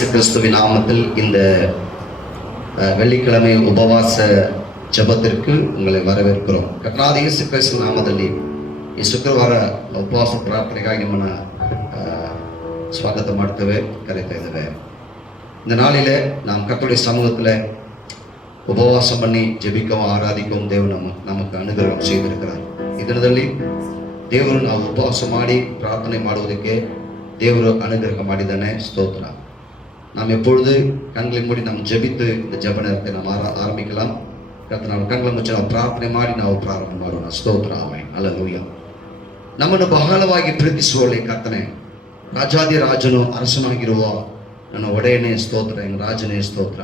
இயேசு கிறிஸ்துவின் நாமத்தில் இந்த வெள்ளிக்கிழமை ಉಪವಾಸ ಜಪத்திற்கு உங்களை வரவேற்கிறோம். ಕರ್ತನಾದ ಯೇಸು ಕ್ರಿಸ್ತನ ನಾಮದಲ್ಲಿ ಈ ಶುಕ್ರವಾರ ಉಪವಾಸ ಪ್ರಾರ್ಥನೆಗಾಗಿ ನಿಮ್ಮನ್ನು ಸ್ವಾಗತ ಮಾಡ್ತೇವೆ, ಕರೀತಾ ಇದ್ದೇವೆ. இந்த நாளில் நாம் கர்த்தருடைய சமூகத்தில் உபவாசம் பண்ணி ஜெபிக்கவும் ஆராதிக்கவும் தேவன் நமக்கு ಅನುಗ್ರಹ செய்திருக்கிறார். ಇದರಲ್ಲಿ ದೇವರು ನಾವು ಉಪವಾಸ ಮಾಡಿ ಪ್ರಾರ್ಥನೆ ಮಾಡುವುದಕ್ಕೆ ದೇವರು ಅನುಗ್ರಹ ಮಾಡಿದ್ದಾನೆ. ಸ್ತೋತ್ರ. நாம் எப்பொழுது கண்களை மூடி நாம் ஜெபித்து இந்த ஜெப நேரத்தை நாம் ஆரம்பிக்கலாம். கர்த்தர் ನಾವು ಕಣ್ಗಳ ಮುಚ್ಚಿ ನಾವು ಪ್ರಾರ್ಥನೆ ಮಾಡಿ ನಾವು ಪ್ರಾರಂಭ ಮಾಡೋಣ. ಸ್ತೋತ್ರ. ಆಮೆನ್. ಹಲ್ಲೆಲೂಯಾ. ನಮ್ಮನ್ನು ಬಹಳವಾಗಿ ಪ್ರೀತಿಸುವಳೆ ಕರ್ತನೆ, ರಾಜಾದಿ ರಾಜನು ಅರಸನಾಗಿರುವ ನನ್ನ ಒಡೆಯನೇ ಸ್ತೋತ್ರ, ರಾಜನೇ ಸ್ತೋತ್ರ.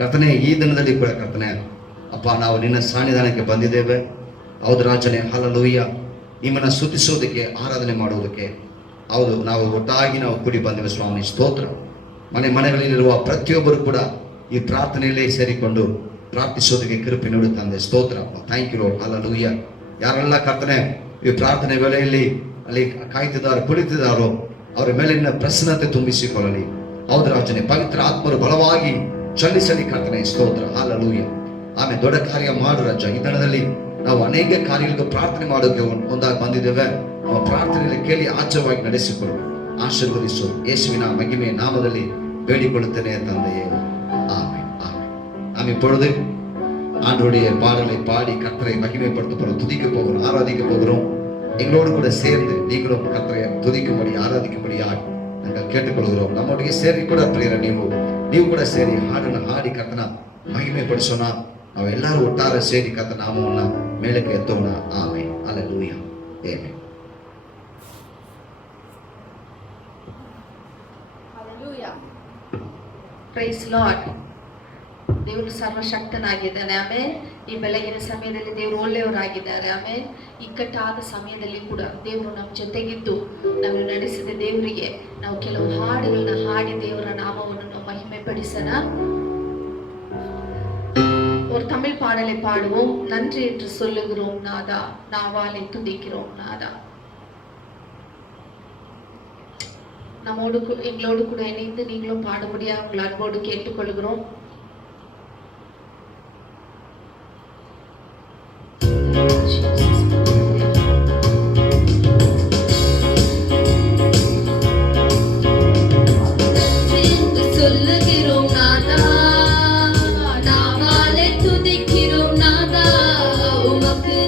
ಕರ್ತನೆ, ಈ ದಿನದಲ್ಲಿ ಕೂಡ ಕರ್ತನೆ ಅಪ್ಪ, ನಾವು ನಿನ್ನ ಸಾನ್ನಿಧಾನಕ್ಕೆ ಬಂದಿದ್ದೇವೆ. ಹೌದು ರಾಜನೇ, ಹಲ್ಲೆಲೂಯಾ. ನಿಮ್ಮನ್ನು ಸ್ತುತಿಸೋದಕ್ಕೆ, ಆರಾಧನೆ ಮಾಡುವುದಕ್ಕೆ ಹೌದು ನಾವು ಒಟ್ಟಾಗಿ ನಾವು ಕೂಡಿ ಬಂದಿವೆ ಸ್ವಾಮಿ. ಸ್ತೋತ್ರ. ಮನೆಗಳಲ್ಲಿರುವ ಪ್ರತಿಯೊಬ್ಬರು ಕೂಡ ಈ ಪ್ರಾರ್ಥನೆಯಲ್ಲೇ ಸೇರಿಕೊಂಡು ಪ್ರಾರ್ಥಿಸೋದಕ್ಕೆ ಕೃಪೆ ನೀಡು ತಂದೆ. ಸ್ತೋತ್ರ. Thank you lord. ಹಲ್ಲೆಲೂಯಾ. ಯಾರೆಲ್ಲ ಕರ್ತನೆ ಈ ಪ್ರಾರ್ಥನೆ ವೇಳೆಯಲ್ಲಿ ಅಲ್ಲಿ ಕಾಯ್ತಿದ್ದಾರೋ, ಕುಳಿತಿದ್ದಾರೋ ಅವರ ಮೇಲಿನ ಪ್ರಸನ್ನತೆ ತುಂಬಿಸಿಕೊಳ್ಳಲಿ. ಹೌದು ರಾಜನೇ, ಪವಿತ್ರ ಆತ್ಮರು ಬಲವಾಗಿ ಚಲಿಸಲಿ ಕರ್ತನೆ. ಸ್ತೋತ್ರ. ಹಲ್ಲೆಲೂಯಾ. ಆಮೇಲೆ ದೊಡ್ಡ ಕಾರ್ಯ ಮಾಡು ರಾಜ. ಈ ದಿನದಲ್ಲಿ ನಾವು ಅನೇಕ ಕಾರ್ಯಗಳಿಗೆ ಪ್ರಾರ್ಥನೆ ಮಾಡೋಕೆ ಒಂದಾಗಿ ಬಂದಿದ್ದೇವೆ. ನಮ್ಮ ಪ್ರಾರ್ಥನೆಯಲ್ಲಿ ಕೇಳಿ ಆಚರವಾಗಿ ನಡೆಸಿಕೊಳ್ಳು, ಆಶೀರ್ವದಿಸು. ಯೇಸುವಿನ ಮಹಿಮೆ நாமದಲ್ಲಿ வேண்டிக்கொள்ளுத்தேனே தந்தையே. ஆமென். ஆமென். நாம் இப்பொழுது ஆண்டவருடைய பாடலை பாடி கர்த்தரை மகிமைப்படுத்த போகிறோம், துதிக்க போகிறோம், ஆராதிக்க போகிறோம். எங்களோடு கூட சேர்ந்து நீங்களும் கர்த்தரை துதிக்கும்படி ஆராதிக்கும்படியாக நாங்கள் கேட்டுக்கொள்கிறோம். நம்முடைய ಸೇರಿ ಕೂಡ ಪ್ರಿಯರ ನೀವು ಕೂಡ ಸೇರಿ ಹಾಡನ್ನು ಹಾಡಿ ಕರ್ತನ ಮಹಿಮೆ ಪಡಿಸೋಣ. ನಾವು ಎಲ್ಲರೂ ಒಟ್ಟಾರೆ ಸೇರಿ ಕರ್ತನ ನಾಮವನ್ನು ಮೇಲಕ್ಕೆ ಎತ್ತೋಣ. Amen. Hallelujah. Amen. Praise Lord. ದೇವರು ಸರ್ವಶಕ್ತನಾಗಿದ್ದಾನೆ. ಆಮೇಲೆ ಈ ಬೆಳಗಿನ ಸಮಯದಲ್ಲಿ ದೇವರು ಒಳ್ಳೆಯವರಾಗಿದ್ದಾರೆ. ಆಮೇಲೆ ಇಕ್ಕಟ್ಟಾದ ಸಮಯದಲ್ಲಿ ಕೂಡ ದೇವರು ನಮ್ಮ ಜೊತೆಗಿದ್ದು ನಾವು ನಡೆಸಿದ ದೇವರಿಗೆ ನಾವು ಕೆಲವು ಹಾಡುಗಳನ್ನ ಹಾಡಿ ದೇವರ ನಾಮವನ್ನು ನಾವು ಮಹಿಮೆ ಪಡಿಸೋಣ. ஒரு தமிழ் பாடலை பாடுவோம். நன்றி என்று சொல்லுகிறோம் நாதா, நாவாலை துதிக்கிறோம் நாதா. நம்மோடு எங்களோடு கூட இணைந்து நீங்களும் பாடும்படியா உங்கள் அன்போடு கேட்டுக்கொள்கிறோம். நன்றி என்று சொல்லுகிறோம் நாதா, நாவாலே துதிக்கிறோம் நாதா. உமக்கு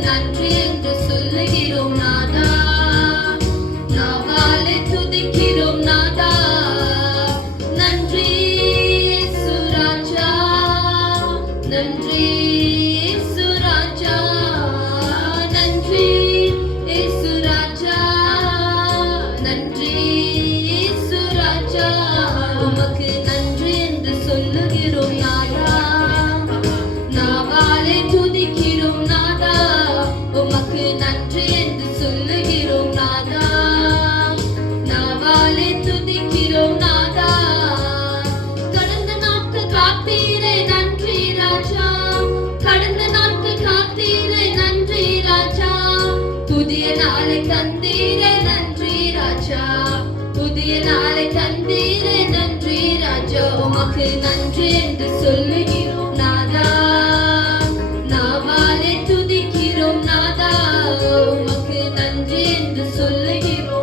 நன்றி என்று சொல்லுகிறோம்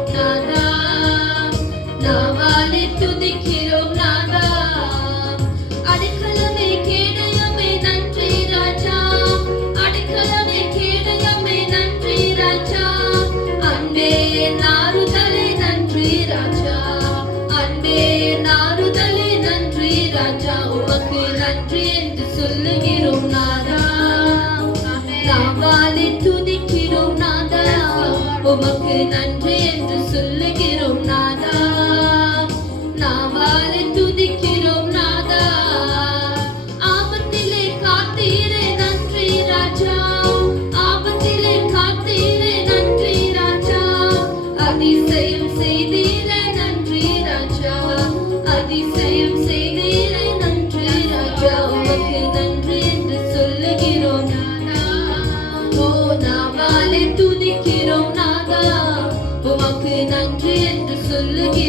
நாதா, நாவாலே துதிக்கிறோம் நாதா. அடைக்கலமே கேடயமே நன்றி ராஜா, அடைக்கலமே கேடயமே நன்றி ராஜா. அன்பே நாறுதலே நன்றி ராஜா, அன்பே நாறுதலே நன்றி ராஜா. உமக்கு நன்றி என்று சொல்லுகிறோம் நாதா, நாவாலே துதிக்கிறோம் நாதா. உமக்கு நன்றி என்று சொல்லுகிறோம் நாதா, நாவாலே துதிக்கிறோம் நாதா. ஆபத்திலே காத்தீரே நன்றி ராஜா, ஆபத்திலே காத்தீரே நன்றி ராஜா. அதிசயம் செய்தீரே நன்றி ராஜா, அதிசயம் செய்தீரே நன்றி ராஜா. உமக்கு நன்றி என்று சொல்லுகிறோம் நாதா, ஓ நாவாலே துதிக்கிறோம் நாதா. உமக்கு நன்றி என்று சொல்லுகிறோம்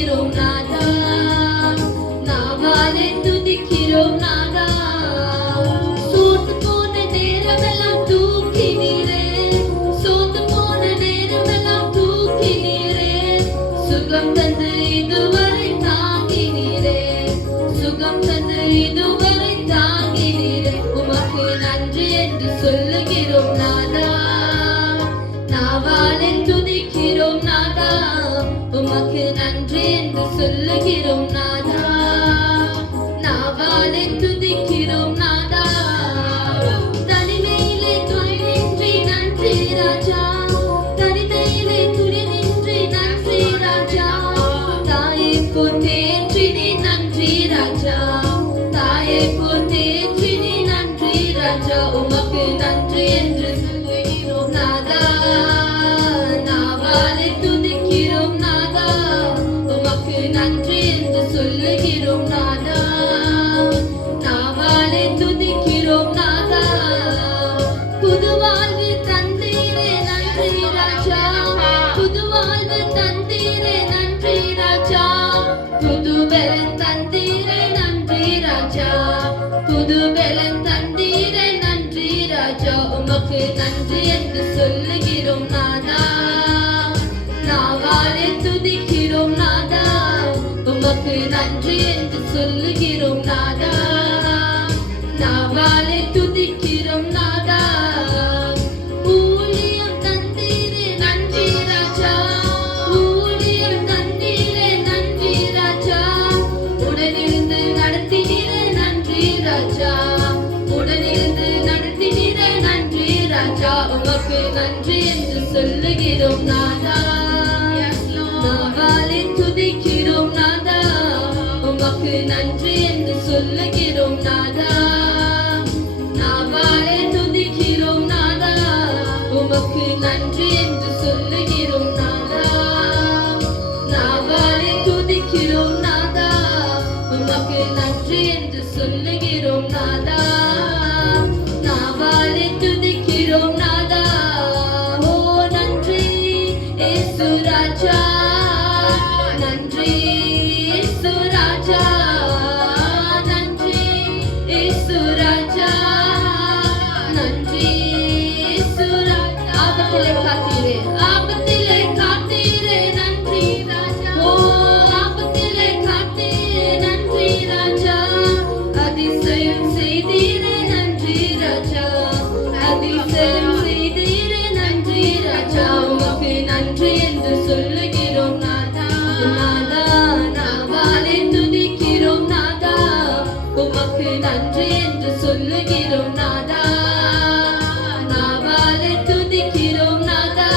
சொல்லுகிறோம் நாதா, நாவாலே துதிக்கிறோம் நாதா. தனிமையிலே துணை நின்றி நன்றி ராஜா, தனிமையிலே துணை நின்றி நன்றி ராஜா. தாயை போல் தேற்றினி நன்றி ராஜா, தாயை போல் தேற்றினி நன்றி ராஜா. உமக்கு நன்றி என்று சொல்லுகிறோம் நாதா, நாவாலே துதிக்கிறோம் நாதா. உமக்கு நன்றி என்று சொல்லுகிறோம் நாதா, நாவாலே துதிக்கிறோம் நாதா. புது வாழ்வு தந்தீரே நன்றி ராஜா, புது வாழ்வு தந்தீரே நன்றி ராஜா. புது பலன் தந்தீரே நன்றி ராஜா, புது பலன் தந்தீரே நன்றி ராஜா. உமக்கு நன்றி என்று சொல்லுகிறோம் நாதா, நாவாலே துதிக்கிறோம் நாதா. உமக்கு நன்றி என்று சொல்லுகிறோம் நாதா, நாவாலே துதிக்கிறோம் நாதா. ஊழியம் தந்தீரே நன்றி ராஜா, ஊழியம் தந்தீரே நன்றி ராஜா. உடனிருந்து நடத்தினீரே நன்றி ராஜா, உடனிருந்து நடத்தினீரே நன்றி ராஜா. உமக்கு நன்றி என்று சொல்லுகிறோம் நாதா, நாவாலே துதிக்கிறோம் நாதா. உமக்கு நன்றி என்று சொல்லுகிறோம் நாதா, நாவாலே துதிக்கிறோம் நாதா. உமக்கு நன்றி என்று சொல்லுகிறோம் நாதா, நாவாலே துதிக்கிறோம் நாதா. உமக்கு நன்றி என்று சொல்லுகிறோம் நாதா, நாவாலே துதிக்கிறோம் நாதா. ஓ நன்றி இயேசு ராஜா, நன்றி இயேசு ராஜா, நன்றி இயேசு ராஜா, நன்றி இயேசு ராஜா. ஆபத்திலே காத்தீரே, ஆபத்திலே காத்தீரே நன்றி ராஜா. ஓ ஆபத்திலே காத்தீரே நன்றி ராஜா. அதிசயம் செய்தீரே நன்றி ராஜா, அதிசயம் செய்தீரே நன்றி ராஜா. உமக்கு நன்றி என்று சொல்லுகிறோம் நாதா, நாதா. நாவாலே துதிக்கிறோம் நாதா. உமக்கு நன்றி என்று சொல்லுகிறோம் நாதா, நாவாலே துதிக்கிறோம் நாதா.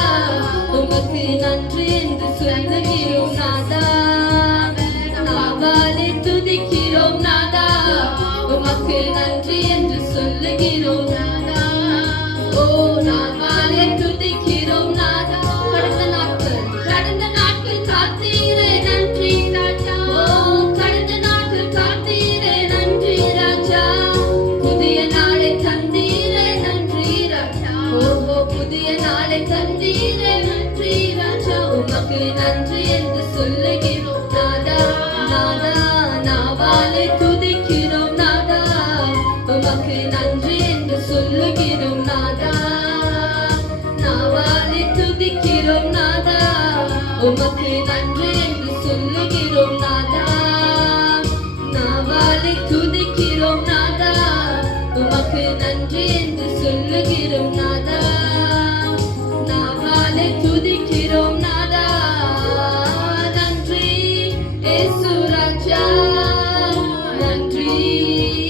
உமக்கு நன்றி என்று சொல்லுகிறோம் நாதா, நாவாலே துதிக்கிறோம் நாதா. உமக்கு நன்றி என்று சொல்லுகிறோம் நாதா. ஓ நாவாலே துதிக்கிறோம் நாதா. கடந்த நாட்கள் காத்தீரே நன்றி ராஜா. ஓ கடந்த நாட்கள் காத்தீரே நன்றி ராஜா. புதிய நாளை தந்தீரே நன்றி ராஜா. ஓ புதிய நாளை தந்தீரே நன்றி ராஜா. உமக்கு நன்றி என்று சொல்லுகிறோம் நாதா, நாதா. நாவாலே துதிக்கிறோம் நாதா. உமக்கு நன்றி என்று சொல்லுகிறோம் நாதா, நாவாலே துதிக்கிறோம் நாதா. உமக்கு நன்றி என்று சொல்லுகிறோம் நாதா, நாவாலே துதிக்கிறோம் நாதா. உமக்கு நன்றி என்று சொல்லுகிறோம் நாதா, நாவாலே துதிக்கிறோம் நாதா. நன்றி இயேசு ராஜா, நன்றி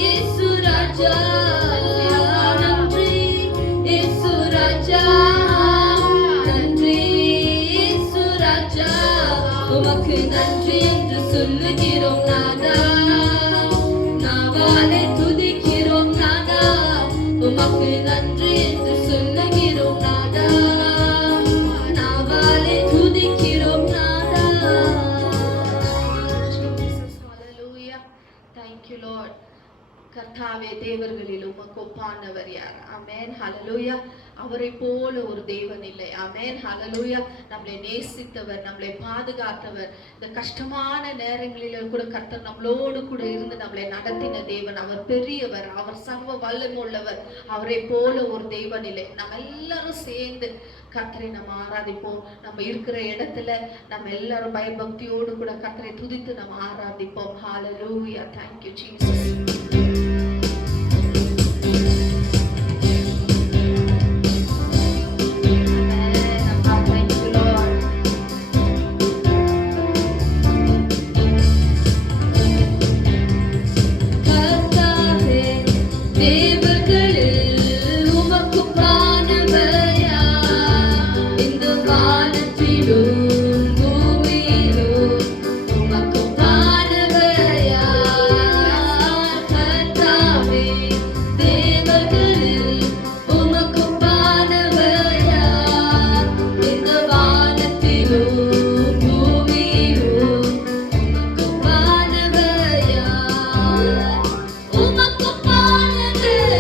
இயேசு ராஜா, நன்றி இயேசு ராஜா, நன்றி இயேசு ராஜா. உமக்கு நன்றி என்று சொல்லுகிறோம் நாதா, நாவாலே துதிக்கிறோம் நாதா. உமக்கு நன்றி என்று சொல்லுகிறோம் நாதா, நாவாலே துதிக்கிறோம் நாதா. Hallelujah. Thank you Lord. கர்த்தாவே, தேவர்களில் உமக்கு ஒப்பானவர் யார்? ஆமென். ஹalleluya. அவரை போல ஒரு தேவன் இல்லை. ஆமென். ஹalleluya. நம்மளை நேசித்தவர், நம்மளை பாதுகாத்தவர், இந்த கஷ்டமான நேரங்களில கூட கர்த்தர் நம்மளோடு கூட இருந்து நம்மளை நடத்தின தேவன். அவர் பெரியவர், அவர் சர்வ வல்லமை உள்ளவர். அவரை போல ஒரு தேவன் இல்லை. நம்ம எல்லாரும் சேர்ந்து கர்த்தரை நம்ம ஆராதிப்போம். நம்ம இருக்கிற இடத்துல நம்ம எல்லாரும் பயபக்தியோடு கூட கர்த்தரை துதித்து நம்ம ஆராதிப்போம். ஹalleluya. Thank you Jesus. தேவர்களில் உமக்குப்பானவையா இந்த வானத்திலும் பூமியிலும் உமக்குப்பானவையா கர்த்தாவே தேவர்களில் உமக்குப்பானவையா இந்த வானத்திலும் பூமியிலும் உமக்குப்பானவையா உமக்குப்பானவையா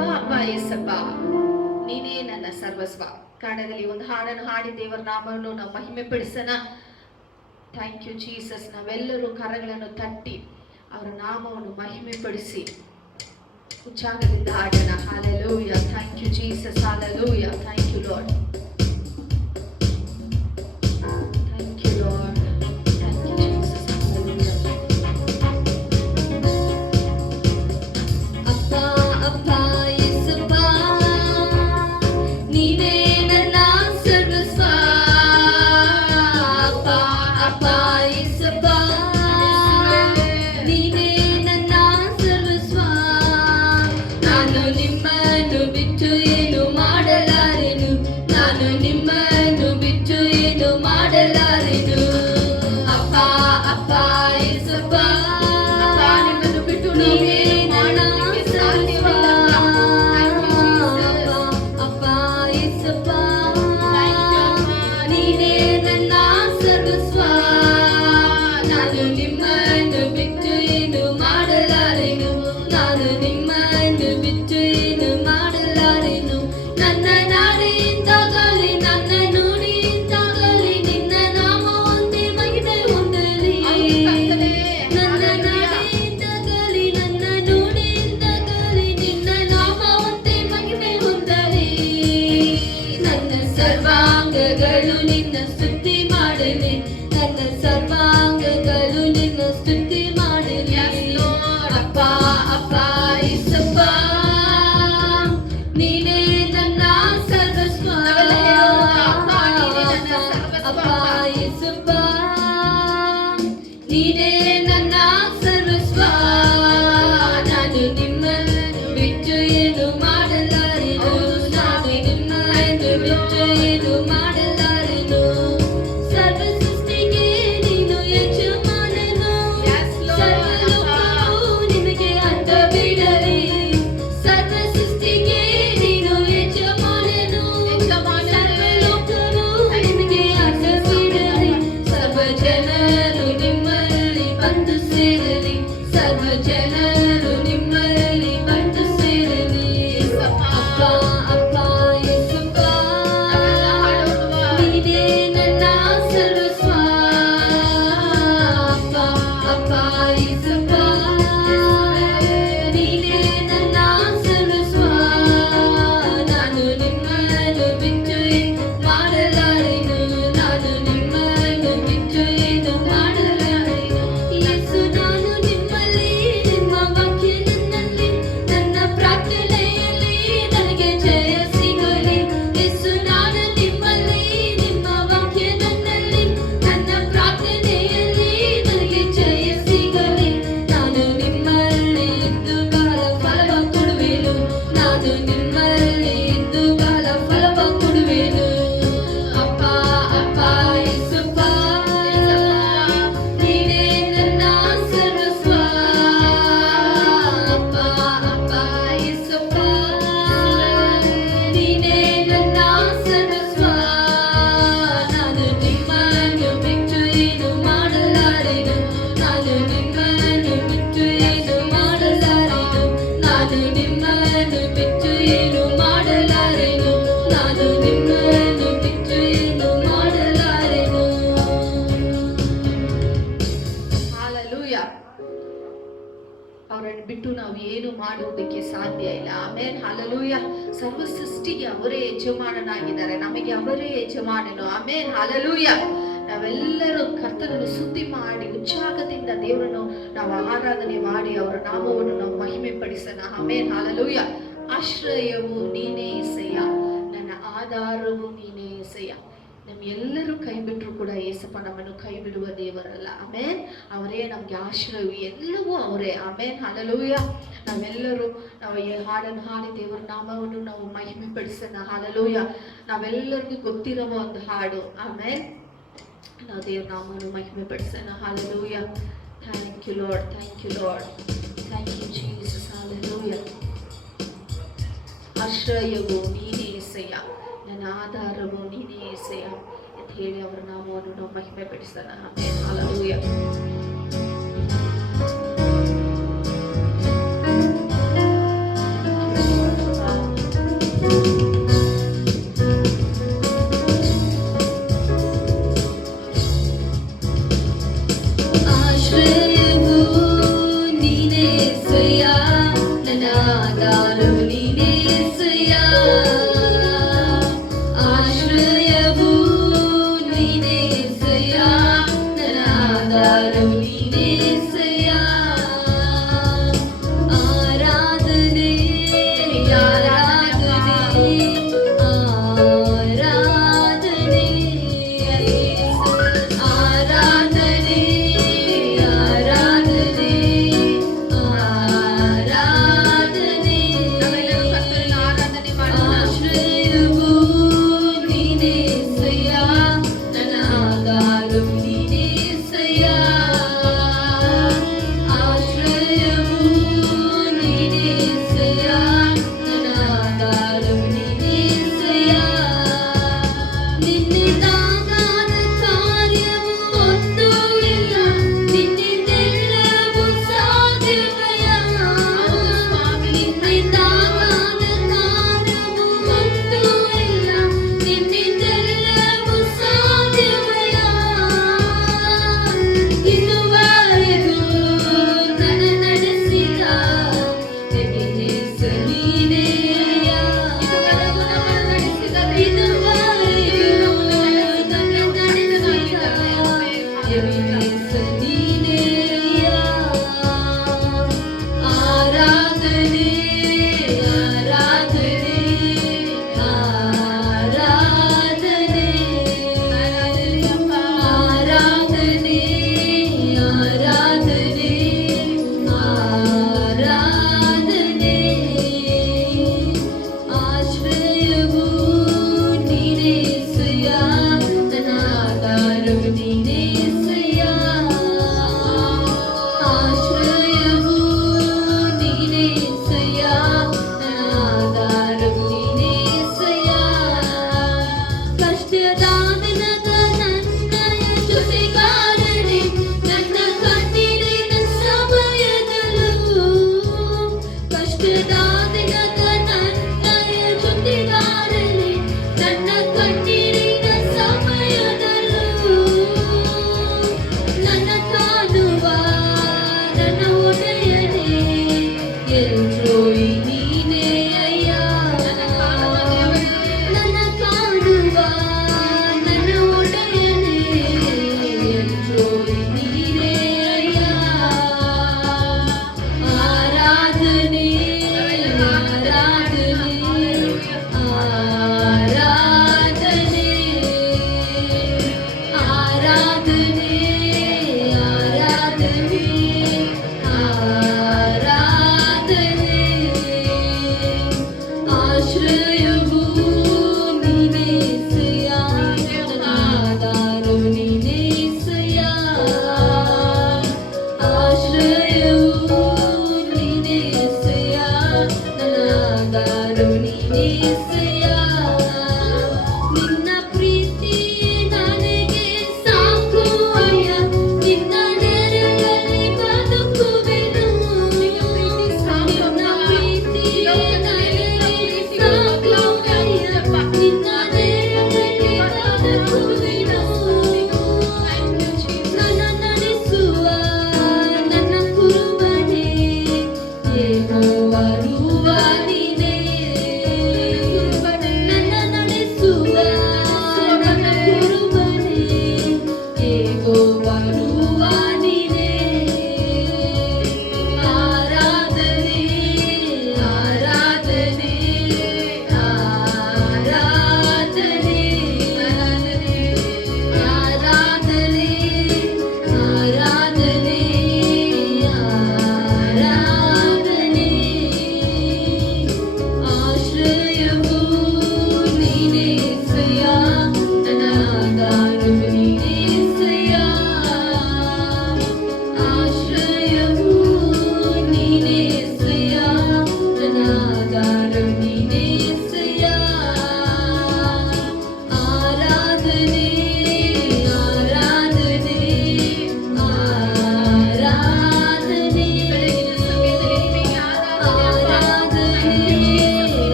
ಅಪ್ಪ ಅಪ್ಪ ಏಸಪ್ಪ, ನೀನೇ ನನ್ನ ಸರ್ವಸ್ವ. ಕನ್ನಡದಲ್ಲಿ ಒಂದು ಹಾಡನ್ನು ಹಾಡಿ ದೇವರ ನಾಮವನ್ನು ನಾವು ಮಹಿಮೆ ಪಡಿಸೋಣ. Thank you Jesus. ನಾವೆಲ್ಲರೂ ಕರಗಳನ್ನು ತಟ್ಟಿ ಅವರ ನಾಮವನ್ನು ಮಹಿಮೆ ಪಡಿಸಿ ಉಚ್ಚಾರದಿಂದ ಹಾಡೋಣ. Hallelujah. Thank you Jesus. Hallelujah. Thank you Lord. Thank you Lord. Thank you Jesus. Hallelujah. ಅಪ್ಪ ಅಪ್ಪ ಯೇಸಪ್ಪ, ನೀನೇ ನನ್ನ ಸರ್ವಸ್ವ. ಅಪ್ಪ ಅಪ್ಪ ಯೇಸಪ್ಪ, ನೀನೇ ನನ್ನ ಸರ್ವಸ್ವ. ನಾನು ನಿಮ್ಮನ್ನು ಬಿಟ್ಟು ಏನು ಮಾಡಲಾರೆನು, ನಾನು ನಿಮ್ಮನ್ನು ಬಿಟ್ಟು ಏನು ಮಾಡಲಾರೆನು. ಅಪ್ಪ ಅಪ್ಪ ಯೇಸಪ್ಪ, ಅಪ್ಪ, ನಿಮ್ಮನ್ನು ಬಿಟ್ಟು ನೀನೇ ನಾವು ನನ್ನ ಮಾಡೋದಕ್ಕೆ ಸರ್ವಸ್ವ. ಸಾಧ್ಯವಿಲ್ಲ. ಅಪ್ಪ ಯೇಸಪ್ಪ, Thank you, ಅಪ್ಪ. ನೀನೇ ನನ್ನ ಸರ್ವಸ್ವ. ನಾನು ನಿಮ್ಮನ್ನು ಬಿಟ್ಟು ಏನು ಮಾಡಲಾರೆನು, ನಾನು ನಿಮ್ಮನ್ನು ಬಿಟ್ಟು ಏನು ಮಾಡಲಾರೆನು. ನನ್ನ ನಾಡಿಯಿಂದಾಗಲಿ ನನ್ನ ನುಡಿಯಿಂದಾಗಲಿ ನಿನ್ನ ನಾಮ ಒಂದೇ ಮಹಿಮೆ ಹೊಂದಲಿ. ಹೌದು ಕರ್ತನೇ. ನನ್ನ Hallelujah. ನಾಡಿಯಿಂದಾಗಲಿ ನನ್ನ ನುಡಿಯಿಂದಾಗಲಿ ನಿನ್ನ ನಾಮ ಒಂದೇ ಮಹಿಮೆ ಹೊಂದಲಿ. ನನ್ನ ಸರ್ವಾಂಗಗಳು ನಿನ್ನ ಸ್ತುತಿ ಮಾಡಲಿ, ನನ್ನ ಸರ್ವಾಂಗಗಳು ನಿನ್ನ ಸ್ತುತಿ ಮಾಡಲಿ. Yes, Lord. ಅಪ್ಪ ಅಪ್ಪ ಯೇಸಪ್ಪ, ನೀನೇ ನನ್ನ ಸರ್ವಸ್ವ. ನಾವೆಲ್ಲ ಹೇಳೋಣ, ಅಪ್ಪ, ನೀನೇ ನನ್ನ ಸರ್ವಸ್ವ. ಅಪ್ಪ ಯೇಸಪ್ಪ, ನೀನೇ ನನ್ನ ಸರ್ವಸ್ವ. ನಾನು ನಿಮ್ಮನ್ನು ಬಿಟ್ಟು ಏನು ಮಾಡಲಾರೆನು, ನಾನು ನಿಮ್ಮನ್ನು ಬಿಟ್ಟು ಏನು ಮಾಡಲಾರೆನು. ಸರ್ವ ಸೃಷ್ಟಿಗೆ ನೀನು ಯಜಮಾನನು, Yes, Lord. ಸರ್ವಲೋಕವು ನಿನಗೆ ಅಡ್ಡ ಬೀಳಲಿ. ಸರ್ವ ಸೃಷ್ಟಿಗೆ ನೀನು ಯಜಮಾನನು, ಸರ್ವಲೋಕವು ನಿನಗೆ ಅಡ್ಡ ಬೀಳಲಿ. ಸರ್ವ ಜನರು ನಿಮ್ಮಲ್ಲಿ ಬಂದು ಸೇರಲಿ, ಸರ್ವ ಜನರು ನಿಮ್ಮಲ್ಲಿ ಬಂದು ಸೇರಲಿ. ಅಪ್ಪ ಅಪ್ಪ ಯೇಸಪ್ಪ, ನೀನೇ ನನ್ನ ಸರ್ವಸ್ವ. ಅಪ್ಪ ಅಪ್ಪ ಯೇಸಪ್ಪ, ನೀನೇ ನನ್ನ ಸರ್ವಸ್ವ. ನಾನು ನಿಮ್ಮನ್ನು ಬಿಟ್ಟು ಏನು ಮಾಡಲಾರೆನು, ನಾನು ನಿಮ್ಮನ್ನು ಬಿಟ್ಟು ಏನು ಮಾಡಲಾರೆನು. ಯೇಸು ನಾನು ನಿಮ್ಮಲ್ಲಿ, ನಿಮ್ಮ ವಾಕ್ಯ ನನ್ನಲ್ಲಿ, ನನ್ನ ಪ್ರಾರ್ಥನೆಯಲ್ಲಿ ನನಗೆ ಜಯ ಸಿಗಲಿ. ಯೇಸು ನಾನು ನಿಮ್ಮಲ್ಲಿ, ನಿಮ್ಮ ವಾಕ್ಯ ನನ್ನಲ್ಲಿ, ನನ್ನ ಪ್ರಾರ್ಥನೆಯಲ್ಲಿ ನನಗೆ ಜಯ ಸಿಗಲಿ. ನಾನು ನಿಮ್ಮಲ್ಲಿ ಇದ್ದು ಕಾಲ ಫಲವ ಕೊಡುವೆನು, ನಾನು ನಿಮ್ಮಲ್ಲಿ ಇದ್ದು ಕಾಲ ಫಲವ ಕೊಡುವೆನು. ಅಪ್ಪ ಅಪ್ಪ ಯೇಸಪ್ಪ, ನೀನೇ ನನ್ನ ಸರ್ವಸ್ವ. ಅಪ್ಪ ಅಪ್ಪ ಯೇಸಪ್ಪ, ನೀನೇ ನನ್ನ ಸರ್ವಸ್ವ. ನಾನು ನಿಮ್ಮನ್ನು ಬಿಟ್ಟು ಏನು ಮಾಡಲಾರೆನು, ನಾನು ನಿಮ್ಮನ್ನು ಬಿಟ್ಟು ಏನು ಮಾಡಲಾರೆನು, ನಾನು ನಿಮ್ಮನ್ನು ಬಿಟ್ಟು ಏನು ಮಾಡಲಾರೆನು, ನಾನು ನಿಮ್ಮನ್ನು ಬಿಟ್ಟು ಏನು ಮಾಡಲಾರೆನು. ಹಾಲೆಲೂಯ. ಅವರನ್ನು ಬಿಟ್ಟು ನಾವು ಏನು ಮಾಡುವುದಕ್ಕೆ ಸಾಧ್ಯ ಇಲ್ಲ. ಆಮೇನ್. ಹಾಲೆಲೂಯ. ಸರ್ವ ಸೃಷ್ಟಿಗೆ ಅವರೇ ಯಜಮಾನನಾಗಿದ್ದಾರೆ, ನಮಗೆ ಅವರೇ ಯಜಮಾನನು. ಆಮೇನ್. ಹಾಲೆಲೂಯ. ನಾವೆಲ್ಲರೂ ಕರ್ತನನ್ನು ಸ್ತುತಿ ಮಾಡಿ ಉಚ್ಚಾಗದಿಂದ ದೇವರನ್ನು ನಾವು ಆರಾಧನೆ ಮಾಡಿ ಅವರ ನಾಮವನ್ನು ನಾವು ಮಹಿಮೆ ಪಡಿಸೋಣ. ಆಮೇನ್. ಹಾಲೆಲೂಯ. ಆಶ್ರಯವು ನೀನೇ ಏಸಯ್ಯ, ನನ್ನ ಆಧಾರವು ನೀನೇ ಏಸಯ್ಯ. ನಮ್ಮೆಲ್ಲರೂ ಕೈ ಬಿಟ್ಟರು ಕೂಡ ಏಸಪ್ಪ ನಮ್ಮನ್ನು ಕೈ ಬಿಡುವ ದೇವರಲ್ಲ. ಆಮೇನ್. ಅವರೇ ನಮ್ಗೆ ಆಶ್ರಯ, ಎಲ್ಲವೂ ಅವರೇ. ಆಮೇನ್. ಹಾಲೆಲೂಯ. ನಾವೆಲ್ಲರೂ ನಾವು ಈ ಹಾಡನ್ನು ಹಾಡಿ ದೇವರ ನಾಮವನ್ನು ನಾವು ಮಹಿಮೆ ಪಡಿಸೋಣ. ಹಾಲೆಲೂಯ. ನಾವೆಲ್ಲರಿಗೂ ಗೊತ್ತಿರುವ ಒಂದು ಹಾಡು. ಆಮೇನ್. ನಾವು ದೇವರ ನಾಮವನ್ನು ಮಹಿಮೆ ಪಡಿಸೋಣ. Hallelujah. Thank you Lord. Thank you Lord. Thank you Jesus. Hallelujah. ಆಶ್ರಯವು ನೀನೇ ಏಸಯ್ಯ, ನನ್ನ ಆಧಾರವು ನೀನೇ ಏಸಯ್ಯ ಅಂತ ಹೇಳಿ ಅವರ ನಾಮವನ್ನು ನಾವು ಮಹಿಮೆ ಪಡಿಸೋಣ. ಆಮೆನ್. ಹಾಲೆಲೂಯ. ನೀನೇಸಯ್ಯ ಆಶ್ರಯವು ನೀನೇಸಯ್ಯ ನನ್ನ ಆಧಾರವು ನೀನೇಸಯ್ಯ ಆರಾಧನೆ ಆರಾಧನೆ ಆರಾಧನೆ ಆರಾಧನೆ ಆರಾಧನೆ ಆರಾಧನೆ ನಾವೆಲ್ಲರೂ ಕರ್ತನನ್ನು ಆರಾಧನೆ ಮಾಡೋಣ. ಆಶ್ರಯವು ನೀನೇಸಯ್ಯ ನನ್ನ ಆಧಾರವು ನೀನೇಸಯ್ಯ ಆಶ್ರಯವು ನೀನೇಸಯ್ಯ ನನ್ನ ಆಧಾರವು ನೀನೇಸಯ್ಯ ನಿನ್ನಿಂದಾಗದ ಕಾರ್ಯವು ಒಂದೂ ಇಲ್ಲ ನಿನ್ನಿಂದೆಲ್ಲವೂ ಸಾಧ್ಯವಯ್ಯ ನಿನ್ನಿಂದಾಗದ ಕಾರ್ಯವು ಒಂದೂ ಇಲ್ಲ ನಿನ್ನಿಂದೆಲ್ಲವೂ ಸಾಧ್ಯವಯ್ಯ ಇದುವರೆಗೂ ನನ್ನ ನಡೆಸಿದ ಎಬಿನೇಸರ್ ನೀನೇಯ ಇದುವರೆಗೂ ನಮ್ಮನ್ನು ನಡೆಸಿದ ಇದುವರೆಗೂ ನನ್ನ ನಡೆಸಿದ ಎಬಿನೇಸರ್ ನೀನೇಯ ಆರಾಧನೆ ಆರಾಧನೆ ಆರಾಧನೆ ಆರಾಧನೆ ಆರಾಧನೆ ಆರಾಧನೆ ಆಶ್ರಯವು ನೀನೇಸಯ್ಯ ನನ್ನ ಆಧಾರವು ನೀನೇಸಯ್ಯ ಆಶ್ರಯವು ನೀನೇಸಯ್ಯ ನನ್ನ ಆಧಾರವು ನೀನೇಸಯ್ಯ ಕಷ್ಟದ ದಿನದ ನನ್ನಯ ಜೊತೆಗಾರನೇ ನನ್ನ ಕಣ್ಣೀರಿನ ಸಮಯದಲ್ಲೂ ಕಷ್ಟದ ದಿನದ ನನ್ನಯ ಜೊತೆಗಾರನೇ ನನ್ನ ಕಣ್ಣೀರಿನ ಸಮಯದಲ್ಲೂ ನನ್ನ ಕಾಣುವ ನನ್ನ ಒಡೆಯನೇ ಎಲ್ರೋಯಿ ನೀನೇ ಅಯ್ಯ ನನ್ನ ಕಾಣುವ ನನ್ನ ಒಡೆಯನೇ ಎಲ್ರೋಯಿ ನೀನೇ ಅಯ್ಯ ಆರಾಧನೆ ಆರಾಧನೆ ಆರಾಧನೆ ಆರಾಧನೆ ಆರಾಧನೆ ಆರಾಧನೆ ಆಶ್ರಯವು ನೀನೇಸಯ್ಯ ನನ್ನ ಆಧಾರವು ನೀನೇಸಯ್ಯ ಆಶ್ರಯವು ನೀನೇಸಯ್ಯ ನನ್ನ ಆಧಾರವು ನೀನೇಸಯ್ಯ ನಿನ್ನ ಪ್ರೀತಿ ನನಗೆ ಸಾಕು ಅಯ್ಯ ನಿನ್ನ ನೆರಳಲ್ಲಿ ಬದುಕುವೆನು ನಿನ್ನ ಪ್ರೀತಿ ನನಗೆ ಸಾಕು ಅಯ್ಯ ನಿನ್ನ ನೆರಳಲ್ಲಿ ಬದುಕುವೆನು ನನ್ನ ನಡೆಸುವ ನನ್ನ ಕುರುಬನೇ ಯೆಹೋವ ರೂವ ನೀನೇ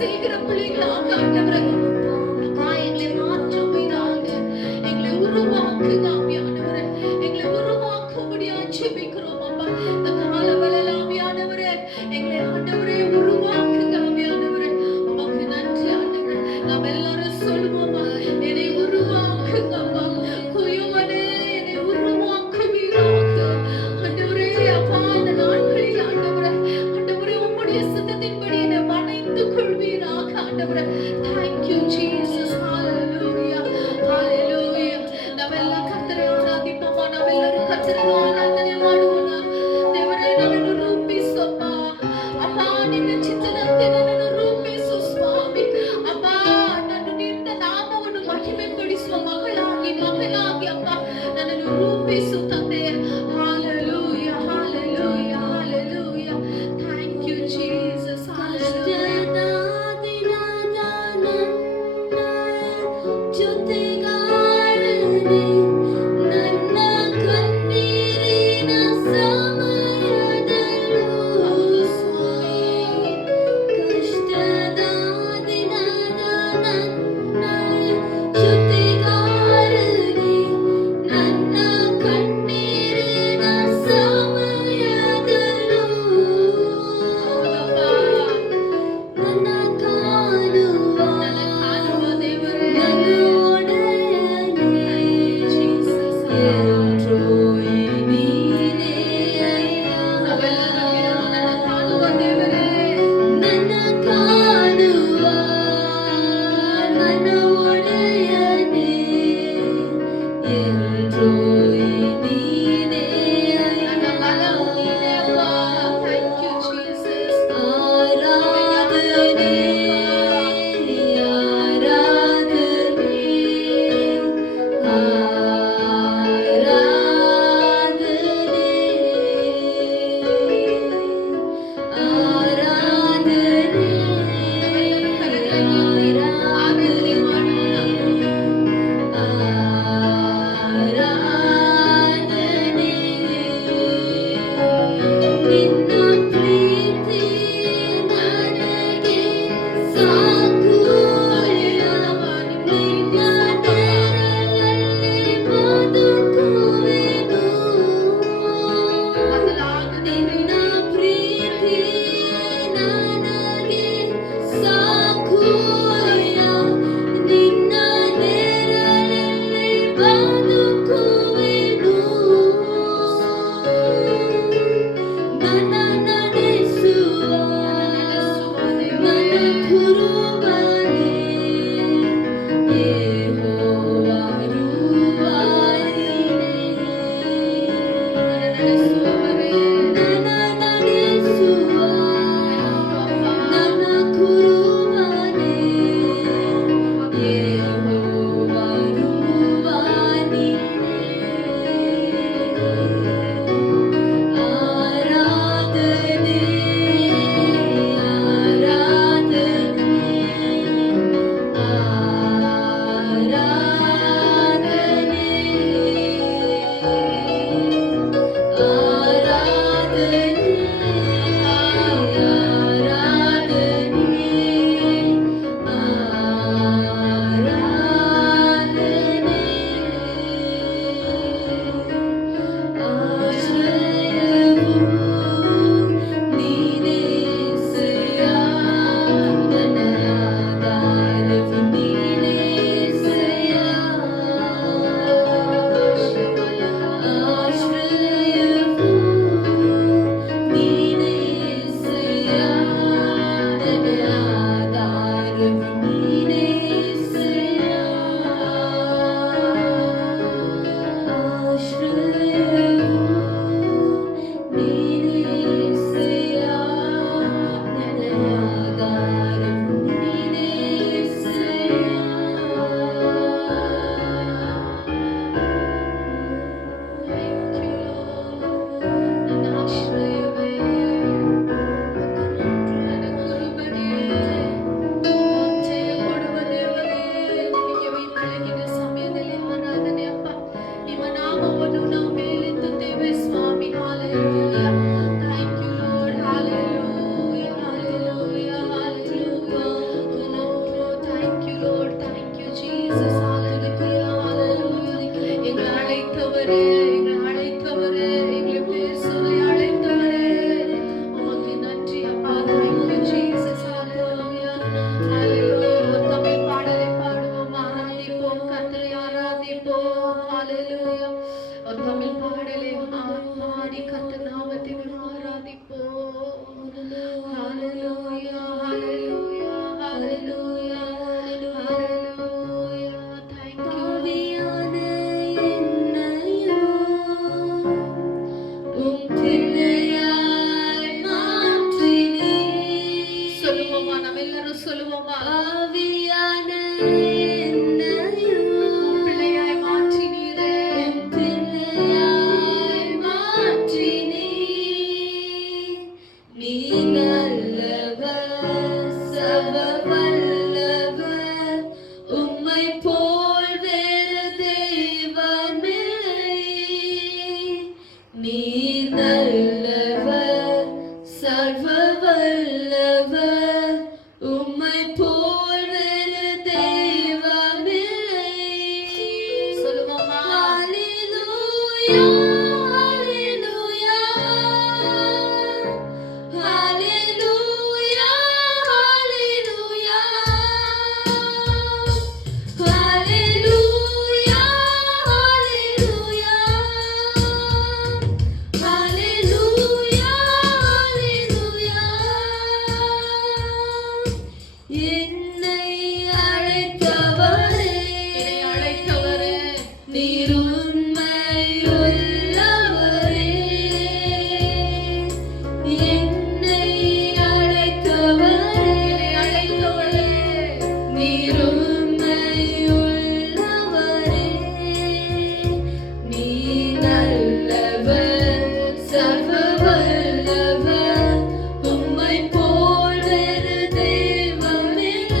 செய்கிற பிள்ளைகளாக ஆண்டவரே அப்பா எங்களை மாற்றுவீராக, எங்களை உருவாக்குங்க ஆவியானவரே, எங்களை உருவாக்கும்படியா ஜெபிக்கிறோம் அப்பா. இந்த காலவெளியில் ஆவியானவரே எங்களை ஆண்டவரே உருவாக்குங்க ஆவியானவரே. உமக்கு நன்றி ஆண்டவரே. நாம் எல்லாரும் சொல்லுவோமா, என்னை உருவாக்குங்க அப்பா. குயவனே என்னை உருவாக்குவீராக ஆண்டவரே. அப்பா இந்த நாட்களில் ஆண்டவரே ஆண்டவரே உம்முடைய சித்தத்தின்படி என்னை வணைந்து கொள்வீராக ஆண்டவரே. Thank you Jesus. Hallelujah. Hallelujah. ನಾವೆಲ್ಲ ಕರ್ತನೆ ಆರಾಧಿಪೋಮ, ನಾವೆಲ್ಲರೂ ಕರ್ತನೆ ಆರಾಧನೆ ಮಾಡೋಣ. ದೇವರೇ ನನ್ನನ್ನು ರೂಪಿಸಪ್ಪ ಅಪ್ಪ, ನಿನ್ನ ಚಿತ್ತದಂತೆ ನನ್ನನ್ನು ರೂಪಿಸು ಸ್ವಾಮಿ. ಅಪ್ಪ ನಾನು ನಿನ್ನ ನಾಮವನ್ನು ಮಹಿಮೆಪಡಿಸುವ ಮಗಳಾಗಿ ಅಪ್ಪ ನನ್ನನ್ನು ರೂಪಿಸು ತಂದೆ. Hallelujah. Hallelujah. Hallelujah. Thank you Jesus. Hallelujah. ನನ್ನ சொல்லுவோமா? நம்ம எல்லாரும் சொல்லுவோமா? ஆவியான என்னையும் பிள்ளையாய் மாற்றினீரே, பிள்ளையாய் மாற்றினீர். நீ நல்லவர், சர்வ வல்லவர், உம்மை போல் வேறு தெய்வமில்லை. நீ நல்லவர், சர்வ வல்லவர், உம்மை போல் வேறு தெய்வமில்லை. சொல்லுவோமா? Hallelujah, hallelujah, hallelujah, hallelujah, hallelujah, hallelujah, hallelujah, hallelujah. என்னை அழைத்தவரே, என்னை அழைத்தவரே, நீர் உண்மையுள்ளவரே. என்னை அழைத்தவரே, நீர் உண்மையுள்ளவரே. நீ நல்லவர், சர்வ வல்லவர், உம்மை போல் வேறு தெய்வமில்லை.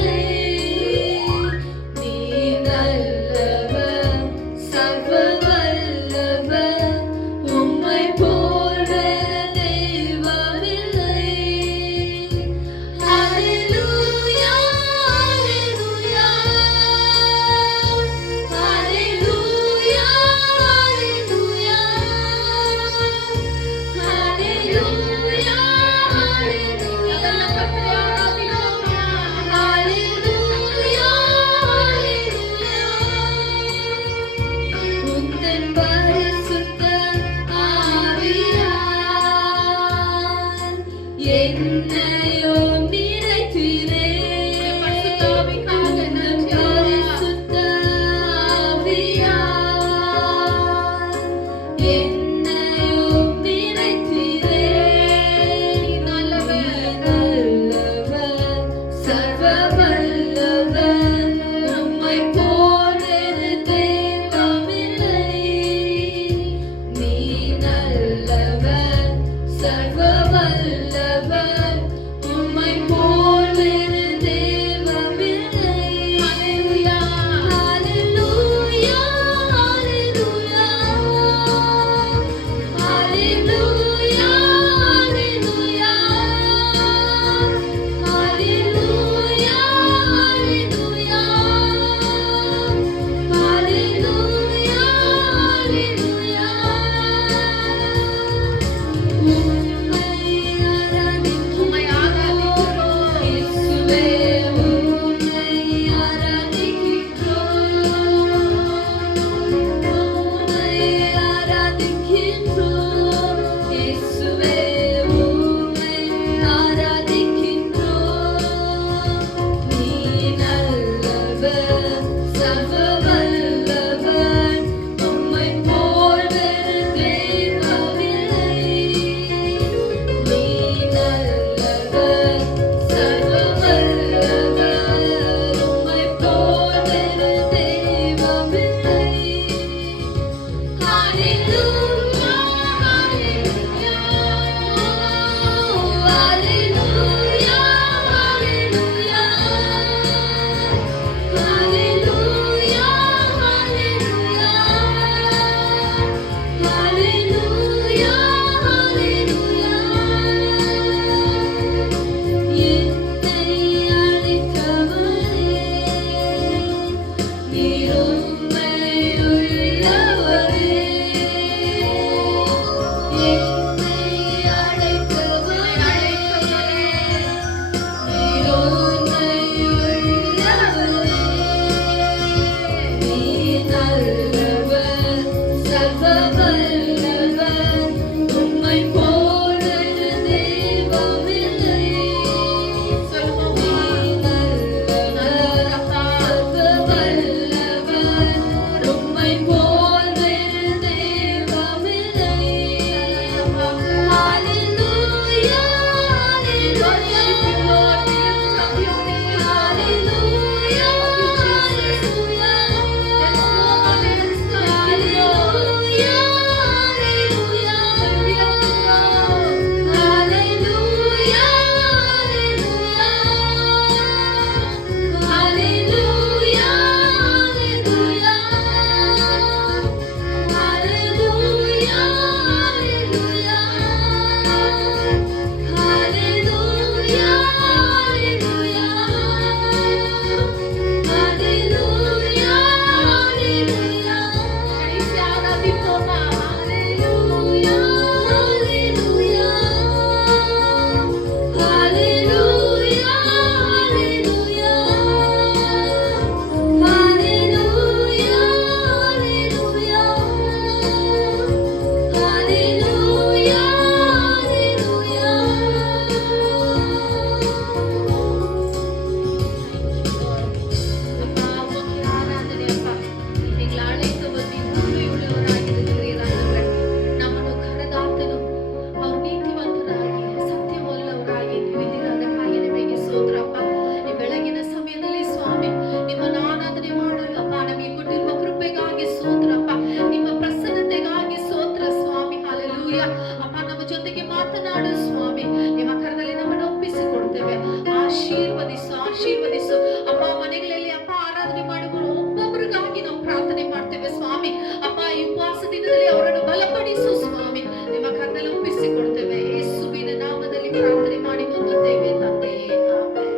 ಆಶೀರ್ವದಿಸು ಅಪ್ಪ. ಮನೆಗಳಲ್ಲಿ ಅಪ್ಪ ಆರಾಧನೆ ಮಾಡುವ ಒಬ್ಬೊಬ್ಬರಿಗಾಗಿ ನಾವು ಪ್ರಾರ್ಥನೆ ಮಾಡ್ತೇವೆ ಸ್ವಾಮಿ. ಅಪ್ಪ ಈ ಉಪವಾಸ ದಿನದಲ್ಲಿ ಅವರನ್ನು ಬಲಪಡಿಸು ಸ್ವಾಮಿ. ನಿಮ್ಮ ಕರ್ತನಲ್ಲಿ ಒಪ್ಪಿಸಿಕೊಡ್ತೇವೆ. ಯೇಸುವಿನ ನಾಮದಲ್ಲಿ ಪ್ರಾರ್ಥನೆ ಮಾಡಿ ಹೊಂದುತ್ತೇವೆ ತಂದೆಯೇ. ಆಮೆನ್.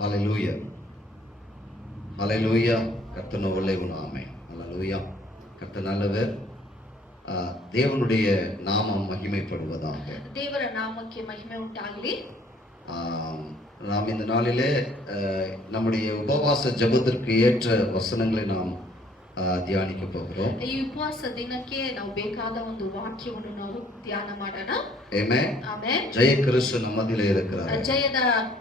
ஹalleluya ஹalleluya. கர்த்தர் ஒಳ್ಳೆಯವನು. ஆமென். ஹalleluya. கர்த்தர் நல்லவர். தேவனுடைய நாமம் மகிமைப்படுவதாக. ದೇವರ ನಾಮಕ್ಕೆ ಮಹಿಮೆ ಉಂಟಾಗಲಿ. நாம் இந்த நாளிலே நம்முடைய உபவாச ஜெபத்திற்கு ஏற்ற வசனங்களை நாம் தியானிக்க போகிறோம். ಈ ಉಪವಾಸ ದಿನಕ್ಕೆ ನಾವು ಬೇಕಾದ ಒಂದು ವಾಕ್ಯವನ್ನು ನಾವು ಧ್ಯಾನ ಮಾಡೋಣ. ಆಮೆನ್. ಆಮೆನ್. ಜಯ ಕ್ರಿಸ್ತ ನಮ್ಮ ಮಧ್ಯದಲ್ಲಿ ಇರುತ್ತಾರೆ. ಜಯದ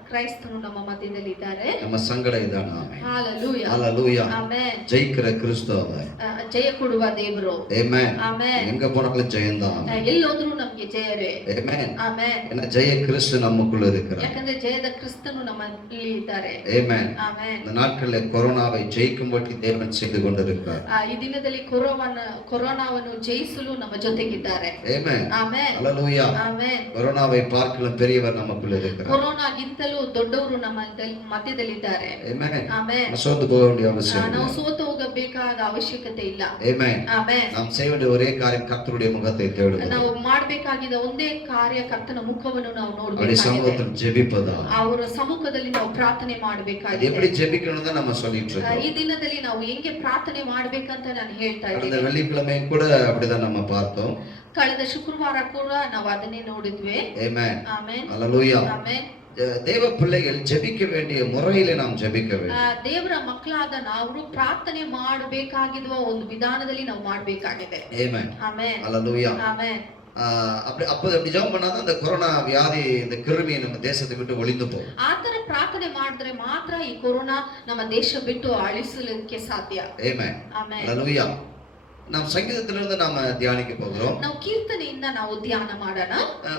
ಕ್ರೈಸ್ತನು ನಮ್ಮ ಮಧ್ಯದಲ್ಲಿ ಇದ್ದಾರೆ. ನಮ್ಮ ಸಂಗಡ ಇದ್ದಾನೆ. ಆಮೆನ್. ಹalleluya. ஹalleluya. ಆಮೆನ್. ஜெயிக்கிற கிறிஸ்து அவர். ಜಯ ಕೊಡುವ ದೇವರು. ಆಮೆನ್. ಆಮೆನ್. எங்க போனாலும் ஜெயம்தான். ಎಲ್ಲೋದ್ರೂ ನಮಗೆ ಜಯವೇ. ಆಮೆನ್. ಆಮೆನ್. ஏன்னா ஜெய கிறிஸ்து நமக்குள்ள இருக்கிறார். ಯಾಕಂದ್ರೆ ಜಯದ ಕ್ರಿಸ್ತನು ನಮ್ಮಲ್ಲಿ ಇದ್ದಾರೆ. ಆಮೆನ್. ಆಮೆನ್. இந்த நாட்களில் கொரோனாவை ஜெயிக்கும்படி தேவன் செய்து கொண்டிருக்கிறார். ಈ ದಿನದಲ್ಲಿ ಕೊರೋನಾವನ್ನು ಜಯಿಸಲು ನಮ್ಮ ಜೊತೆಗಿದ್ದಾರೆ. ಆಮೆನ್. ಆಮೆನ್. ஹalleluya. ಆಮೆನ್. கொரோனாவை பார்க்கலாம் பெரியவர் நமக்குள்ள இருக்கிறார். ಕೊರೋನಾಗಿಂತಲೂ ದೊಡ್ಡವರು ನಮ್ಮ ಮಧ್ಯದಲ್ಲಿದ್ದಾರೆ. ಆಮೆನ್. ಆಮೆನ್. சோர்ந்து போக வேண்டிய அவசியம் ನಾವು இல்லை. ಸೋತು ಹೋಗಬೇಕಾದ ಅವಶ್ಯಕತೆ ಇಲ್ಲ. ஆமென். ಆಮೆನ್. நாம் செய்ய வேண்டிய ஒரே காரியம் கர்த்தருடைய முகத்தை தேடுவது. ನಾವು ಮಾಡಬೇಕಾಗಿದ್ದ ಒಂದೇ ಕಾರ್ಯ ಕರ್ತನ ಮುಖವನ್ನು ನಾವು அவருடைய ನೋಡಬೇಕಾಗಿದೆ. சமூகத்தில் ஜெபிப்பதா. ಅವರ ಸಮ್ಮುಖದಲ್ಲಿ ನಾವು ಪ್ರಾರ್ಥನೆ அது ಮಾಡಬೇಕಾಗಿದೆ. எப்படி ஜெபிக்கணும் தான் நம்ம சொல்லிட்டு இருக்கோம். ಈ ದಿನದಲ್ಲಿ ನಾವು ಹೆಂಗೆ ಪ್ರಾರ್ಥನೆ ಮಾಡಬೇಕಂತ ನಾನು ಹೇಳ್ತಾ கடந்த ಇದ್ದೀನಿ. வெள்ளிக்கிழமை கூட அப்படிதான் நம்ம பார்த்தோம். ಕಳೆದ ಶುಕ್ರವಾರ ಕೂಡ ನಾವು ಅದನ್ನೇ ನೋಡಿದ್ವಿ. ஆமென். ಆಮೆನ್. ஹalleluya. ಆಮೆನ್. தேவ பிள்ளைகள் ஜெபிக்க வேண்டிய முறையிலே நாம் ஜெபிக்க வேண்டும். ದೇವರ ಮಕ್ಕಳಾದ ನಾವು ಪ್ರಾರ್ಥನೆ ಮಾಡಬೇಕಾಗಿರುವ ಒಂದು ವಿಧಾನದಲ್ಲಿ ನಾವು ಮಾಡಬೇಕಾಗಿದೆ. ஆமென். ಆಮೆನ್. ஹalleluya. ಆಮೆನ್. அப்படி ஜெபம் பண்ணாதான் அந்த கொரோனா வியாதி இந்த கிருமி நம்ம தேசத்தை விட்டு ஒளிந்து போகும். ಆತರ ಪ್ರಾರ್ಥನೆ ಮಾಡಿದ್ರೆ ಮಾತ್ರ ಈ ಕೊರೋನಾ ನಮ್ಮ ದೇಶ ಬಿಟ್ಟು ಅಳಿಸಲಿಕ್ಕೆ ಸಾಧ್ಯ. ஆமென். ಆಮೆನ್. ஹalleluya. நாம் சங்கீதத்திலிருந்து நாம தியானிக்க போகிறோம். ನಾವು ಕೀರ್ತನೆಯಿಂದ ನಾವು ಧ್ಯಾನ ಮಾಡೋಣ.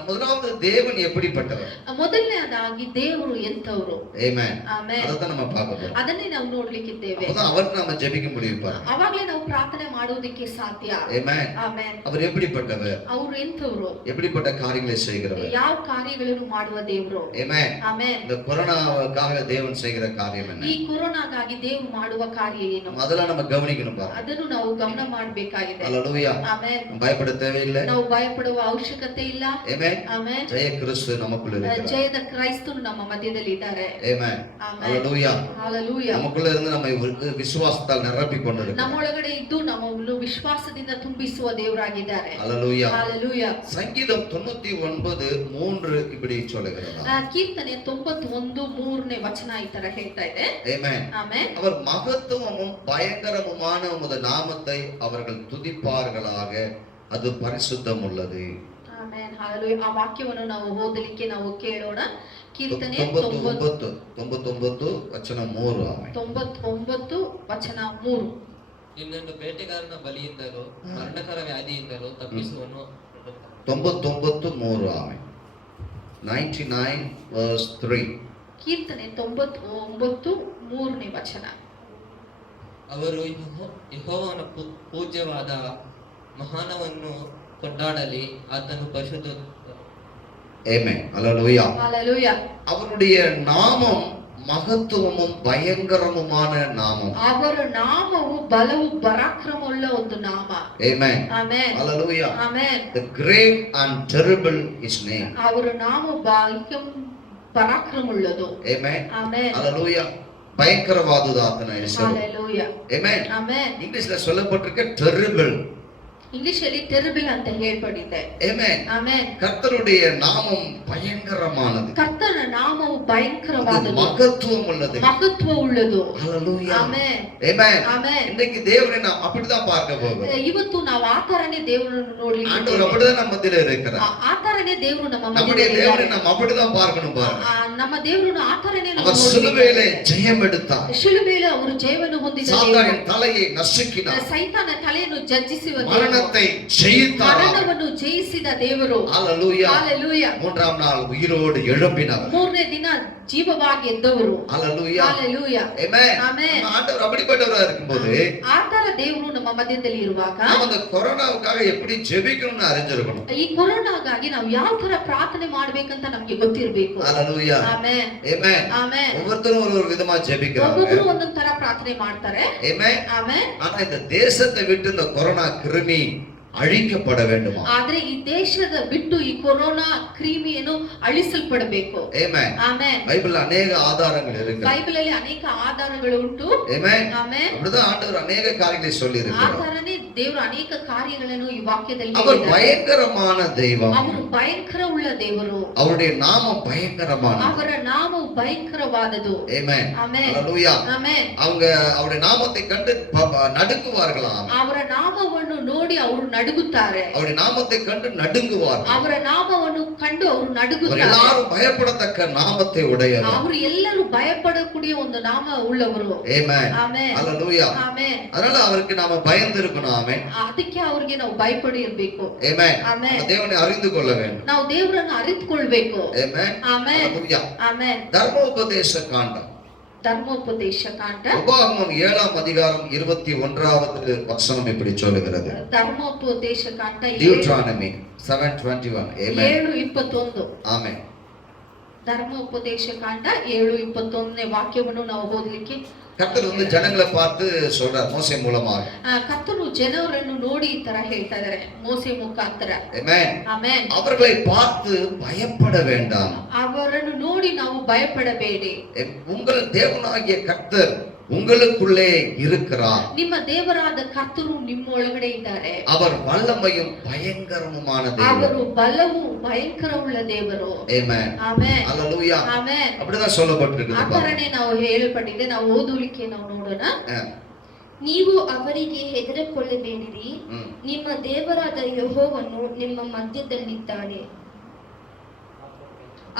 முதலாவது தேவன் எப்படிப்பட்டவர். ಮೊದಲನೇದಾಗಿ ದೇವರು ಎಂತವರು. ஆமென். ಆಮೆನ್. ಅದನ್ನ நம்ம பார்க்க போறோம். ಅದನ್ನೇ ನಾವು ನೋಡ್ಲಿಕ್ಕಿದ್ದೇವೆ. அப்பதான் அவருக்கு நாம ஜெபிக்க முடியும் பாருங்க. ಅವಾಗಲೇ ನಾವು ಪ್ರಾರ್ಥನೆ ಮಾಡೋದಕ್ಕೆ ಸಾಧ್ಯ. ஆமென். ಆಮೆನ್. அவர் எப்படிப்பட்டவர். ಅವರು ಎಂತವರು. எப்படிப்பட்ட காரியங்களை செய்கிறவர். ಯಾವ ಕಾರ್ಯಗಳನ್ನು ಮಾಡುವ ದೇವರು. ஆமென். ಆಮೆನ್. இந்த கொரோனாவுக்காக தேவன் செய்கிற காரியம் என்ன. ಈ ಕೊರೋನಾಗಾಗಿ ದೇವರು ಮಾಡುವ ಕಾರ್ಯ ಏನು. அதெல்லாம் நம்ம கவனிக்கணும் பாருங்க. ಅದನ್ನು ನಾವು ಗಮನ ಮಾಡಬೇಕಾಗಿದೆ. ஹalleluya. ಆಮೆನ್. பயப்பட தேவையில்லை. ನಾವು ಭಯಪಡುವ ಅವಶ್ಯಕತೆ ಇಲ್ಲ. ஆமென். ಆಮೆನ್. ஜெய கிறிஸ்து நமக்குள்ள இருக்கிறார். ಜಯದ ಕ್ರೈಸ್ತನು ನಮ್ಮ ಮಧ್ಯದಲ್ಲಿ ಇದ್ದಾರೆ. ஆமென். ಆಮೆನ್. ஹalleluya. ಹalleluya. நமக்குள்ள இருந்து நம்மை விசுவாசத்தால் நிரப்பிக் கொண்டிருக்கிறார். ನಮ್ಮೊಳಗಡೆ ಇದ್ದು ನಮ್ಮನ್ನು ವಿಶ್ವಾಸದಿಂದ ತುಂಬಿಸುವ ದೇವರಾಗಿದ್ದಾರೆ. ஹalleluya. ಹalleluya. சங்கீதம் 99:3 இப்படி சொல்லுகிறது. ಕೀರ್ತನೆ 91:3 ವಚನ ಈ ತರ ಹೇಳ್ತಾ ಇದೆ. ஆமென். ಆಮೆನ್. அவர் மகத்துவமும் பயங்கரமுமான உமது நாமத்தை அவர்கள் துதிப்பார்களாக, அது பரிசுத்தம் உள்ளது. ಆಮೆನ್. ಹalleluya. ಆ ವಾಕ್ಯವನ್ನು ನಾವು ಓದಲಿಕ್ಕೆ ನಾವು ಕೇಳೋಣ. ಕೀರ್ತನೆ 99 ವಚನ 3. ಆಮೆನ್. 99 ವಚನ 3. ನಿನ್ನನ್ನು ಬೇಟೆಗಾರನ ಬಲಿಯಿಂದಲೂ ಮರಣಕರ ವ್ಯಾಧಿಯಿಂದಲೂ ತಪ್ಪಿಸುವನು. 99:3. ಆಮೆನ್. 99:3. ಕೀರ್ತನೆ 99:3 ವಚನ. ಅವರು ಯೆಹೋವನ ಪೂಜ್ಯವಾದ ಮಹಾನವನ್ನು ಕೊಂಡಾಡಲಿ, ಆತನು ಪರಿಶುದ್ಧ. ஆமென். ஹalleluya. ಹalleluya. அவருடைய நாமம் மகத்துவமும் பயங்கரமுமான நாமம். ಅವರ ನಾಮವು ಬಲವು ಪರಾಕ್ರಮವುಳ್ಳ ಒಂದು ನಾಮ. Amen. Amen. Hallelujah. Amen. The great and terrible his name. ಅವರ ನಾಮ ಬಾಹ್ಯಂ ಪರಾಕ್ರಮವುಳ್ಳದು. Amen. ಆಮೆನ್. Hallelujah. பயங்கரவாதது ಆತನ ಹೆಸರು. ಹalleluya. Amen. ಆಮೆನ್. ಇಂಗ್ಲಿಷ್ல சொல்லப்பட்டிருக்க terrible. ಇಂಗ್ಲಿಷ್ ಅಲ್ಲಿ ಟೆರಿಬಲ್ ಅಂತ ಹೇಳ್ಪಟ್ಟಿದೆ. Amen. ಆಮೆನ್. கர்த்தருடைய நாமம் பயங்கரமானது. ಕರ್ತನ ನಾಮವು ಭಯಂಕರವಾದದ್ದು, மகத்துவம் உள்ளது. ಮಹತ್ವ ಉಳ್ಳದು. Hallelujah. ಆಮೆನ್. Amen. ಆಮೆನ್. இன்னைக்கு தேவனை நாம் அப்படிதான் பார்க்க போகிறோம். ಇವತ್ತು ನಾವು ಆ ತರನೇ ದೇವರನ್ನು ನೋಡ್ಲಿಕ್ಕೆ ஆண்டவர் அப்படிதான் நம்ம மத்தியில இருக்கிறார். ಆ ತರನೇ ದೇವರು ನಮ್ಮ நம்முடைய ಮಧ್ಯದಲ್ಲಿ தேவனை ಇದ್ದಾರೆ. நாம் அப்படிதான் பார்க்கணும் பாருங்க. ನಮ್ಮ ದೇವರನ್ನು ಆ ತರನೇ ನಾವು அவர் ನೋಡ್ಬೇಕು. சிலுவையிலே ஜெயம் எடுத்தார். ಶಿಲುಬೆಯಲ್ಲಿ ಅವರು ಜಯವನ್ನು ಹೊಂದಿದ ದೇವರು. சாத்தானின் தலையை நசுக்கினார். ಸೈತಾನ ತಲೆಯನ್ನು ಜಜ್ಜಿಸುವ மரண ದೇವರು. மரணத்தை ஜெயித்தார். ಮರಣವನ್ನು ಜಯಿಸಿದ ದೇವರು. ஹalleluya. Hallelujah. மூன்றாம் நாள் உயிரோடு எழும்பினார். ಮೂರನೇ ದಿನ ಜೀವವಾಗಿ ಎದ್ದವರು. ஹalleluya. Hallelujah. Amen. Amen. நம்ம ஆண்டவர் அப்படிப்பட்டவரா இருக்கும்போது ಆ ತರ ದೇವರು ನಮ್ಮ ಮಧ್ಯದಲ್ಲಿ ಇರುವಾಗ நாம அந்த கொரோனாவுக்காக எப்படி ஜெபிக்கணும்னு அறிஞ்சிருக்கணும். ಈ ಕೊರೋನಾಗಾಗಿ ನಾವು ಯಾವ ತರ ಪ್ರಾರ್ಥನೆ ಮಾಡ್ಬೇಕಂತ ನಮ್ಗೆ ಗೊತ್ತಿರಬೇಕು. ஹalleluya. ಆಮೆನ್. Amen. ಆಮೆನ್. ஒவ்வொருத்தரும் ஒரு விதமா ஜெபிக்கிறாங்க. ಒಬ್ಬೊಬ್ಬರು ಒಂದೊಂದು ತರ ಪ್ರಾರ್ಥನೆ ಮಾಡ್ತಾರೆ. Amen. ಆಮೆನ್. ஆனா இந்த தேசத்தை விட்டு இந்த கொரோனா கிருமி ಅಳಿக்கப்பಡ ವೇண்டுமா. ಆದ್ರೆ ಈ ದೇಶದ ಬಿಟ್ಟು ಈ ಕೊರೋನಾ ಕ್ರಿಮಿಯನ್ನು ಅಳಿಸಲ್ಪಡಬೇಕು. ಆಮೆನ್. ಆಮೆನ್. ಬೈಬಲ್ ಅನೇಕ ಆಧಾರಗಳು ಇருக்கு. ಬೈಬಲ್ ಅಲ್ಲಿ ಅನೇಕ ಆಧಾರಗಳು ಉಂಟು. ಆಮೆನ್. ಆಮೆನ್. அப்படிதான் ஆண்டவர் ಅನೇಕ ಕಾರ್ಯங்களை சொல்லி ಆ இருக்கிறார். ತರನೇ ದೇವರು ಅನೇಕ ಕಾರ್ಯಗಳನ್ನು ಈ ವಾಕ್ಯದಲ್ಲಿ அவர் ಹೇಳಿದ್ದಾರೆ. பயங்கரமான தெய்வம். ಅವರು ಭಯಂಕರ ಉಳ್ಳ ದೇವರು. அவருடைய நாமம் பயங்கரமானது. ಅವರ ನಾಮವು ಭಯಂಕರವಾದದು. ಆಮೆನ್. ಆಮೆನ್. ஹalleluya. ಆಮೆನ್. அவங்க அவருடைய நாமத்தை கண்டு நடுங்குவார்களாம். ಅವರ ನಾಮವನ್ನು ನೋಡಿ ಅವರು ನಡುಗುತ್ತಾರೆ. அவருடைய நாமத்தை கண்டு நடுங்குவார்கள். ಅವರ ನಾಮವನ್ನು ಕಂಡು ಅವರು ನಡುಗುತ್ತಾರೆ. எல்லாரும் பயப்படத்தக்க நாமத்தை உடையவர். ಅವರು ಎಲ್ಲರೂ ಭಯಪಡக்கூடிய ಒಂದು ನಾಮ ಉಳ್ಳವರು. ಆಮೆನ್. ಆಮೆನ್. ஹalleluya. ಆಮೆನ್. அதனால அவருக்கு நாம பயந்து இருக்கணும். ஆமென். ಅದಕ್ಕೆ ಅವರಿಗೆ ನಾವು ಭಯಪಡಿ ಇರಬೇಕು. ஆமென். ಆಮೆನ್. தேவனை அறிந்து கொள்ள வேண்டும். ನಾವು ದೇವರನ್ನು ಅರಿತುಕೊಳ್ಳಬೇಕು. ஆமென். ಆಮೆನ್. ஹalleluya. ಆಮೆನ್. தர்மோபதேச காண்டம். ಧರ್ಮೋಪದೇಶ ಕಾಂಡ உபாகமம் 7ஆம் அதிகாரம் 21வது வசனம் இப்படி சொல்லுகிறது. ಧರ್ಮೋಪದೇಶ ಕಾಂಡ Deuteronomy 7:21. Amen. 7:21. Amen. ಧರ್ಮೋಪದೇಶ ಕಾಂಡ 7:21ನೇ ವಾಕ್ಯವನ್ನು ನಾವು ಓದಲಿಕ್ಕೆ கர்த்தர் வந்து ஜனங்களை பார்த்து சொல்றார் மோசே மூலமாக. ಕರ್ತನು ಜನರನ್ನು ನೋಡಿ ಈ ತರ ಹೇಳ್ತಾ ಇದ್ದಾರೆ ಮೋಸೆ ಮುಖಾಂತರ. Amen. ಆಮೆನ್. அவர்களை பார்த்து பயப்பட வேண்டாம். ಅವರನ್ನು ನೋಡಿ ನಾವು ಭಯಪಡಬೇಡಿ. உங்கள் தேவனாகிய கர்த்தர் உங்களுக்குள்ளே இருக்கிறார். ನಿಮ್ಮ ದೇವರಾದ ಕರ್ತನು ನಿಮ್ಮ ಒಳಗಡೆ ಇದ್ದಾರೆ. அவர் வல்லமையும் பயங்கரமுமான தேவன். ಅವರು ಬಲವು ಭಯಂಕರವುಳ್ಳ ದೇವರು. Amen. ಆಮೆನ್. Hallelujah. ಆಮೆನ್. அப்படிதான் சொல்லப்பட்டிருக்குது. ಆ ತರನೇ ನಾವು ಹೇಳಲ್ಪಟ್ಟಿದೆ. ನಾವು ಓದುಲಿಕ್ಕೆ ನಾವು ನೋಡೋಣ. ನೀವು ಅವರಿಗೆ ಹೆದರಿಕೊಳ್ಳಬೇಡಿರಿ, ನಿಮ್ಮ ದೇವರಾದ ಯೆಹೋವನು ನಿಮ್ಮ ಮಧ್ಯದಲ್ಲಿದ್ದಾನೆ.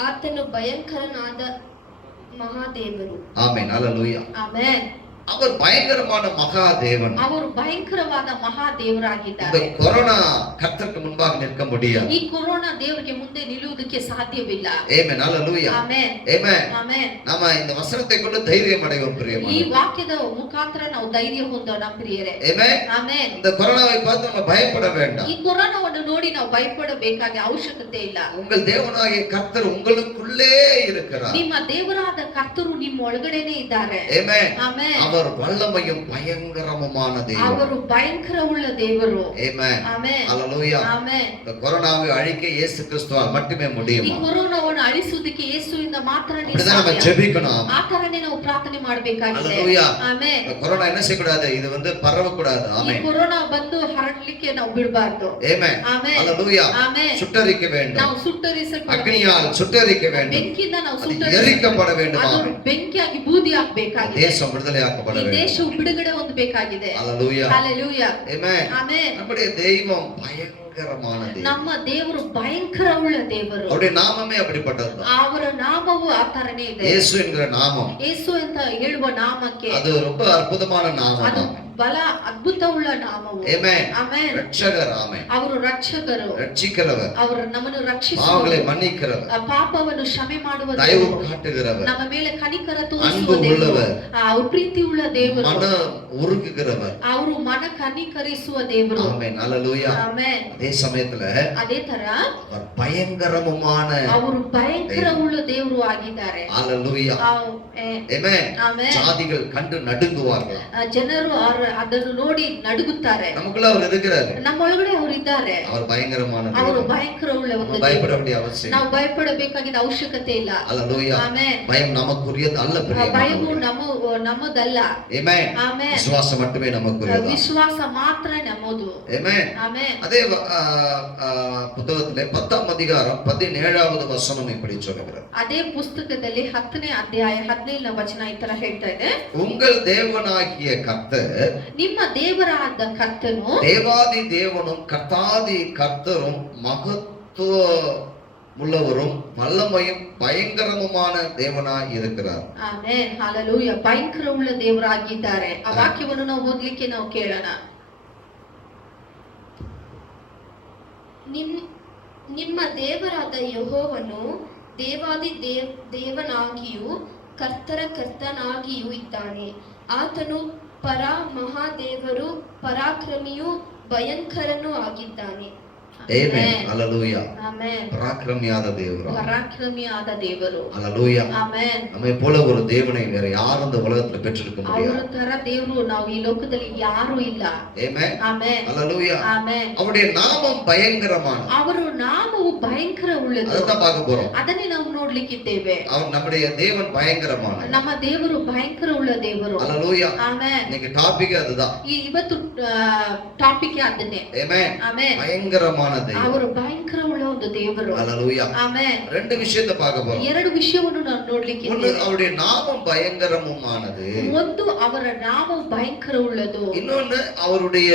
ಆತನು ಭಯಂಕರನಾದ ಮಹಾದೇವರು. ஆமென். ஹalleluya. ಆಮೆನ್. அவர் பயங்கரமான மகா தேவன். ಅವರು ಭಯಂಕರವಾದ ಮಹಾ ದೇವರಾಗಿದ್ದಾರೆ. இந்த கொரோனா கர்த்தருக்கு முன்பாக நிற்க முடியாது. ಈ ಕೊರೋನಾ ದೇವರಿಗೆ ಮುಂದೆ ನಿಲ್ಲುವುದಕ್ಕೆ ಸಾಧ್ಯವಿಲ್ಲ. Amen. Hallelujah. Amen. Amen. Amen. நாம இந்த வசனத்தை கொண்டு தைரியம் அடைவோம் ಈ பிரியமானவர்களே. ವಾಕ್ಯದ ಮುಖಾಂತರ ನಾವು ಧೈರ್ಯ ಹೊಂದೋಣ ಪ್ರಿಯರೇ. ಆಮೆನ್. ಆಮೆನ್. இந்த கொரோனாவை பார்த்து நம்ம பயப்பட வேண்டாம். ಈ ಕೊರೋನಾವನ್ನು ನೋಡಿ ನಾವು ಭಯಪಡಬೇಕಾದ ಅವಶ್ಯಕತೆ ಇಲ್ಲ. உங்கள் தேவனாகிய கர்த்தர் உங்களுக்குள்ளே இருக்கிறார். ನಿಮ್ಮ ದೇವರಾದ ಕರ್ತರು ನಿಮ್ಮ ಒಳಗಡೆನೇ ಇದ್ದಾರೆ. ಆಮೆನ್. ಆಮೆನ್. அவர் வல்லமையும் பயங்கரமுமான தேவன். ಅವರು ಭಯಂಕರವುಳ್ಳ ದೇವರು. ஆமென். ಆಮೆನ್. ஹalleluya. ಆಮೆನ್. இந்த கொரோனாவை அழிக்க இயேசு கிறிஸ்துவால் மட்டுமே ಈ முடியும். ಕೊರೋನಾವನ್ನು ಅಳಿಸುವುದಕ್ಕೆ ಯೇಸುವಿಂದ ಮಾತ್ರ அப்படிதான் நம்ம ஜெபிக்கணும். ಆ ತರನೇ ನಾವು ಪ್ರಾರ್ಥನೆ ಮಾಡಬೇಕಾಗಿದೆ. ஹalleluya. ಆಮೆನ್. இந்த கொரோனா என்ன செய்யக்கூடாது? இது வந்து பரவக்கூடாது. ಈ ஆமென். ಕೊರೋನಾ ಬಂದು ಹರಡಲಿಕ್ಕೆ ನಾವು ಬಿಡಬಾರದು. ஆமென். ಆಮೆನ್. ஹalleluya. ಆಮೆನ್. சுட்டரிக்க வேண்டும். ನಾವು ಸುಟ್ಟರಿಸಲ್ಪಡಬೇಕು. அக்னியால் சுட்டரிக்க வேண்டும். ಬೆಂಕಿಯಿಂದ ನಾವು அது எரிக்கப்பட வேண்டும். ಅದು ஆமென். ಬೆಂಕಿಯಾಗಿ ಬೂದಿ ಆಗಬೇಕಾಗಿದೆ. தேசம் விடுதலையாக்கப்பட ಈ வேண்டும். ದೇಶವು ಬಿಡುಗಡೆ ಹೊಂದಬೇಕಾಗಿದೆ. ஹalleluya. ಹalleluya. ஆமென். ಆಮೆನ್. நம்முடைய தெய்வம் பயங்கரமான தெய்வம். ನಮ್ಮ ದೇವರು ಭಯಂಕರವುಳ್ಳ ದೇವರು. அவருடைய நாமமே அப்படிப்பட்டதுதான். ಅವರ ನಾಮವು ಆ ತರನೇ ಇದೆ. இயேசு என்கிற நாமம் ಯೇಸು ಅಂತ ಹೇಳುವ ನಾಮಕ್ಕೆ அது ரொம்ப அற்புதமான நாமம். ಅದು ಬಲ ಅದ್ಭುತವುಳ್ಳ ನಾಮವು. ஆமென். ಆಮೆನ್. ரட்சகர். ஆமென். ಅವರು ರಕ್ಷಕರು. ரட்சிக்கிறவர். ಅವರು ನಮ್ಮನ್ನು பாவங்களை ರಕ್ಷಿಸುವವರು. மன்னிக்கிறவர். ಆ ಪಾಪವನ್ನು ಕ್ಷಮೆ ಮಾಡುವ தயவு ದೇವರು. காட்டுகிறவர். ನಮ್ಮ ಮೇಲೆ ಕನಿಕರ அன்பு ತೋರಿಸುವ ದೇವರು. உள்ளவர். ಅವರು ಪ್ರೀತಿ ಉಳ್ಳ ದೇವರು. மன உருகுகிறவர். ಅವರು ಮನ ಕನಿಕರಿಸುವ ದೇವರು. ஆமென். ஹalleluya. ಆಮೆನ್. அதே சமயத்துல ಅದೇ ತರ அவர் பயங்கரமுமான ಅವರು ಭಯಂಕರ ಉಳ್ಳ ದೇವರು ಆಗಿದ್ದಾರೆ. ஹalleluya. ஆமென். ಆಮೆನ್. ஜாதிகள் கண்டு நடுங்குவார்கள். ಜನರು ಅದನ್ನು ನೋಡಿ ನಡುಗುತ್ತಾರೆ. நமக்குள்ள அவர் இருக்கிறாரு. ನಮ್ಮೊಳಗಡೆ ಅವರು ಇದ್ದಾರೆ. அவர் பயங்கரமான ಅವರು தேவன். ಭಯಂಕರ ಉಳ್ಳ ಒಂದು நம்ம ದೇವರು. பயப்பட வேண்டிய அவசியம். ನಾವು ಭಯಪಡಬೇಕಾಗಿದ್ದ ಅವಶ್ಯಕತೆ ಇಲ್ಲ. ஹalleluya. ಆಮೆನ್. பயம் நமக்குரியது அல்ல ಭಯವು பிரியமானவர்களே. ನಮ್ಮದಲ್ಲ. ஆமென். ಆಮೆನ್. விசுவாசம் மட்டுமே நமக்குரியது. ವಿಶ್ವಾಸ ಮಾತ್ರ ನಮ್ಮದು. ஆமென். ಆಮೆನ್. அதே புத்தகத்திலே 10ஆம் அதிகாரம் 17வது வசனம் இப்படி சொல்லுகிறது. ಅದೇ ಪುಸ್ತಕದಲ್ಲಿ 10ನೇ ಅಧ್ಯಾಯ 17ನೇ ವಚನ ಈ ತರ ಹೇಳ್ತಾ ಇದೆ. உங்கள் தேவனாகிய கர்த்தர் ನಿಮ್ಮ ದೇವರಾದ ಕರ್ತನು தேவாதி தேவனும் கர்த்தாதி கர்த்தரும் மகத்துவ உள்ளவரும் வல்லமையும் பயங்கரமுமான தேவனாய் இருக்கிறார். ಆಮೆನ್. ಹalleluya. ಭಯಂಕರ ಉಳ್ಳ ದೇವರಾಗಿದ್ದಾರೆ. ಆ ವಾಕ್ಯವನ್ನು ನಾವು ಓದಲಿಕ್ಕೆ ನಾವು ಕೇಳೋಣ. ನಿಮ್ಮ ದೇವರಾದ ಯೆಹೋವನು ದೇವನಾಗಿಯೂ ಕರ್ತರ ಕರ್ತನಾಗಿಯೂ ಇದ್ದಾನೆ. ಆತನು ಮಹಾದೇವರು, ಪರಾಕ್ರಮಿಯೂ ಭಯಂಕರನೂ ಆಗಿದ್ದಾನೆ. ಆಮೆನ್. ಹಲ್ಲೆಲೂಯಾ. ಆಮೆನ್. பராக்கிரமியாத தேவரா. பராக்கிரமியாத தேவரு. ஹல்லேலூயா. ஆமென். நம்மை போல ஒரு தேவனை வேற யாரும் இந்த உலகத்துல பெற்றிருக்க முடியாது. ಅವರ ತರ ದೇವರು ನಾವು ಈ ಲೋಕದಲ್ಲಿ ಯಾರೂ ಇಲ್ಲ. ஆமென். ಆಮೆನ್. ஹல்லேலூயா. ಆಮೆನ್. அவருடைய நாமம் பயங்கரமானது. ಅವರ ನಾಮವು ಭಯಂಕರ ಉಳ್ಳದು. ಅದನ್ನ பார்க்க போறோம். ಅದನ್ನೇ ನಾವು ನೋಡ್ಲಿಕ್ಕಿದ್ದೇವೆ. அவர் நம்முடைய தேவன் பயங்கரமானவர். ನಮ್ಮ ದೇವರು ಭಯಂಕರ ಉಳ್ಳ ದೇವರು. ஹல்லேலூயா. ಆಮೆನ್. இன்னைக்கு டாபிக் அதுதான். ಇವತ್ತು ಟಾಪಿಕ್ ಅದನ್ನೇ. ஆமென். ಆಮೆನ್. பயங்கரமான தேவன். ಅವರು ಭಯಂಕರ ಉಳ್ಳ ಒಂದು ದೇವರು. ஹல்லேலூயா. ಆಮೆನ್. ரெண்டு விஷயத்தை பார்க்க போறோம். ಎರಡು ವಿಷಯವನ್ನು ನಾವು ನೋಡ್ಲಿಕ್ಕಿದ್ದೇವೆ. ஒன்று அவருடைய நாமம் பயங்கரமுமானது. ಒಂದು ಅವರ ನಾಮವು ಭಯಂಕರ ಉಳ್ಳದು. இன்னொன்று அவருடைய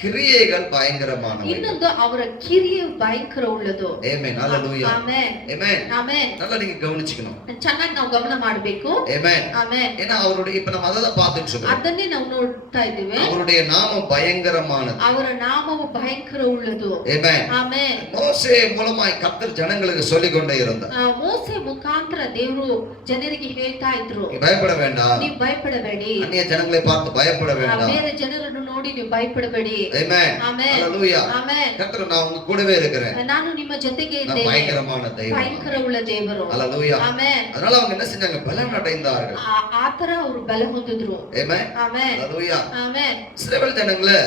கிரியைகள் பயங்கரமானவை. ಇನ್ನೊಂದು ಅವರ ಕಿರಿಯ ಭಯಂಕರ ಉಳ್ಳದು. ஆமென். ஹல்லேலூயா. ಆಮೆನ್. ஆமென். ಆಮೆನ್. நல்லா நீங்க கவனிச்சுக்கணும். ಚೆನ್ನಾಗಿ ನಾವು ಗಮನ ಮಾಡಬೇಕು. ஆமென். ಆಮೆನ್. ஏன்னா அவருடைய இப்ப நம்ம அதை தான் பார்த்துட்டு இருக்கோம். ಅದನ್ನೇ ನಾವು ನೋಡ್ತಾ ಇದ್ದೇವೆ. அவருடைய நாமம் பயங்கரமானது. ಅವರ ನಾಮವು ಭಯಂಕರ ಉಳ್ಳದು. ஆமென். ಆಮೆನ್. மோசே மூலமாய் கர்த்தர் ஜனங்களுக்கு சொல்லிக் கொண்டே இருந்தார். ಮೋಸೆ ಮುಖಾಂತರ ದೇವರು ಜನರಿಗೆ ಹೇಳ್ತಾ ಇದ್ರು, நீ பயப்பட வேண்டாம். ನೀವು ಭಯಪಡಬೇಡಿ. அந்நிய ஜனங்களை பார்த்து பயப்பட வேண்டாம். ಬೇರೆ ಜನರನ್ನು ನೋಡಿ ನೀವು ಭಯಪಡಬೇಡಿ. ஆமென். ಆಮೆನ್. ஹல்லேலூயா. ಆಮೆನ್. கர்த்தர் நான் உங்க கூடவே இருக்கிறேன். ನಾನು ನಿಮ್ಮ ಜೊತೆಗೆ நான் ಇದ್ದೇನೆ. பயங்கரமான தெய்வம். ಭಯಂಕರ ಉಳ್ಳ ದೇವರು. ஹல்லேலூயா. ಆಮೆನ್. அதனால அவங்க என்ன செஞ்சாங்க? பலம் அடைந்தார்கள். ಆತರ ಅವರು ಬಲ ಹೊಂದಿದ್ರು. ஆமென். ಆಮೆನ್. ஹல்லேலூயா. ಆಮೆನ್. இஸ்ரவேல் ஜனங்களை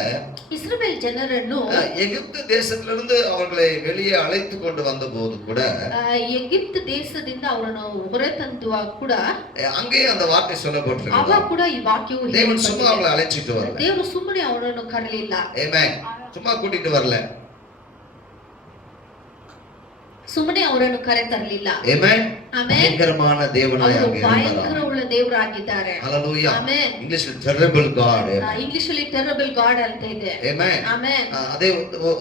ಇಸ್ರಾಯೇಲ್ ಜನರನ್ನು எகிப்து தேசத்திலிருந்து அவர்களை வெளியே அழைத்து கொண்டு வந்த போது கூட ಎಗಿಪ್ತ್ ದೇಶದಿಂದ ಅವರನ್ನು ಹೊರತಂದುವಾಗ ಕೂಡ அங்கேயே அந்த வார்த்தை சொல்லப்பட்டிருக்கு. ಅವಾಗ ಕೂಡ ಈ ವಾಕ್ಯವು தேவன் சும்மா அவங்களை அழைச்சிட்டு வரல. ದೇವರು ಸುಮ್ಮನೆ ಅವರನ್ನು ಕರೆಯಲಿಲ್ಲ. ஆமென். சும்மா கூட்டிட்டு வரல. ಸುಮ್ಮನೆ ಅವರನ್ನು ಕರೆ ತರಲಿಲ್ಲ. ஆமென். ಆಮೆನ್. பயங்கரமான தேவனாய் ಅವರು அங்கே ಭಯಂಕರ இருந்தார். ಉಳ್ಳ ದೇವರಾಗಿದ್ದಾರೆ. ஹல்லேலூயா. ಆಮೆನ್. இங்கிலீஷ்ல terrible God. ಇಂಗ್ಲಿಷ್ ಅಲ್ಲಿ ಟೆರಬಲ್ ಗಾಡ್ ಅಂತ ಇದೆ. ஆமென். ಆಮೆನ್. அதே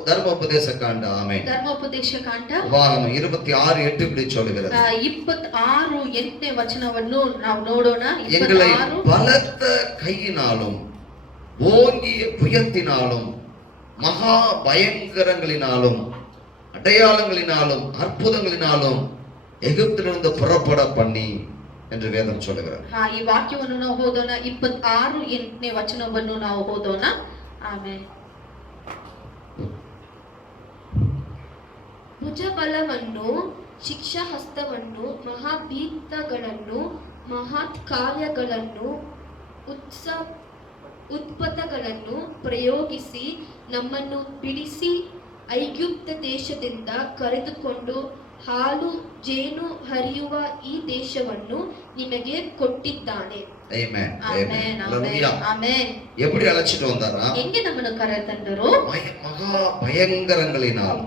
தர்மோபதேச காண்ட. ஆமென். ಧರ್ಮೋಪದೇಶ ಕಾಂಡ உபாகமம் 26:8 இப்படி சொல்லுகிறது. 26:8 ವಚನವನ್ನು ನಾವು ನೋಡೋಣ. எங்களை 26 பலத்த கையினாலும் ஓங்கிய புயத்தினாலும் மகா பயங்கரங்களினாலும் அடையாளங்களினாலும் அற்புதங்களினாலும் எகிப்திலிருந்து புறப்பட பண்ணி என்று வேதம் சொல்லுகிறார். ಈ ವಾಕ್ಯವನ್ನು ನಾವು ಓದೋಣ. 26:8 ವಚನವನ್ನು ನಾವು ಓದೋಣ. ಆಮೆನ್. ಭುಜಬಲವನ್ನು, ಶಿಕ್ಷಾಹಸ್ತವನ್ನು, ಮಹಾಭೀತಗಳನ್ನು, ಮಹತ್ ಕಾರ್ಯಗಳನ್ನು, ಉತ್ಪತ್ತಗಳನ್ನು ಪ್ರಯೋಗಿಸಿ ನಮ್ಮನ್ನು ಬಿಡಿಸಿ ಐಗುಪ್ತ ದೇಶದಿಂದ ಕರೆದುಕೊಂಡು ಹಾಲು ಜೇನು ಹರಿಯುವ ಈ ದೇಶವನ್ನು ನಿಮಗೆ ಕೊಟ್ಟಿದ್ದಾನೆ. ஆமென். ಆಮೆನ್. ஹல்லேலூயா. ಆಮೆನ್. எப்படி அழைச்சிட்டு வந்தாரா? ಹೆಂಗೆ ನಮ್ಮನ್ನು ಕರೆ ತಂದರು? மகா பயங்கரங்களினால்.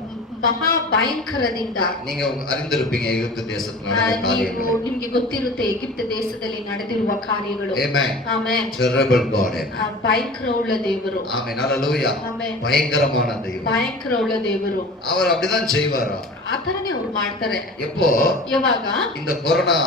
ಮಹಾ ಭಯಂಕರದಿಂದ. நீங்க அறிந்திருப்பீங்க எகிப்து தேசத்துல நடந்த ನೀವು காரியங்கள். ನಿಮಗೆ ಗೊತ್ತಿರುತ್ತೆ ಎಗಿಪ್ತ ದೇಶದಲ್ಲಿ ನಡೆದಿರುವ ಕಾರ್ಯಗಳು. ஆமென். ಆಮೆನ್. terrible God. ಭಯಂಕರ ಉಳ್ಳ ದೇವರು. ஆமென். ஹல்லேலூயா. ಆಮೆನ್. பயங்கரமான தெய்வம். ಭಯಂಕರ ಉಳ್ಳ ದೇವರು. அவர் அப்படிதான் செய்வாரா? ಆ ತರನೇ ಅವ್ರು ಮಾಡ್ತಾರೆ. எப்போ ಯಾವಾಗ இந்த கொரோனா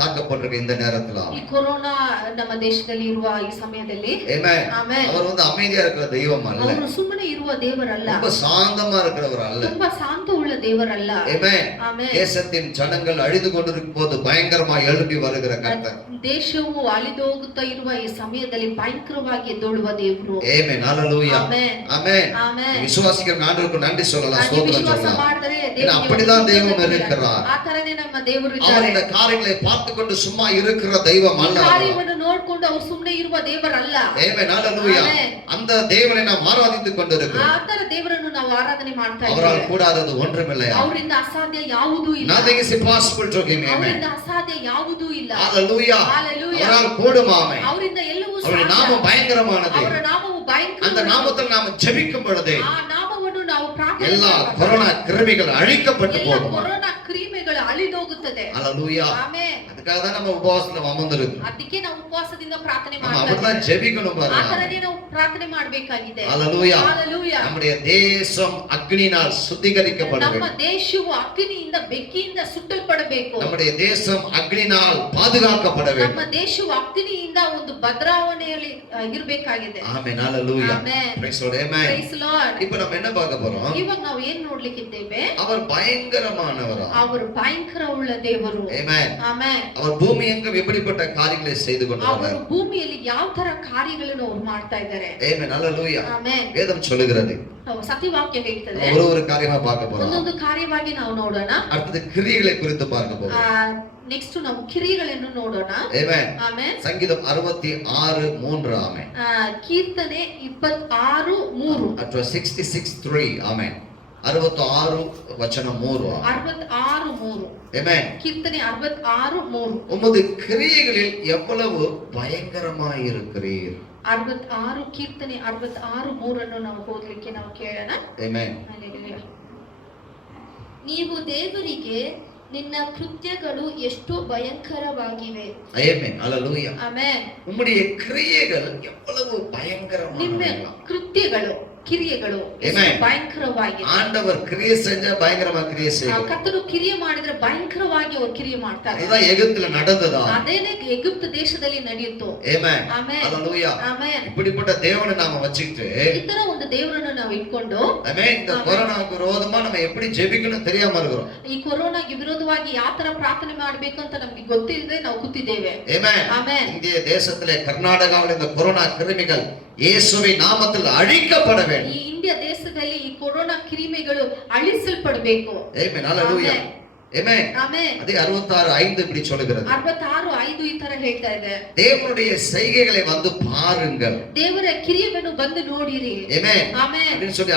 தாக்கப்பட்டிருக்க இந்த நேரத்துல ಈ ಕೊರೋನಾ ನಮ್ಮ ದೇಶದಲ್ಲಿ ಇರುವ ಈ ಸಮಯದಲ್ಲಿ ஆமென். ಆಮೆನ್. அவர் வந்து அமைதியா இருக்கிற தெய்வம் அல்ல. ಅವರು ಸುಮ್ಮನೆ ಇರುವ ದೇವರಲ್ಲ. ரொம்ப சாந்தமா இருக்கிறவர் அல்ல. ತುಂಬಾ ಶಾಂತ ಉಳ್ಳ ದೇವರಲ್ಲ. ஆமென். ಆಮೆನ್. தேசத்தின் ஜனங்கள் அழிந்து கொண்டிருக்கும் போது பயங்கரமா எழுப்பி வருகிற கர்த்தர். ದೇಶವು ಅಳಿದೋಗುತ್ತಾ ಇರುವ ಈ ಸಮಯದಲ್ಲಿ ಭಯಂಕರವಾಗಿ ಎದ್ದೇಳುವ ದೇವರು. ஆமென். ஹல்லேலூயா. ಆಮೆನ್. ஆமென். ಆಮೆನ್. விசுவாசிக்கிற ஆண்டவருக்கு நன்றி சொல்லலாம், ನೀವು ஸ்தோத்திரம் ವಿಶ್ವಾಸ சொல்லலாம். ಮಾಡಿದರೆ ஏன்னா ದೇವರಿಗೆ அப்படிதான் ಒಂದು தெய்வம் ಸ್ತೋತ್ರ இருக்கிறார். ಆ ತರನೇ ನಮ್ಮ ದೇವರು அவர் ಇದ್ದಾರೆ. இந்த காரியங்களை பார்த்து கொண்டு சும்மா இருக்கிற தெய்வம் அல்ல. ಕಾರ್ಯವನ್ನು ನೋಡ್ಕೊಂಡು ಅವರು ಸುಮ್ಮನೆ ಇರುವ ದೇವರಲ್ಲ. ஆமென். ஹல்லேலூயா. ಆಮೆನ್. அந்த தேவனை நாம் ஆராதித்துக் கொண்டிருக்கிறோம். ಆ ತರ ದೇವರನ್ನು ನಾವು ಆರಾಧನೆ ಮಾಡ್ತಾ அவரால் ಇದ್ದೇವೆ. கூடாதது ஒன்றுமில்லையா? ಅವರಿಂದ ಅಸಾಧ್ಯ ಯಾವುದೂ ಇಲ್ಲ. Nothing is impossible to him. Amen. ಅವರಿಂದ ಅಸಾಧ್ಯ ಯಾವುದೂ ಇಲ್ಲ. Hallelujah. Hallelujah. அவரால் கூடுமாமே. ಅವರಿಂದ ಎಲ್ಲವೂ அவருடைய ಸಾಧ್ಯ. நாமம் பயங்கரமானது. ಅವರ ನಾಮವು ಭಯಂಕರ. அந்த நாமத்தில் நாம் ஜெபிக்கும் பொழுது ಆ ನಾಮವನ್ನು ನಾವು ಪ್ರಾರ್ಥನೆ எல்லா ಮಾಡುವಾಗ கொரோனா கிருமிகள் அழிக்கப்பட்டு ಎಲ್ಲ போகும். ಕೊರೋನಾ ಕ್ರಿಮಿಗಳು ಅಳಿದೋಗುತ್ತದೆ. Hallelujah. ಆಮೆನ್. அது அதுக்காக தான் நம்ம உபவாசத்துல அமர்ந்திருக்கோம். ಅದಕ್ಕೆ ನಾವು ಉಪವಾಸದಿಂದ ಪ್ರಾರ್ಥನೆ நம்ம அப்படிதான் ಮಾಡಬೇಕು. ஜெபிக்கணும் ಆ பாருங்க. ತರನೇ ನಾವು ಪ್ರಾರ್ಥನೆ ಮಾಡಬೇಕಾಗಿದೆ. ஹalleluya. Hallelujah. நம்முடைய தேசம் அக்னியினால் சுத்திகரிக்கப்பட ನಮ್ಮ வேண்டும். ದೇಶವು ಅಗ್ನಿಯಿಂದ ಬೆಂಕಿಯಿಂದ ಸುಟ್ಟಲ್ಪಡಬೇಕು. நம்முடைய தேசம் அக்னியினால் பாதுகாக்கப்பட ನಮ್ಮ வேண்டும். ದೇಶವು ಅಗ್ನಿಯಿಂದ ಒಂದು ಬದಲಾವಣೆಯಲ್ಲಿ ಇರಬೇಕಾಗಿದೆ. ஆமென். ஹalleluya. Amen. Praise Lord. Amen. Praise Lord. இப்போ நம்ம என்ன பார்க்க போறோம்? ಇವಾಗ ನಾವು ಏನ್ ನೋಡ್ಲಿಕ್ಕಿದ್ದೇವೆ? அவர் பயங்கரமானவர். ಅವರು ಭಯಂಕರ ಉಳ್ಳ ದೇವರು. Amen. ಆಮೆನ್. அவர் பூமி எங்கும் எப்படிப்பட்ட காரியங்களை செய்து ಅವರು கொண்டிருக்கிறார். ಭೂಮಿಯಲ್ಲಿ ಯಾವ ತರ ಕಾರ್ಯಗಳನ್ನು ಅವರು ಮಾಡ್ತಾ ಇದ್ದಾರೆ. Amen. Hallelujah. ಆಮೆನ್. வேதம் சொல்லுகிறது. ಸತ್ಯವಾಕ್ಯ ಹೇಳ್ತದೆ. ஒரு காரியமா பார்க்க போறோம். ಒಂದೊಂದು ಕಾರ್ಯವಾಗಿ ನಾವು ನೋಡೋಣ. அடுத்து கிரியைகளை குறித்து பார்க்க போறோம். ನೆಕ್ಸ್ಟ್ ನಾವು ಕ್ರಿಯೆಗಳನ್ನು ನೋಡೋಣ. Amen. ಆಮೆನ್. சங்கீதம் 66:3. ஆமென். ಕೀರ್ತನೆ 26:3. ಅಥವಾ 66:3. ஆமென். 66 ವಚನ 3. 66:3. Amen. ಕೀರ್ತನೆ 66:3. உமது கிரியைகளில் எவ்வளவு பயங்கரமாய் இருக்கிறீர். 66 ಕೀರ್ತನೆ 66:3 ಅನ್ನು ನಾವು ಓದಲಿಕ್ಕೆ ನಾವು ಕೇಳೋಣ. Amen. Hallelujah. ನೀವು ದೇವರಿಗೆ ನಿನ್ನ ಕೃತ್ಯಗಳು ಎಷ್ಟು ಭಯಂಕರವಾಗಿವೆ. Amen. Hallelujah. ಆಮೆನ್. உம்முடைய கிரியைகள் எவ்வளவு ನಿಮ್ಮ பயங்கரமானவைகளா. ಕೃತ್ಯಗಳು ಕಿರಿಯೆಗಳು ಎಷ್ಟು Amen. ಭಯಂಕರವಾಗಿದೆ. ஆண்டவர் கிரியை செஞ்சா பயங்கரமா கிரியை ಆ செய்வார். ಕರ್ತನು ಕಿರಿಯ ಮಾಡಿದ್ರೆ ಭಯಂಕರವಾಗಿ ಅವರು ಕಿರಿಯ ಮಾಡ್ತಾರೆ. இதுதான் எகிப்துல நடந்ததா. ಅದೇನೇ ಎಗಿಪ್ತ ದೇಶದಲ್ಲಿ ನಡೆಯಿತು. Amen. ಆಮೆನ್. Hallelujah. ಆಮೆನ್. இப்படிப்பட்ட தேவனை நாம வச்சுக்கிட்டு ಈ ತರ ಒಂದು ದೇವರನ್ನು ನಾವು ಇಟ್ಕೊಂಡು Amen. இந்த கொரோனாவுக்கு விரோதமா நம்ம எப்படி ஜெபிக்கணும் தெரியாம இருக்கிறோம். ಈ ಕೊರೋನಾಗೆ ವಿರೋಧವಾಗಿ ಯಾವ ತರ ಪ್ರಾರ್ಥನೆ ಮಾಡಬೇಕು ಅಂತ ನಮಗೆ ಗೊತ್ತಿಲ್ಲದೆ ನಾವು ಕೂತಿದ್ದೇವೆ. Amen. ಆಮೆನ್. இந்திய தேசத்திலே கர்நாடகாவில் இந்த கொரோனா கிருமிகள் இயேசுவின் நாமத்தில் அழிக்கப்பட வேண்டும். ಈ ಇಂಡಿಯಾ ದೇಶದಲ್ಲಿ ಈ ಕೊರೋನಾ ಕ್ರಿಮಿಗಳು ಅಳಿಸಲ್ಪಡಬೇಕು. Amen. Hallelujah. Amen. ಆಮೆನ್. அதே 66:5 இப்படி சொல்லுகிறது. 66:5 ಈ ತರ ಹೇಳ್ತಾ ಇದೆ. தேவனுடைய செய்கைகளை வந்து பாருங்கள். ದೇವರ ಕಿರಿಯವನ್ನು ಬಂದು ನೋಡಿರಿ. Amen. ಆಮೆನ್. அப்படின்னு சொல்லி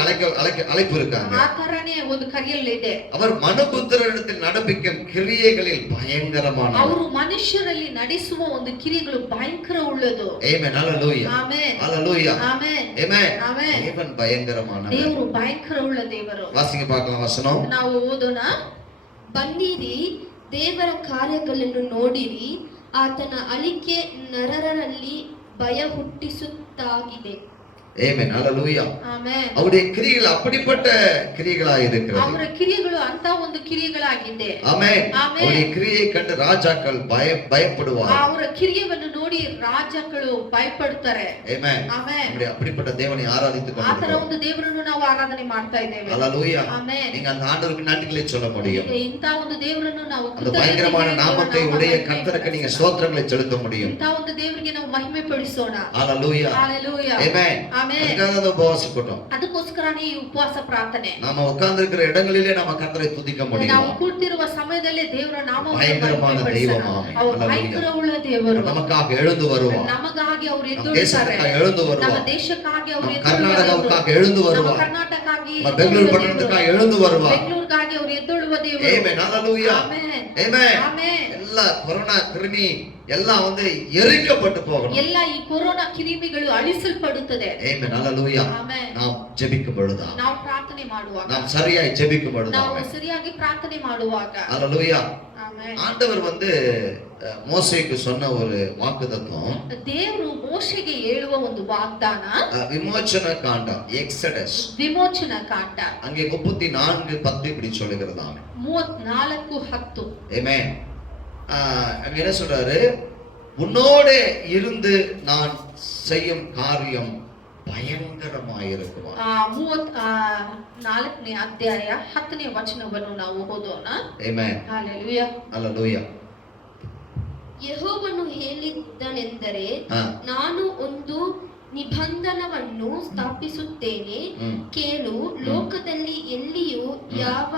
அழைப்பு இருக்காங்க. ಆ ತರನೇ ಒಂದು ಕರೆಯಲ್ಲಿದೆ. அவர் மனுபுத்திரரிடத்தில் நடப்பிக்கும் கிரியைகளில் பயங்கரமானவர். ಅವರು ಮನುಷ್ಯರಲ್ಲಿ ನಡೆಸುವ ಒಂದು ಕಿರಿಗಳು ಭಯಂಕರ ಉಳ್ಳದು. Amen. Hallelujah. Amen. Hallelujah. Amen. Amen. Amen. தேவன் பயங்கரமானவர். ದೇವರು ಭಯಂಕರ ಉಳ್ಳ ದೇವರು. வாசிங்க பார்க்கலாம் வசனம். ನಾವು ಓದೋಣ. ಬನ್ನಿರಿ, ದೇವರ ಕಾರ್ಯಗಳನ್ನು ನೋಡಿರಿ, ಆತನ ಅಳಿಕೆ ನರರಲ್ಲಿ ಭಯ ಹುಟ್ಟಿಸುತ್ತಾಗಿದೆ. Amen. Hallelujah. ಆಮೆನ್. அவருடைய கிரியைகள் அப்படிப்பட்ட கிரியைகளா இருக்கிறது. ಅವರ ಕಿರಿಗಳು ಅಂತ ಒಂದು ಕಿರಿಗಳಾಗಿದೆ. ஆமென். ஆமென். அவருடைய கிரியை கண்டு ராஜாக்கள் பயப்படுவார். ಅವರ ಕಿರಿಯವನ್ನು ನೋಡಿ ರಾಜಗಳು ಭಯಪಡ್ತಾರೆ. Amen. ಆಮೆನ್. நம்முடைய அப்படிப்பட்ட தேவனை ஆராதித்துக் ಆ ತರ கொண்டிருக்கிறோம். ಒಂದು ದೇವರನ್ನು ನಾವು ಆರಾಧನೆ ಮಾಡ್ತಾ ಇದ್ದೇವೆ. Hallelujah. ಆಮೆನ್. நீங்க அந்த ஆண்டவருக்கு நன்றிகளை சொல்ல முடியும். ಇಂತ ಒಂದು ದೇವರನ್ನು ನಾವು அந்த பயங்கரமான நாமத்தை உடைய கர்த்தருக்கு நீங்க ஸ்தோத்திரங்களை செலுத்த முடியும். ಇಂತ ಒಂದು ದೇವರಿಗೆ ನಾವು ಮಹಿಮೆ ಪಡಿಸೋಣ. Hallelujah. Hallelujah. Amen. ಆಮೆನ್. அதுக்காக அந்த உபவாச கூட்டம். ಅದಕ್ಕೋಸ್ಕರನೇ ಈ ಉಪವಾಸ ಪ್ರಾರ್ಥನೆ. நாம உட்கார்ந்து இருக்கிற இடங்களிலே நம்ம கர்த்தரை துதிக்க ನಾವು முடியும். ಕೂತಿರುವ ಸಮಯದಲ್ಲೇ ದೇವರ ನಾಮವನ್ನು பயங்கரமான தெய்வம். ஆமென். ಅವರು ಭಯಂಕರ ಉಳ್ಳ ದೇವರು. நமக்காக எழுந்து வருவார். ನಮಗಾಗಿ ಅವರು நம்ம ಎದ್ದೇಳುತ್ತಾರೆ. தேசத்துக்காக எழுந்து ನಮ್ಮ வருவார். ದೇಶಕ್ಕಾಗಿ ಅವರು நம்ம ಎದ್ದೇಳುವರು. கர்நாடகாவுக்காக எழுந்து ನಮ್ಮ வருவார். ಕರ್ನಾಟಕಕ್ಕಾಗಿ நம்ம பெங்களூர் பட்டணத்துக்காக எழுந்து வருவார். ಬೆಂಗಳೂರಿಗಾಗಿ ಅವರು ಎದ್ದೇಳುವ ದೇವರು. Amen. Hallelujah. Amen. Amen. Amen. எல்லா கொரோனா கிருமி எல்லாம் வந்து எரிக்கப்பட்டு போகணும். ಎಲ್ಲ ಈ ಕೊರೋನಾ ಕಿರಿಮಿಗಳು ಅಳಿಸಲ್ಪಡುತ್ತದೆ. Amen. Hallelujah. ಆಮೆನ್. நாம் ஜெபிக்கும் பொழுது ನಾವು ಪ್ರಾರ್ಥನೆ ಮಾಡುವಾಗ நாம் சரியாய் ஜெபிக்கும் பொழுது ನಾವು ಸರಿಯಾಗಿ ಪ್ರಾರ್ಥನೆ ಮಾಡುವಾಗ Hallelujah. ಆಮೆನ್. ஆண்டவர் வந்து மோசேக்கு சொன்ன ஒரு வாக்குத்தத்தம் ದೇವರು ಮೋಶೆಗೆ ಹೇಳುವ ಒಂದು ವಾಗ್ದಾನ விமோச்சன காண்டம் எக்ஸடஸ் ವಿಮೋಚನಾ ಕಾಂಡ அங்கே 34:10 இப்படி சொல்லுகிறதாம். 34:10. Amen. அங்க என்ன சொல்றாரு? உன்னோட இருந்து நான் செய்யும் காரியம் ಭಯಂಕರವಾಗಿರುತ್ತದೆ. 34ನೇ ಅಧ್ಯಾಯ 10ನೇ ವಚನವನ್ನು ನಾವು ಓದೋಣ. ಆಮೆನ್. ಹalleluya. ಹalleluya. ಯೆಹೋವನು ಹೇಳಿದ್ದನೆಂದರೆ, ನಾನು ಒಂದು ನಿಬಂಧನವನ್ನು ಸ್ಥಾಪಿಸುತ್ತೇನೆ, ಕೇಳು, ಲೋಕದಲ್ಲಿ ಎಲ್ಲಿಯೂ ಯಾವ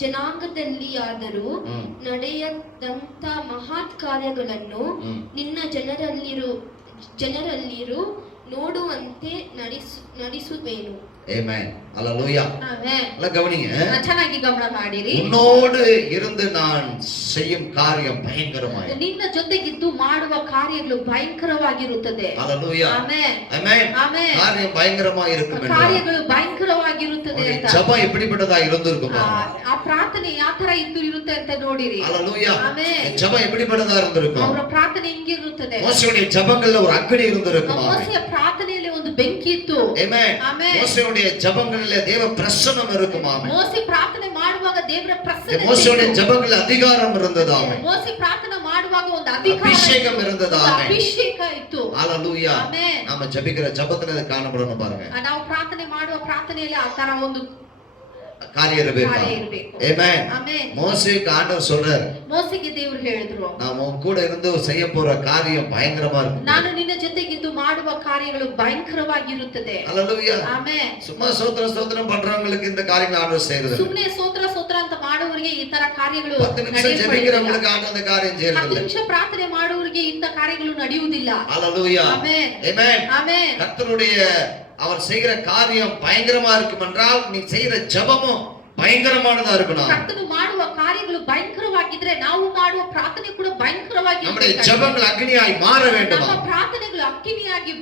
ಜನಾಂಗದಲ್ಲಿಯಾದರೂ ನಡೆಯದಂತ ಮಹತ್ ಕಾರ್ಯಗಳನ್ನು ನಿನ್ನ ಜನರಲ್ಲಿರು ನೋಡುವಂತೆ ನಡೆಸುವೆನು. ஆமென். அல்லேலூயா. ಆಮೆನ್. நல்லா கவனிங்க. ಚೆನ್ನಾಗಿ ಗಮನ ಮಾಡಿರಿ. உன்னோடு இருந்து நான் செய்யும் காரியம் பயங்கரமாய். ನಿನ್ನ ಜೊತೆಗಿದ್ದು ಮಾಡುವ ಕಾರ್ಯಗಳು ಭಯಂಕರವಾಗಿರುತ್ತದೆ. அல்லேலூயா. ಆಮೆನ್. ஆமென். ಆಮೆನ್. காரியம் பயங்கரமாய் இருக்கும் என்று. ಕಾರ್ಯಗಳು ಭಯಂಕರವಾಗಿರುತ್ತದೆ ಅಂತ. ஜெபம் எப்படிப்பட்டதா இருந்திருக்குமா? ಆ ಪ್ರಾರ್ಥನೆ ಯಾವ ತರ ಇರುತ್ತೆ ಅಂತ ನೋಡಿರಿ. அல்லேலூயா. ಆಮೆನ್. ஜெபம் எப்படிப்பட்டதா இருந்திருக்கும்? ಅವರ ಪ್ರಾರ್ಥನೆ ಹಿಂಗಿರುತ್ತದೆ. மோசேயுடைய ஜெபங்கள்ல ஒரு அக்கினி இருந்திருக்குமா? ಮೋಸೆಯ ಪ್ರಾರ್ಥನೆಯಲ್ಲಿ ಒಂದು ಬೆಂಕಿ ಇತ್ತು. ஆமென். ಆಮೆನ್. மோசேயுடைய ஜெபங்கள்ல தேவ பிரசன்னம் இருக்குமா? ஆமென். ಮೋಸೆ ಪ್ರಾರ್ಥನೆ ಮಾಡುವಾಗ ದೇವರ ಪ್ರಸನ್ನತೆ மோசேயுடைய ಇತ್ತು. ஜெபங்கள்ல அதிகாரம் இருந்தது. ஆமென். ಮೋಸೆ ಪ್ರಾರ್ಥನೆ ಮಾಡುವಾಗ ಒಂದು ಅಧಿಕಾರ அபிஷேகம் ಇತ್ತು. இருந்தது. ಒಂದು ஆமென். ಅಭಿಷೇಕ ಇತ್ತು. அல்லேலூயா. ಆಮೆನ್. நாம ஜெபிக்கிற ஜெபத்துல அது காணப்படணும் பாருங்க. ನಾವು ಪ್ರಾರ್ಥನೆ ಮಾಡುವ ಪ್ರಾರ್ಥನೆಯಲ್ಲಿ ಆ ತರ ಒಂದು காரியம் இருக்கு. ಕಾರ್ಯ ಇರಬೇಕು. ஆமென். ಆಮೆನ್. மோசேக்கு ஆண்டவர் சொல்றார், ಮೋಸೆಗೆ ದೇವರು ಹೇಳಿದ್ರು, நான் உன் கூட இருந்து செய்ய போற காரியம் பயங்கரமா இருக்கு. ನಾನು ನಿನ್ನ ಜೊತೆಗಿದ್ದು ಮಾಡುವ ಕಾರ್ಯಗಳು ಭಯಂಕರವಾಗಿರುತ್ತದೆ. அல்லேலூயா. ಆಮೆನ್. சும்மா ஸ்தோத்திரம் பண்றவங்களுக்கு இந்த காரியங்கள் ஆண்டவர் செய்யறது. ಸುಮ್ಮನೆ ಸ್ತೋತ್ರ ಅಂತ ಮಾಡುವವರಿಗೆ ಈ ತರ ಕಾರ್ಯಗಳು 10 நிமிஷம் ஜெபிக்கிறவங்களுக்கு ஆண்டவர் அந்த காரியம் 10 செய்யறது. ನಿಮಿಷ ಪ್ರಾರ್ಥನೆ ಮಾಡುವವರಿಗೆ ಇಂಥ ಕಾರ್ಯಗಳು ನಡೆಯುವುದಿಲ್ಲ. அல்லேலூயா. ಆಮೆನ್. ஆமென். ಆಮೆನ್. கர்த்தருடைய அவர் செய்கிற காரியம் பயங்கரமா இருக்கும் என்றால் நீ செய்யற ஜெபமும் பயங்கரமானதா இருக்கணும். ಕರ್ತನು ಮಾಡುವ ಕಾರ್ಯಗಳು ಭಯಂಕರವಾಗಿದ್ರೆ ನಾವು ಮಾಡುವ ಪ್ರಾರ್ಥನೆ ಕೂಡ ಭಯಂಕರವಾಗಿ நம்முடைய ஜெபங்கள் அக்னியாய் மாற வேண்டும். ನಮ್ಮ ಪ್ರಾರ್ಥನೆಗಳು ಅಗ್ನಿಯಾಗಿ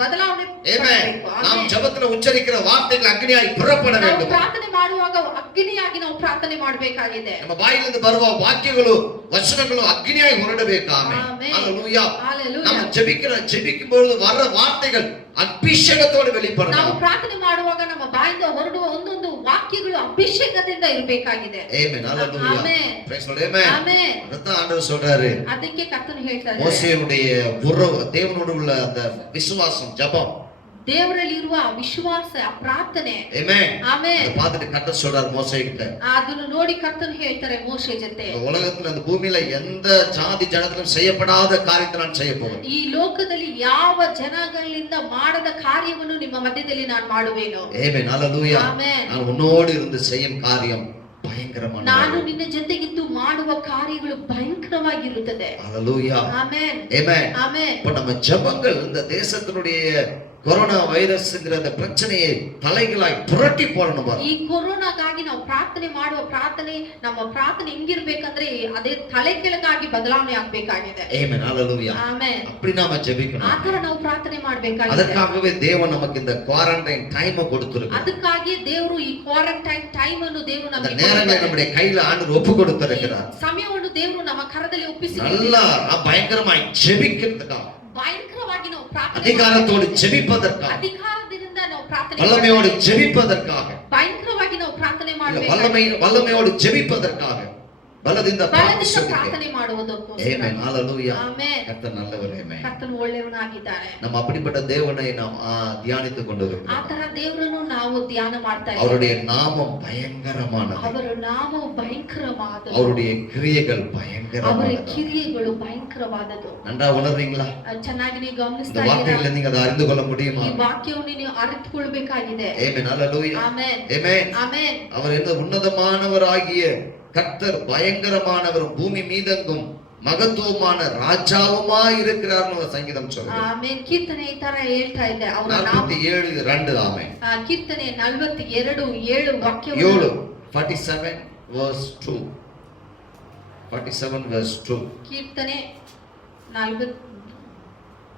ಬದಲಾವಣೆ ஆமென். ಪಡಬೇಕು. நாம் ಆಮೆನ್. ஜெபத்துல உச்சரிக்கிற வார்த்தைகள் அக்னியாய் புறப்பட ನಾವು வேண்டும். ಪ್ರಾರ್ಥನೆ ಮಾಡುವಾಗ ಅಗ್ನಿಯಾಗಿ ನಾವು ಪ್ರಾರ್ಥನೆ ಮಾಡಬೇಕಾಗಿದೆ. ನಮ್ಮ ಬಾಯಿಲಿಂದ ಬರುವ ವಾಕ್ಯಗಳು ವಚನಗಳು ಅಗ್ನಿಯಾಗಿ ಹೊರಡಬೇಕು. ಆಮೆನ್. ಆಮೆನ್. ஹalleluya. ஹalleluya. நம்ம ஜெபிக்கும் பொழுது வர வார்த்தைகள் அபிஷேகத்தோடு ನಾವು வெளிப்படணும். ಪ್ರಾರ್ಥನೆ ಮಾಡುವಾಗ ನಮ್ಮ ಬಾಯಿಂದ ಹೊರಡುವ ಒಂದೊಂದು ವಾಕ್ಯಗಳು ಅಭಿಷೇಕದಿಂದ ಇರಬೇಕಾಗಿದೆ. ஆமென். ஹalleluya. ஆமென். praise the Lord. Amen. Amen. அதான் ஆண்டவர் சொல்றாரு, ಅದಕ್ಕೆ ಕರ್ತನು ಹೇಳ್ತಾರೆ, மோசேயுடைய உறவு தேவனோடு உள்ள அந்த விசுவாசம் ஜெபம். ದೇವರಲ್ಲಿ ಇರುವ ವಿಶ್ವಾಸ ಪ್ರಾರ್ಥನೆ. ஆமென். ಆಮೆನ್. அதை பார்த்துட்டு கர்த்தர் சொல்றார் மோசே கிட்ட, ಅದನ್ನು ನೋಡಿ ಕರ್ತನು ಹೇಳ್ತಾರೆ ಮೋಶೆ ಜೊತೆ, இந்த உலகத்துல அந்த பூமியில எந்த ஜாதி ஜனத்திலும் செய்யப்படாத காரியத்தை நான் செய்ய போறேன். ಈ ಲೋಕದಲ್ಲಿ ಯಾವ ಜನಗಳಿಂದ ಮಾಡದ ಕಾರ್ಯವನ್ನು ನಿಮ್ಮ ಮಧ್ಯದಲ್ಲಿ ನಾನು ಮಾಡುವೆನು. ஆமென். ஹalleluya. ಆಮೆನ್. நான் உன்னோடு இருந்து செய்யும் காரியம் பயங்கரமானது. ನಾನು ನಿನ್ನ ಜೊತೆಗಿದ್ದು ಮಾಡುವ ಕಾರ್ಯಗಳು ಭಯಂಕರವಾಗಿರುತ್ತದೆ. ஹalleluya. ಆಮೆನ್. ஆமென். ಆಮೆನ್. இப்ப நம்ம ஜெபங்கள் இந்த தேசத்தினுடைய கொரோனா வைரஸ்ங்கிற அந்த பிரச்சனையை தலைகளாய் புரட்டி போடணும் பாருங்க. ಈ ಕೊರೋನಾಗಾಗಿ ನಾವು ಪ್ರಾರ್ಥನೆ ಮಾಡುವ ಪ್ರಾರ್ಥನೆ ನಮ್ಮ ಪ್ರಾರ್ಥನೆ ಹೆಂಗಿರ್ಬೇಕಂದ್ರೆ ಅದೇ ತಲೆ ಕೆಳಗಾಗಿ ಬದಲಾವಣೆ ಆಗ್ಬೇಕಾಗಿದೆ. ஆமென். ஹalleluya. ಆಮೆನ್. அப்படி நாம ஜெபிக்கணும். ಆತರ ನಾವು ಪ್ರಾರ್ಥನೆ ಮಾಡ್ಬೇಕಾಗಿದೆ. அதற்காகவே தேவன் நமக்கு இந்த குவாரண்டைன் டைம் கொடுத்திருக்கிறார். ಅದಕ್ಕಾಗಿ ದೇವರು ಈ ಕ್ವಾರಂಟೈನ್ ಟೈಮ್ ಅನ್ನು ದೇವರು அந்த ನಮಗೆ நேரங்களை ಕೊಟ್ಟಿದ್ದಾರೆ. நம்முடைய கையில ஆண்டவர் ஒப்பு கொடுத்திருக்கிறார். ಸಮಯವನ್ನು ದೇವರು ನಮ್ಮ ಕರದಲ್ಲಿ ಒಪ್ಪಿಸಿ நல்லா பயங்கரமாய் ஜெபிக்கிறதுக்காக, ಭಯಂಕರವಾಗಿ ನಾವು ಪ್ರಾರ್ಥನೆ அதிகாரத்தோடு ஜெபிப்பதற்காக, ಅಧಿಕಾರದಿಂದ ನಾವು ಪ್ರಾರ್ಥನೆ வல்லமையோடு ஜெபிப்பதற்காக, ಭಯಂಕರವಾಗಿ ನಾವು ಪ್ರಾರ್ಥನೆ இல்ல, ಮಾಡಬೇಕು. வல்லமையோடு ஜெபிப்பதற்காக, பலதிந்த ಬಲದಿಂದ ಪ್ರಾರ್ಥನೆ ಮಾಡುವುದಕ್ಕೂ. ஆமென். ஹalleluya. ಆಮೆನ್. கர்த்தர் நல்லவர். ஆமென். ಕರ್ತನು ಒಳ್ಳೆಯವನಾಗಿದ್ದಾನೆ. நம்ம அப்படிப்பட்ட தேவனை நாம் தியானித்துக் ಆ கொண்டிருக்கிறோம். ತರ ದೇವರನ್ನು ನಾವು ಧ್ಯಾನ ಮಾಡ್ತಾ ಇದ್ದೇವೆ. அவருடைய நாமம் பயங்கரமானது. ಅವರ ನಾಮವು ಭಯಂಕರವಾದದ್ದು. அவருடைய கிரியைகள் ಅವರ பயங்கரமானது. ಕಿರಿಯಗಳು ಭಯಂಕರವಾದದ್ದು. நன்றா உணர்றீங்களா? ಚೆನ್ನಾಗಿ ನೀವು இந்த ಗಮನಿಸ್ತಾ வார்த்தைகளை ಇದ್ದೀರಾ? நீங்க அதை அறிந்து கொள்ள முடியுமா? ಈ ವಾಕ್ಯವನ್ನು ನೀವು ಅರಿತುಕೊಳ್ಳಬೇಕಾಗಿದೆ. ஆமென். ஹalleluya. ಆಮೆನ್. ஆமென். ಆಮೆನ್. அவர் என்ன உன்னதமானவராகிய கர்த்தர் பயங்கரமானவரும் பூமி மீதெங்கும் மகத்துவமான ராஜாவுமா இருக்கிறார்னு சங்கீதம் சொல்லுது. ಆಮೆನ್. ಕೀರ್ತನೆ ಈ ತರ ಹೇಳ್ತಾ ಇದೆ. ಅವರ ನಾಮ 47:2. ಆಮೆನ್. ಕೀರ್ತನೆ 42:7 ವಾಕ್ಯವನ್ನು 7 47 verse 2. 47 verse 2. ಕೀರ್ತನೆ 42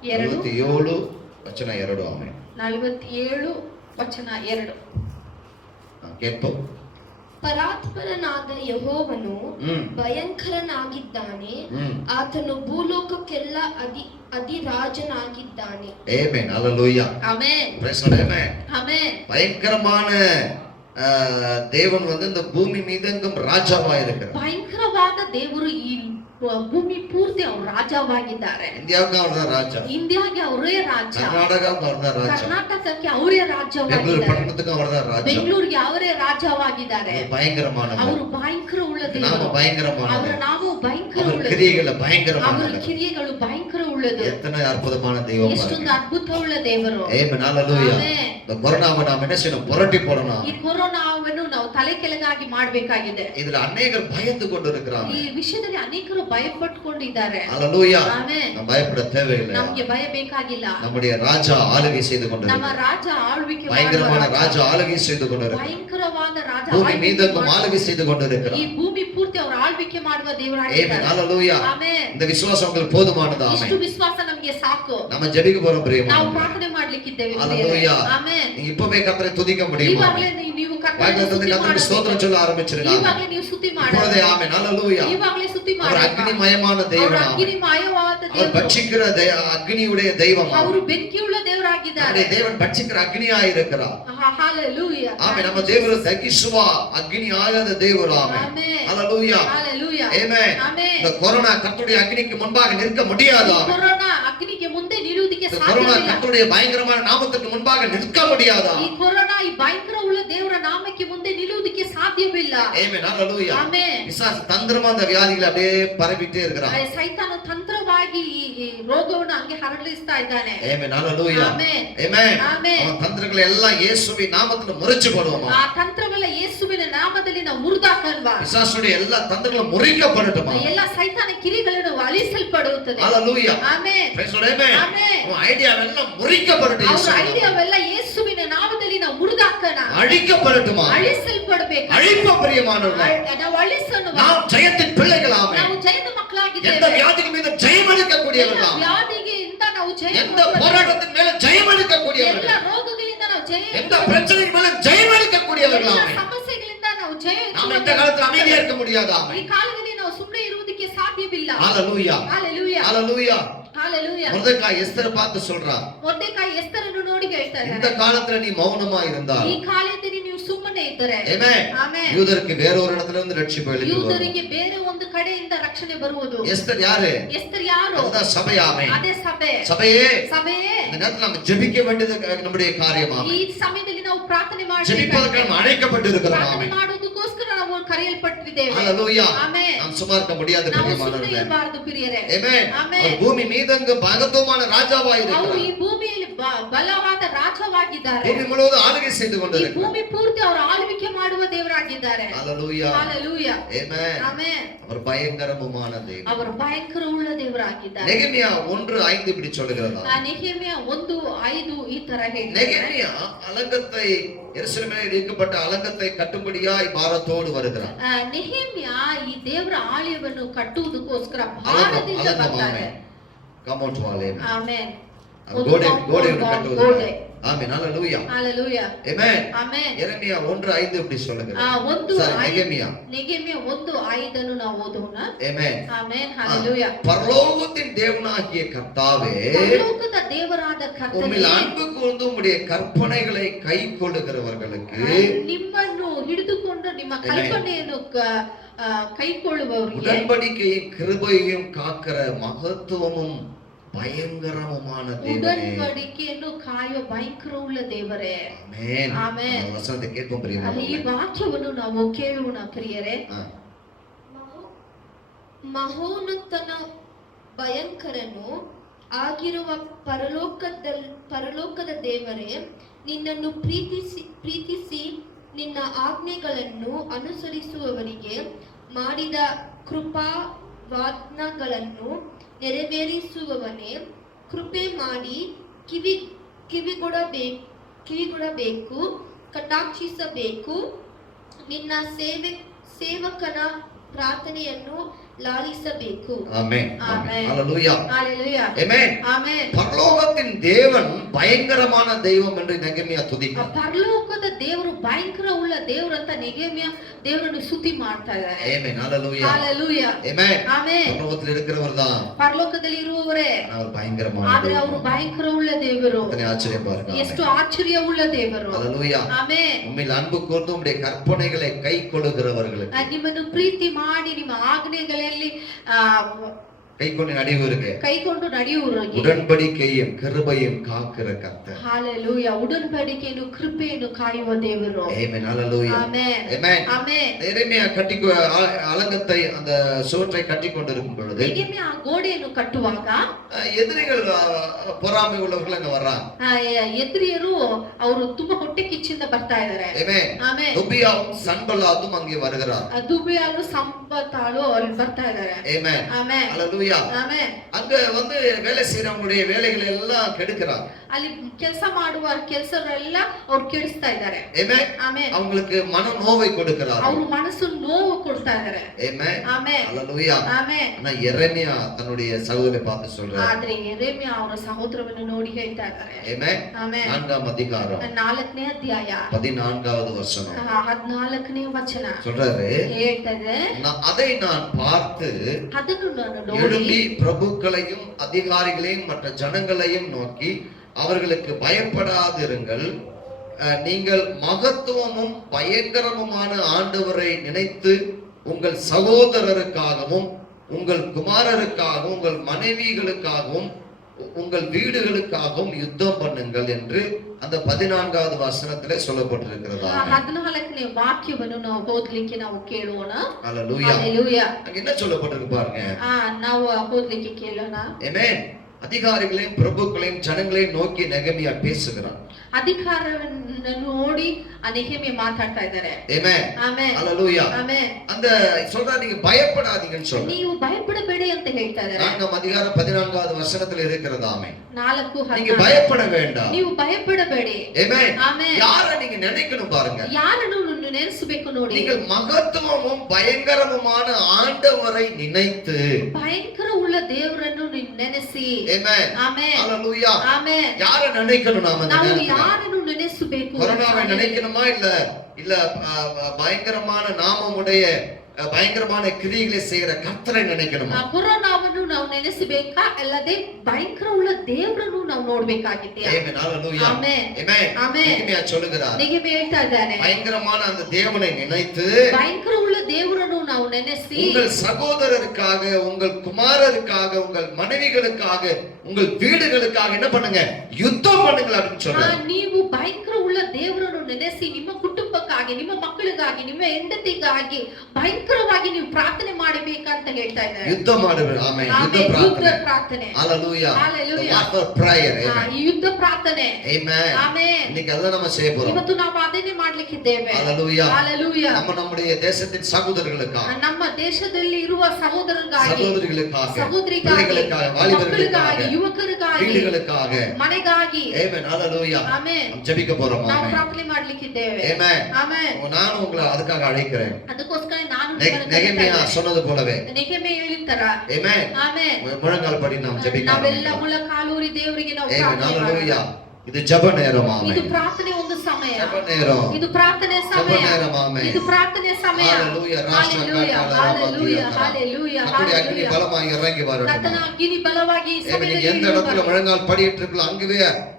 47 ವಚನ 2. ಆಮೆನ್. 47 ವಚನ 2. கேட்போம். ಪರಾತ್ಪರನಾದ ಯೆಹೋವನು ಭಯಂಕರನಾಗಿದ್ದಾನೆ. ಆತನು ಭೂಲೋಕಕ್ಕೆಲ್ಲ ಅಧಿರಾಜನಾಗಿದ್ದಾನೆ. Amen. Hallelujah. Amen. praise the Lord. Amen. Amen. பயங்கரமான தேவன் இந்த பூமி மீதெங்கும் ராஜாவா இருக்கிறார். ಭಯಂಕರವಾದ ದೇವರು ಈ ಭೂಮಿ ಪೂರ್ತಿ ಅವರು ರಾಜವಾಗಿದ್ದಾರೆ. இந்தியாவுக்கு அவர்தான் ராஜா. ಇಂಡಿಯಾಗೆ ಅವರೇ ರಾಜ. கர்நாடகாவுக்கு அவர்தான் ராஜா. ಕರ್ನಾಟಕಕ್ಕೆ ಅವರೇ பெங்களூர் ರಾಜ್ಯವಾಗಿದ್ದಾರೆ. பட்டணத்துக்கு அவர்தான் ராஜா. ಬೆಂಗಳೂರಿಗೆ ಅವರೇ ರಾಜವಾಗಿದ್ದಾರೆ. பயங்கரமானவர். ಅವರು ಭಯಂಕರ ಉಳ್ಳ நாம ದೇವರು. ಅವರ பயங்கரமானவர். ನಾಮವು ಭಯಂಕರ அவர் ಉಳ್ಳದು. கிரியைகளை ಅವರ பயங்கரமானவர். ಕಿರಿಯಗಳು ಭಯಂಕರ ಉಳ್ಳದು. எத்தனை அற்புதமான தெய்வம் ಎಷ್ಟೊಂದು பாருங்க. ಅದ್ಭುತ ಉಳ್ಳ ದೇವರು. ஆமென். ஹalleluya. ಆಮೆನ್. இந்த கொரோனாவை நாம் என்ன செய்யணும்? புரட்டி போடணும். ಈ ಕೊರೋನಾವನ್ನು ನಾವು ತಲೆ ಕೆಳಗಾಗಿ ಮಾಡಬೇಕಾಗಿದೆ. இதுல அநேகர் பயந்து கொண்டு இருக்கிறாங்க. ಈ ವಿಷಯದಲ್ಲಿ ಅನೇಕರು ಭಯಪಟ್ಟುಕೊಂಡಿದ್ದಾರೆ. ஹalleluya. ಆಮೆನ್. நாம் பயப்பட தேவையில்லை. ನಮಗೆ ಭಯ ಬೇಕಾಗಿಲ್ಲ. நம்முடைய ராஜா ஆளுகை செய்து ನಮ್ಮ கொண்டிருக்கிறார். ರಾಜ ಆಳ್ವಿಕೆ பயங்கரமான ಮಾಡುವ ராஜா ஆளுகை செய்து கொண்டிருக்கிறார். ಭಯಂಕರವಾದ ರಾಜ பூமಿ ಆಳ್ವಿಕೆ மீதெங்கும் ಮಾಡುವ- ஆளுகை செய்து ಈ கொண்டிருக்கிறார். ಭೂಮಿ ಪೂರ್ತಿ ಅವರು ಆಳ್ವಿಕೆ ಮಾಡುವ ஆமென். ದೇವರಾಗಿದ್ದಾರೆ. ஹalleluya. ಆಮೆನ್. இந்த விசுவாசம் உங்களுக்கு போதுமானது. ಇಷ್ಟು ஆமென். ವಿಶ್ವಾಸ ನಮಗೆ ಸಾಕು. நம்ம ஜெபிக்க போறோம் ನಾವು பிரியமானவர்களே. ಪ್ರಾರ್ಥನೆ ಮಾಡ್ಲಿಕ್ಕಿದ್ದೇವೆ. ஹalleluya. ಆಮೆನ್. நீங்க இப்பவே கர்த்தரை துதிக்க முடியுமா? ಈವಾಗಲೇ ನೀವು ಕರ್ತನನ್ನು வாய்க்கத்துல ಸ್ತುತಿ கர்த்தருக்கு ஸ்தோத்திரம் ಮಾಡಬೇಕು. சொல்ல ஆரம்பிச்சிருங்க. ಈವಾಗಲೇ ನೀವು ಸ್ತುತಿ இப்பொழுதே ಮಾಡಬೇಕು. ஆமென். ஹalleluya. ಈವಾಗಲೇ ಸ್ತುತಿ அவர் ಮಾಡಬೇಕು. அக்னிமயமான ಅವರು தேவன். ಅಗ್ನಿಮಯವಾದ அவர் ದೇವರು. பட்சிக்கிற அக்னியுடைய தெய்வம். ಅವರು ಬೆಂಕಿಯುಳ್ಳ ದೇವರಾಗಿದ್ದಾರೆ. நம்முடைய தேவன் பட்சிக்கிற அக்னியா இருக்கிறார். ஹalleluya. ஆமென். நம்ம தேவரு தகிசுவா அக்னி ஆகாத தேவரு. ஆமென். ஆமென். ஹalleluya. ஹalleluya. ஆமென். ஆமென். இந்த கொரோனா கர்த்தருடைய அக்னிக்கு முன்பாக நிற்க முடியாது. ಈ ಕೊರೋನಾ ಅಗ್ನಿಗೆ ಮುಂದೆ ನಿಲ್ಲುವುದಕ್ಕೆ இந்த கொரோனா ಸಾಧ್ಯವಿಲ್ಲ. கர்த்தருடைய பயங்கரமான நாமத்துக்கு முன்பாக நிற்க முடியாது. ಈ ಕೊರೋನಾ ಈ ಭಯಂಕರ ಉಳ್ಳ ದೇವರ ನಾಮಕ್ಕೆ ಮುಂದೆ ನಿಲ್ಲುವುದಕ್ಕೆ ಸಾಧ್ಯವಿಲ್ಲ. ஆமென். ஹalleluya. ಆಮೆನ್. பிசாசு தந்திரமா அந்த வியாதிகளை அப்படியே பரவிட்டே இருக்கிறான். ಸೈತಾನ ತಂತ್ರವಾಗಿ ಈ ರೋಗವನ್ನು ಹಂಗೆ ಹರಡಿಸ್ತಾ ಇದ್ದಾನೆ. ஆமென். ஹalleluya. ಆಮೆನ್. ஆமென். ಆಮೆನ್. அவன் தந்திரங்களை எல்லாம் இயேசுவின் நாமத்துல முறிச்சு போடுவோமா? ಆ ತಂತ್ರವೆಲ್ಲ ಯೇಸುವಿನ ನಾಮದಲ್ಲಿ ನಾವು ಮುರಿದಾಕಲ್ವಾ? பிசாசுடைய எல்லா தந்திரங்களும் முறிக்கப்படட்டுமா? ಎಲ್ಲ ಸೈತಾನ ಕಿರಿಗಳನ್ನು ಅಳಿಸಲ್ಪಡುತ್ತದೆ. Hallelujah. Amen. Praise the Lord. Amen. Amen. உன் ஐடியாவெல்லாம் முறிக்கப்படட்டும். ಅವರ இயேசுவின் ಐಡಿಯಾವೆಲ್ಲ ಯೇಸುವಿನ ನಾಮದಲ್ಲಿ ನಾವು ಮುರಿದಾಕನ. அழிக்கப்படட்டுமா? ಅಳಿಸಲ್ಪಡಬೇಕು. அழிப்பு பிரியமானவர்களே. ನಾವು ಅಳಿಸೋಣ. நாம் ஜெயத்தின் பிள்ளைகளாமே. ನಾವು ಜಯದ எந்த ಮಕ್ಕಳಾಗಿದ್ದೇವೆ. வியாதிக்கு மீது ஜெயம் எடுக்கக்கூடியவர்களாம். ವ್ಯಾಧಿಗೆ ಇಂದ ನಾವು ಜಯ எந்த போராட்டத்தின் மேல ஜெயம் ಎಲ್ಲ எடுக்கக்கூடியவர்கள். ರೋಗಗಳಿಂದ ನಾವು ಜಯ எந்த பிரச்சனையின் மேல ஜெயம் ಎಲ್ಲ எடுக்கக்கூடியவர்களாமே. ಸಮಸ್ಯೆಗಳಿಂದ ನಾವು ಜಯ நாம் இந்த காலத்துல அமைதியா இருக்க முடியாதாமே. ಈ ಕಾಲದಲ್ಲಿ ನಾವು ಸುಮ್ಮನೆ ಇರುವುದಕ್ಕೆ ಸಾಧ್ಯವಿಲ್ಲ. ஹalleluya. ஹalleluya. ஹalleluya. ஹalleluya. மொர்தெகாய் எஸ்தரை பார்த்து சொல்றான், ಮೊರ್ದೆಕಾಯಿ ಎಸ್ತರನ್ನು ನೋಡಿ ಹೇಳ್ತಾರೆ, இந்த காலத்துல நீ மௌனமா இருந்தால் ಈ ಕಾಲದಲ್ಲಿ ನೀವು ಸುಮ್ಮನೆ ಇದ್ದರೆ ஆமென், ಆಮೆನ್, யூதருக்கு வேற ஒரு இடத்துல இருந்து ரட்சிப்பு எழுப்பி வரும். ಯೂದರಿಗೆ ಬೇರೆ ಒಂದು ಕಡೆಯಿಂದ ರಕ್ಷಣೆ ಬರುವುದು. எஸ்தர் யாரு? ಎಸ್ತರ್ ಯಾರು? அதுதான் சபையாமே. ಅದೇ ಸಭೆ. சபையே, ಸಭೆಯೇ, இந்த நேரத்துல நம்ம ஜெபிக்க வேண்டியது நம்முடைய காரியமாமே. ಈ ಸಮಯದಲ್ಲಿ ನಾವು ಪ್ರಾರ್ಥನೆ ஜெபிப்பதற்கு ಮಾಡಬೇಕು. நாம் அழைக்கப்பட்டிருக்கிறோம். ಪ್ರಾರ್ಥನೆ ஆமென். ಮಾಡುವುದಕ್ಕೋಸ್ಕರ ನಾವು ಕರೆಯಲ್ಪಟ್ಟಿದ್ದೇವೆ. ஹalleluya. ಆಮೆನ್. நாம் சும்மா இருக்க முடியாது ನಾವು ಸುಮ್ಮನೆ பிரியமானவர்களே. ಇರಬಾರದು ಪ್ರಿಯರೇ. ஆமென். ஆமென். அவர் பூமி மீதெங்கு மகத்துவமான ராஜாவாய் ಅವರು ಈ இருக்கிறார். ಭೂಮಿಯಲ್ಲಿ ಬಲವಾದ ರಾಜವಾಗಿದ್ದಾರೆ. பூமி முழுவதும் ஆளுகை செய்து ಈ கொண்டிருக்கிறார். ಭೂಮಿ ಪೂರ್ತಿ ಅವರು ಆಳ್ವಿಕೆ ಮಾಡುವ ದೇವರಾಗಿದ್ದಾರೆ. ஹalleluya. ಹalleluya. ஆமென். ಆಮೆನ್. அவர் பயங்கரமான தேவன். ಅವರು ಭಯಂಕರ ಉಳ್ಳ ದೇವರಾಗಿದ್ದಾರೆ. நெகேமியா 1:5 இப்படி சொல்லுகிறதா? ನೆಹೆಮಿಯ 1:5 ಈ ತರ ಹೇಳ್ತಾರೆ. நெகேமியா அலங்கத்தை எருசலேமில் இடிக்கப்பட்ட அலங்கத்தை கட்டும்படியாய் பாரத்தோடு வருகிறார். ನೆಹೆಮಿಯ ಈ ದೇವರ ಆಲಯವನ್ನು ಕಟ್ಟುವುದಕ್ಕೋಸ್ಕರ ಭಾರದಿಂದ ಬರ್ತಾರೆ. Compound wall. ಆಮೆನ್. ಗೋಡೆ ಗೋಡೆ. ಕಟ್ಟುವುದು. ಆಮೆನ್. ஹalleluya. ಹalleluya. ஆமென். ಆಮೆನ್. எரேமியா 1:5 இப்படி சொல்லுகிறார். 1:5 நெகேமியா. ನೆಹೆಮಿಯ 1:5 ನಾವು ಓದೋಣ. ஆமென். ಆಮೆನ್. ಹalleluya. பரலோகத்தின் தேவனாகிய கர்த்தாவே, ಪರಲೋಕದ ದೇವರಾದ ಕರ್ತನೇ, உம்மில் அன்பு கூர்ந்து உம்முடைய கற்பனைகளை கைக்கொள்ளுகிறவர்களுக்கு ನಿಮ್ಮನ್ನು ಹಿಡಿದುಕೊಂಡು ನಿಮ್ಮ ಕಲ್ಪನೆಯನ್ನು ಕೈಕೊಳ್ಳುವವರಿಗೆ உடன்படிக்கையின் கிருபையையும் காக்கிற மகத்துவமும் பயங்கரமுமான தேவனே. ಉಡன்பಡಿಕೆಯನ್ನು ಕಾಯುವ ಭಯಂಕರ ಉಳ್ಳ ದೇವರೇ. ஆமென். ಆಮೆನ್. அந்த வசனத்தை கேட்போம் ಈ பிரியமானவர்களே. ವಾಕ್ಯವನ್ನು ನಾವು ಕೇಳೋಣ ಪ್ರಿಯರೇ. ಮಹೋನ್ನತನ ಭಯಂಕರನು ಆಗಿರುವ ಪರಲೋಕದ ದೇವರೇ, ನಿನ್ನನ್ನು ಪ್ರೀತಿಸಿ ನಿನ್ನ ಆಜ್ಞೆಗಳನ್ನು ಅನುಸರಿಸುವವರಿಗೆ ಮಾಡಿದ ಕೃಪಾವಾಗ್ನಗಳನ್ನು ನೆರವೇರಿಸುವವನೇ, ಕೃಪೆ ಮಾಡಿ ಕಿವಿಗೊಡಬೇಕು, ಕಟಾಕ್ಷಿಸಬೇಕು, ನಿನ್ನ ಸೇವಕನ ಪ್ರಾರ್ಥನೆಯನ್ನು ಲಾಲಿಸಬೇಕು. ஆமென். ஆமென். ஹalleluya. ஹalleluya. ஆமென். ஆமென். பரலோகத்தின் தேவன் பயங்கரமான தெய்வம் என்று நெகேமியா ಆ துதிக்கிறார். ಪರಲೋಕದ ದೇವರು ಭಯಂಕರ ಉಳ್ಳ ದೇವರು ಅಂತ ನೆಹೆಮಿಯ ದೇವರನ್ನು ಸ್ತುತಿ ಮಾಡ್ತಾ ಇದ್ದಾರೆ. ஆமென். ஹalleluya. ஹalleluya. ஆமென். ಆಮೆನ್. பரலோகத்தில் இருக்கிறவர்தான். ಪರಲೋಕದಲ್ಲಿ ಇರುವವರೇ, அவர் பயங்கரமான ಆದ್ರೆ ಅವರು தேவன். ಭಯಂಕರ ಉಳ್ಳ ದೇವರು. எத்தனை ஆச்சரியம் பாருங்க. ಎಷ್ಟು ಆಶ್ಚರ್ಯ ಉಳ್ಳ ದೇವರು. ஹalleluya. ಆಮೆನ್. உம்மில் அன்பு கூர்ந்து உம்முடைய கற்பனைகளை கைக்கொள்ளுகிறவர்களுக்கு, ನಿಮ್ಮನ್ನು ಪ್ರೀತಿ ಮಾಡಿ ನಿಮ್ಮ ಆಜ್ಞೆಗಳಲ್ಲಿ கைக்கொண்டு நடைபெறுங்க. ಕೈಕೊಂಡು ನಡೆಯುವವರಿಗೆ உடன்படிக்கையும் கிருபையும் காக்கிற கர்த்தர். ಹಾಲೆಲೂಯಾ. ಉಡன்பಡಿಕೆಯನ್ನು ಕೃಪೆಯನ್ನು ಕಾಯುವ ದೇವರು. ஆமென். ஹalleluya. ಆಮೆನ್. ஆமென். ಆಮೆನ್. எரேமியா அலங்கத்தை அந்த சுவற்றை கட்டி கொண்டிருக்கும் பொழுது ನೆಗೆಮೆ ಆ ಗೋಡೆಯನ್ನು ಕಟ್ಟುವಾಗ எதிரிகள் பொறாமை உள்ளவர்கள் அங்க வர்றாங்க. ಎದುರಿಯರು ಅವರು ತುಂಬಾ ಹೊಟ್ಟೆ ಕಿಚ್ಚಿಂದ ಬರ್ತಾ ಇದ್ದಾರೆ. ஆமென். ಆಮೆನ್. தொபியாவும் சன்பல்லாத்தும் அங்கே வருகிறார். ದುಬಿಯಾಲು ಸಂಪತ್ತಾಳು ಅಲ್ಲಿ ಬರ್ತಾ ಇದ್ದಾರೆ. ஆமென். ಆಮೆನ್. ஹalleluya. ಆಮೆನ್. அங்க வந்து வேலை செய்யறவங்களுடைய வேலைகளை எல்லாம் கெடுக்கிறாங்க. ಅಲ್ಲಿ ಕೆಲಸ ಮಾಡುವ ಕೆಲಸರೆಲ್ಲ ಅವ್ರು ಕೆಡಿಸ್ತಾ ಇದ್ದಾರೆ. ஆமென். ಆಮೆನ್. அவங்களுக்கு மன நோவை கொடுக்கிறார். ಅವರು ಮನಸ್ಸು ನೋವು ಕೊಡ್ತಾ ಇದ್ದಾರೆ. ஆமென். ಆಮೆನ್. ஹalleluya. ಆಮೆನ್. ஆனா எரேமியா தன்னுடைய சகோதரரை பார்த்து சொல்றார். ಆದ್ರೆ ಯೆರೆಮೀಯ ಅವರ ಸಹೋದರವನ್ನು ನೋಡಿ ಹೇಳ್ತಾ ಇದ್ದಾರೆ. ஆமென். ಆಮೆನ್. 4ஆம் அதிகாரம் 4ನೇ ಅಧ್ಯಾಯ 14வது வசனம் 14ನೇ ವಚನ சொல்றாரு. ಹೇಳ್ತದೆ, அதை நான் பார்த்து ಅದನ್ನು ನಾನು ನೋಡಿ எழும்பி பிரபுக்களையும் அதிகாரிகளையும் மற்ற ஜனங்களையும் நோக்கி அவர்களுக்கு பயப்படாதிருங்கள், நீங்கள் மகத்துவமும் பயங்கரமுமான ஆண்டவரை நினைத்து உங்கள் சகோதரருக்காகவும் உங்கள் குமாரருக்காகவும் உங்கள் மனைவிகளுக்காகவும் உங்கள் வீடுகளுக்காகவும் யுத்தம் பண்ணுங்கள் என்று அந்த 14வது வசனத்திலே சொல்லப்பட்டிருக்கிறதா. 14ನೇ ವಾಕ್ಯವನ್ನು ನಾವು ಓದಲಿಕ್ಕೆ ನಾವು ಕೇಳೋಣ. ஹalleluya. ஹalleluya. அங்க என்ன சொல்லப்பட்டிருக்கு பாருங்க. ನಾವು ಓದಲಿಕ್ಕೆ ಕೇಳೋಣ. ஆமென். அதிகாரிகளையும் பிரபுக்களையும் ஜனங்களையும் நோக்கி நெகமியா பேசுகிறான். ಅಧಿಕಾರವನ್ನು ನೋಡಿ ನೆಹೆಮೀಯ ಮಾತಾಡ್ತಾ ಇದ್ದಾರೆ. ஆமென். ಆಮೆನ್. ஹalleluya. ಆಮೆನ್. அந்த சொல்றா நீங்க பயப்படாதீங்கன்னு சொல்ற. ನೀವು ಭಯಪಡಬೇಡಿ ಅಂತ ಹೇಳ್ತಾ ಇದ್ದಾರೆ. 4ஆம் அதிகாரம் 14வது வசனத்துல இருக்கிறதாமே. 4:14 நீங்க பயப்பட வேண்டாம். ನೀವು ಭಯಪಡಬೇಡಿ. ஆமென். ಆಮೆನ್. யார நீங்க நினைக்கணும் பாருங்க. ಯಾರನ್ನು ನೆನೆಸಬೇಕು ನೋಡಿ. நீங்கள் மகத்துவமும் பயங்கரமுமான ஆண்டவரை நினைத்து ಭಯಂಕರ ಉಳ್ಳ ದೇವರನ್ನು ನೆನೆಸಿ. ஆமென். ಆಮೆನ್. ஹalleluya. ಆಮೆನ್. யார நினைக்கணும் நாம இந்த ನಾವು நேரத்துல? ಯಾರನ್ನು ನೆನೆಸಬೇಕು? கொரோனாவை நினைக்கணுமா இல்ல பயங்கரமான நாமமுடைய பயங்கரமான கிரியைகளை செய்யற கர்த்தரை நினைக்கணுமா? ಕೊರೋನಾವನ್ನು ನಾವು ನೆನೆಸಬೇಕಾ ಅಲ್ಲದೆ ಭಯಂಕರ ಉಳ್ಳ ದೇವರನ್ನು ನಾವು ನೋಡಬೇಕಾಗಿದೆಯಾ? ஆமென். ஹalleluya. ஆமென். ஆமென். ஆமென். நெகேமியா சொல்லுகிறார். ನೆಗೆಮೀಯ ಹೇಳ್ತಾ ಇದ್ದಾನೆ, பயங்கரமான அந்த தேவனை நினைத்து ಭಯಂಕರ ಉಳ್ಳ ದೇವರನ್ನು ನಾವು ನೆನೆಸಿ உங்கள் சகோதரருக்காக உங்கள் குமாரருக்காக உங்கள் மனைவிகளுக்காக உங்கள் வீடுகளுக்காக என்ன பண்ணுங்க? யுத்தம் பண்ணுங்கள் அப்படின்னு சொல்றாரு. ನೀವು ಭಯಂಕರ ಉಳ್ಳ ದೇವರನ್ನು ನೆನೆಸಿ ನಿಮ್ಮ ಕುಟುಂಬಕ್ಕಾಗಿ ನಿಮ್ಮ ಮಕ್ಕಳಿಗಾಗಿ ನಿಮ್ಮ ಹೆಂಡತಿಗಾಗಿ ಭಯಂಕರವಾಗಿ ನೀವು ಪ್ರಾರ್ಥನೆ ಮಾಡಬೇಕಂತ ಹೇಳ್ತಾ ಇದ್ದಾರೆ. யுத்தம் ಮಾಡುವರು. ಆಮೆನ್. ಯುದ್ಧ ಯುದ್ಧ ಪ್ರಾರ್ಥನೆ. ಪ್ರಾರ್ಥನೆ. ஹalleluya. Hallelujah. The word for prayer. ಈ ಯುದ್ಧ ಪ್ರಾರ್ಥನೆ. Amen. ಆಮೆನ್. இன்னைக்கு அத நம்ம செய்ய போறோம். ಇವತ್ತು ನಾವು ಅದನ್ನೇ ಮಾಡ್ಲಿಕ್ಕಿದ್ದೇವೆ. ஹalleluya. Hallelujah. நம்முடைய தேசத்தின் சகோதரர்களுக்காக ನಮ್ಮ ದೇಶದಲ್ಲಿ ಇರುವ ಸಹೋದರರಿಗಾಗಿ சகோதரிகளுக்காக ಸಹೋದರಿಗಾಗಿ பிள்ளைகளுக்காக வாலிபர்களுக்காக ಯುವಕರಿಗಾಗಿ வீடுகளுக்காக ಮನೆಗಾಗಿ. Amen. Hallelujah. ಆಮೆನ್. நாம் ஜெபிக்க போறோம். ನಾವು ஆமென். ಪ್ರಾರ್ಥನೆ ಮಾಡ್ಲಿಕ್ಕಿದ್ದೇವೆ. Amen. ಆಮೆನ್. நான் உங்களை அதுக்காக அழைக்கிறேன். ಅದಕ್ಕೋಸ್ಕರ ನಾನು நெகேமியா சொன்னது போலவே. ನೆಹೆಮೀಯ ಹೇಳಿತರ. Amen. ಆಮೆನ್. முழங்கால் படி நாம் ஜெபிக்க ನಾವೆಲ್ಲ ஆரம்பிக்கலாம். ಮುಳಕಾಲೂರಿ ದೇವರಿಗೆ ನಾವು Amen. ಪ್ರಾರ್ಥನೆ Hallelujah. ಮಾಡೋಣ. இது ஜெப நேரம். ಇದು ஆமென். ಪ್ರಾರ್ಥನೆ ಒಂದು ಸಮಯ. ஜெப நேரம். ಇದು ಪ್ರಾರ್ಥನೆ ಸಮಯ. ஜெப நேரம். ஆமென். ಇದು ಪ್ರಾರ್ಥನೆ ಸಮಯ. Hallelujah. Hallelujah. Hallelujah. Hallelujah. கர்த்தருடைய அக்கினி Hallelujah. பலமாய் இறங்கி வரட்டும். ಕರ್ತನ ಅಗ್ನಿ ಬಲವಾಗಿ ಈ Amen. ಸಮಯದಲ್ಲಿ நீங்க எந்த இடத்துல ಇಳಿದು முழங்கால் படியிட்டு இருக்கீங்களோ அங்கவே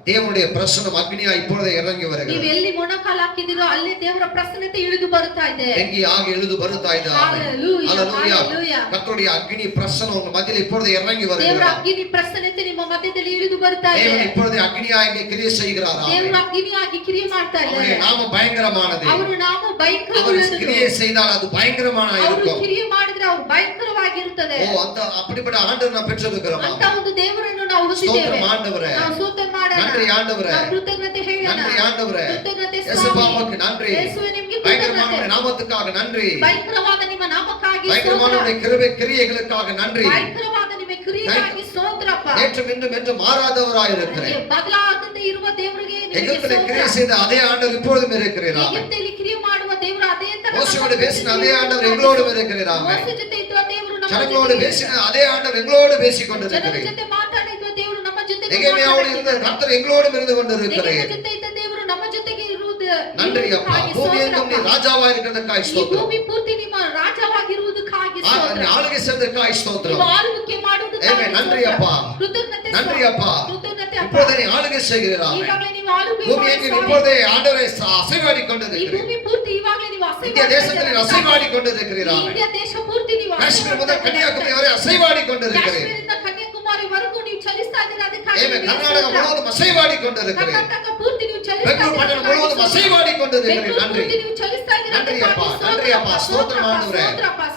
தேவனுடைய பிரசன்னம் அக்னியா இப்பொழுதே இறங்கி ನೀವು வருகிறது. ಎಲ್ಲಿ ಮೊಣಕಾಲ ಹಾಕಿದಿರೋ ಅಲ್ಲೇ ದೇವರ ಪ್ರಸನ್ನತೆ ಇಳಿದು ಬರುತ್ತಾ ಇದೆ. எங்கே ஆக எழுது வருதா இது. ஆமென். Hallelujah. Hallelujah. Hallelujah. கர்த்தருடைய அக்னி பிரசன்னம் உங்க மத்தியில இப்பொழுதே இறங்கி ದೇವರ வருகிறது. ಅಗ್ನಿ ಪ್ರಸನ್ನತೆ ನಿಮ್ಮ ಮಧ್ಯದಲ್ಲಿ ಇಳಿದು ಬರ್ತಾ ಇದೆ. தேவன் இப்பொழுதே அக்னியா இங்கே கிரியை செய்கிறார். ದೇವರ ஆமென். ಅಗ್ನಿಯಾಗಿ ಕ್ರಿಯೆ ಮಾಡ್ತಾ அவருடைய ಇದ್ದಾರೆ. நாமம் பயங்கரமானது. ಅವರು ನಾಮ அவர் ಭಯಂಕರವಾದದ್ದು. கிரியை செய்தால் அது பயங்கரமான ಅವರು இருக்கும். ಕ್ರಿಯೆ ಮಾಡಿದ್ರೆ ಅವರು ಭಯಂಕರವಾಗಿರುತ್ತದೆ. ஓ அந்த அப்படிப்பட்ட ஆண்டவர் நான் பெற்றிருக்கிறோம். ಅಂತ ಒಂದು ದೇವರನ್ನು ನಾವು ಹೊಂದಿದ್ದೇವೆ. ஸ்தோத்திரம் ஆண்டவரே. ನಾವು ಸ್ತೋತ್ರ ಮಾಡೋಣ. நன்றி ஆண்டவரே. ನಾವು ಕೃತಜ್ಞತೆ ಹೇಳೋಣ. நன்றி ஆண்டவரே. ಕೃತಜ್ಞತೆ இயேசுவா ಸ್ವಾಮಿ. உமக்கு நன்றி. ಯೇಸುವೆ ನಿಮಗೆ பயங்கரமான ಕೃತಜ್ಞತೆ. நாமத்துக்காக நன்றி. ಭಯಂಕರವಾದ ನಿಮ್ಮ ನಾಮಕ್ಕಾಗಿ பயங்கரமான ಸ್ತೋತ್ರ. கிருபை கிரியைகளுக்காக நன்றி. ಭಯಂಕರವಾದ ನಿಮ್ಮ ಕ್ರಿಯೆಗಾಗಿ ಸ್ತೋತ್ರಪ್ಪ. நேற்றும் இன்றும் என்று மாறாதவராயிருக்கிறேன். ಬದಲಾಗದೆ ಇರುವ ದೇವರಿಗೆ ನಿಮಗೆ எகிப்திலே ಸ್ತೋತ್ರ. கிரியை செய்த அதே ஆண்டவர் இப்பொழுதும் இருக்கிறார். ஆமென். எகிப்தில் கிரியை ಮಾಡುವ ದೇವರು ಅದೇ ತರ மோசேயோடு பேசின அதே ஆண்டவர் எங்களோடு இருக்கிறார். ஆமென். ಮೋಸೆ ಜೊತೆ ಇದ್ದ ದೇವರು ನಮ್ಮ ஜனங்களோடு பேசின அதே ஆண்டவர் எங்களோடு பேசிக் ಜನರ கொண்டிருக்கிறார். ಜೊತೆ ಮಾತಾಡಿದ ದೇವರು ನಮ್ಮ ಜೊತೆಗೆ நெகேமியாவோடு இருந்த கர்த்தர் எங்களோடு இருந்து கொண்டிருக்கிறார். ನೆಗೆಮೀಯ ಜೊತೆ ಇದ್ದ ದೇವರು ನಮ್ಮ ಜೊತೆಗೆ ಇರುವುದು நன்றி அப்பா. பூமி எங்கும் நீ ராஜாவா இருக்கிறதற்காக ಈ ஸ்தோத்திரம். ಭೂಮಿ ಪೂರ್ತಿ ನಿಮ್ಮ ರಾಜವಾಗಿ ಆಳುವವರಾಗಿರುವುದಕ್ಕಾಗಿ ಸ್ತೋತ್ರ. ஆளுகை செய்வதற்காய் ஸ்தோத்திரம். ನೀವು ಆಳ್ವಿಕೆ ಮಾಡುವುದಕ್ಕಾಗಿ ಆಮೆನ್. நன்றி அப்பா. ಕೃತಜ್ಞತೆ நன்றி ಸ್ವಾಮಿ. அப்பா. ಕೃತಜ್ಞತೆ ಅಪ್ಪ. இப்பொழுது நீ ஆளுகை செய்கிறாய். ಈಗಾಗಲೇ ನೀವು ಆಳ್ವಿಕೆ பூமி ಮಾಡಿ எங்கும் ಸ್ವಾಮಿ. இப்பொழுதே ஆண்டவரை அசைவாடி ಈ கொண்டிருக்கிறீர். ಭೂಮಿ ಪೂರ್ತಿ ಇವಾಗಲೇ ನೀವು இந்திய தேசத்தில் அசைவாடி கொண்டிருக்கிறீர். ಇಂಡಿಯಾ ದೇಶ ಪೂರ್ತಿ ನೀವು காஷ்மீர் முதல் கன்னியாகுமரி வரை அசைவாடி கொண்டிருக்கிறீர். ಕಾಶ್ಮೀರದಿಂದ ಕನ್ಯಾಕುಮಾರಿವರೆಗೂ ನೀವು ಚಲಿಸ್ತಾ ಇದ್ದೀರಾ. ಅದಕ್ಕಾಗಿ ஆமென். கர்நாடகா முழுவதும் அசைவாடி கொண்டிருக்கிறீர். ಕರ್ನಾಟಕ ಪೂರ್ತಿ ನೀವು ಚಲಿಸ್ತಾ பெங்களூர் பட்டணம் முழுவதும் அசைவாடி கொண்டிருக்கிறீர். ಬೆಂಗಳೂರು நன்றி. ಪೂರ್ತಿ ನೀವು ಚಲಿಸ್ತಾ ಇದ್ದೀರಾ. நன்றி அப்பா. ಅದಕ್ಕಾಗಿ நன்றி அப்பா. ஸ்தோத்திரம் ஆண்டவரே.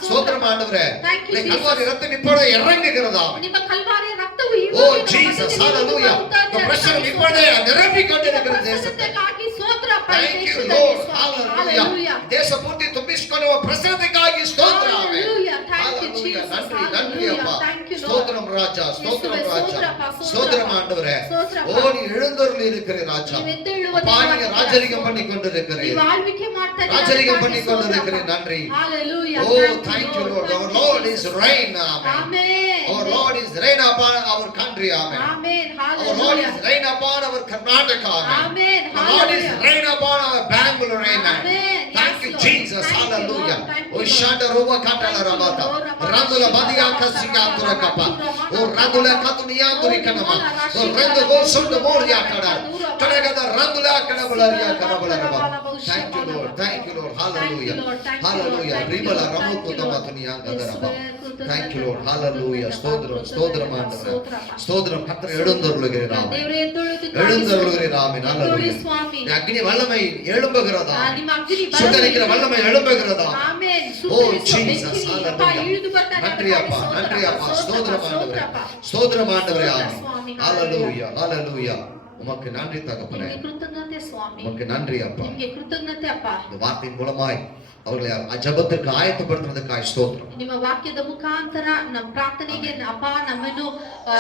ஸ்தோத்திரம் ஆண்டவரே. Thank you, இந்த Jesus. கல்வாரி ரத்தம் இப்பொழுது இறங்குகிறதா? ನಿಮ್ಮ ಕಲ್ವಾರಿಯ ರಕ್ತವು ஓ ஜீசஸ் ஹalleluya. இந்த பிரசனம் இப்பொழுது நிரம்பிக் கொண்டிருக்கிறது தேசத்தை. ಪ್ರಸನ್ನತೆಗಾಗಿ ಸ್ತೋತ್ರ ಅಪ್ಪ. Thank you ದೇಶದಲ್ಲಿ Lord. ಸ್ವಾಮಿ. Hallelujah. Hallelujah. ದೇಶ ಪೂರ್ತಿ ತುಂಬಿಸಿಕೊಳ್ಳುವ ಪ್ರಸನ್ನತೆಗಾಗಿ ಸ್ತೋತ್ರ. Amen. Hallelujah. Thank you, Hallelujah. Jesus. நன்றி நன்றி Hallelujah. அப்பா. Thank you, Lord. ஸ்தோத்திரம் ராஜா. ஸ்தோத்திரம் இயேசுவே, ராஜா. ஸ்தோத்திரப்பா, ஸ்தோத்திரம் ஆண்டவரே. ஸ்தோத்திரப்பா. ஓ நீ எழுந்தருளி இருக்கிற ராஜா. ನೀವು ಎದ್ದೇಳುವ அப்பா நீங்க ದೇವರಾಗಿದ್ದೀರಾ. ராஜரிகம் பண்ணி கொண்டிருக்கிறீர். ನೀವು ಆಳ್ವಿಕೆ ಮಾಡ್ತಾ ಇದ್ದೀರಾ. ராஜரிகம் ಅದಕ್ಕಾಗಿ பண்ணி ಸ್ತೋತ್ರ கொண்டிருக்கிறீர். ಅಪ್ಪ. நன்றி. Hallelujah. Oh thank you Lord. Our Lord is reign. Amen. Amen. Our Lord is reign upon our country. Amen. Amen. Our Lord is Hallelujah. reign upon our Karnataka. Amen. Amen. Our Lord is Hallelujah. reign upon our Bangalore. Amen. Amen. Thank Yes, you Lord. Jesus. Thank you, Hallelujah. Lord. Thank you, Oh Lord. shanda roba katala Thank you, ramata. Lord. Randula badia kasiga turakapa. Oh randula katuniya turikanama. Oh rando go sonda moria kada. Tadagada randula kada bularia kada bularaba. Thank you Lord. Thank you Lord. Hallelujah. Hallelujah. Ribala ramu kutama tuniya kadaraba. Thank you Lord. Hallelujah. ஸ்தோத்திரம் ஸ்தோத்திரம் ஆண்டவரே. ஸ்தோத்திரம் கர்த்தர் எழுந்தருளுகிறீர். ஆமென். ದೇವರೇ ಎದ್ದೇಳುವುದಕ್ಕಾಗಿ எழுந்தருளுகிறீர். ஆமென். ಎದ್ದೇಳಿ ஹalleluya. ಸ್ವಾಮಿ. இந்த அக்னி வல்லமை எழும்புகிறதா? ನಿಮ್ಮ ಅಗ್ನಿ சுட்டரிக்கிற வல்லமை எழும்புகிறதா? ಆಮೆನ್. ஓ ஜீசஸ் ஹalleluya. ಇಳಿದು ಬರ್ತಾನೆ. நன்றி அப்பா. நன்றி அப்பா. ஸ்தோத்திரம் ஆண்டவரே. ஸ்தோத்திரம் ஆண்டவரே. ஆமென். ஹalleluya. ஹalleluya. உமக்கு நன்றி தகப்பனே. ನಿಮಗೆ ಕೃತಜ್ಞತೆ ಸ್ವಾಮಿ. உமக்கு நன்றி அப்பா. ನಿಮಗೆ ಕೃತಜ್ಞತೆ ಅಪ್ಪ. இந்த வார்த்தையின் மூலமாய் அவர்களை ஜெபத்திற்கு ஆயத்தப்படுத்துறதுக்காய் ஸ்தோத்திரம். ನಿಮ್ಮ ವಾಕ್ಯದ ಮುಖಾಂತರ ನಮ್ಮ ಪ್ರಾರ್ಥನೆಗೆ ಅಪ್ಪ ನಮ್ಮನ್ನು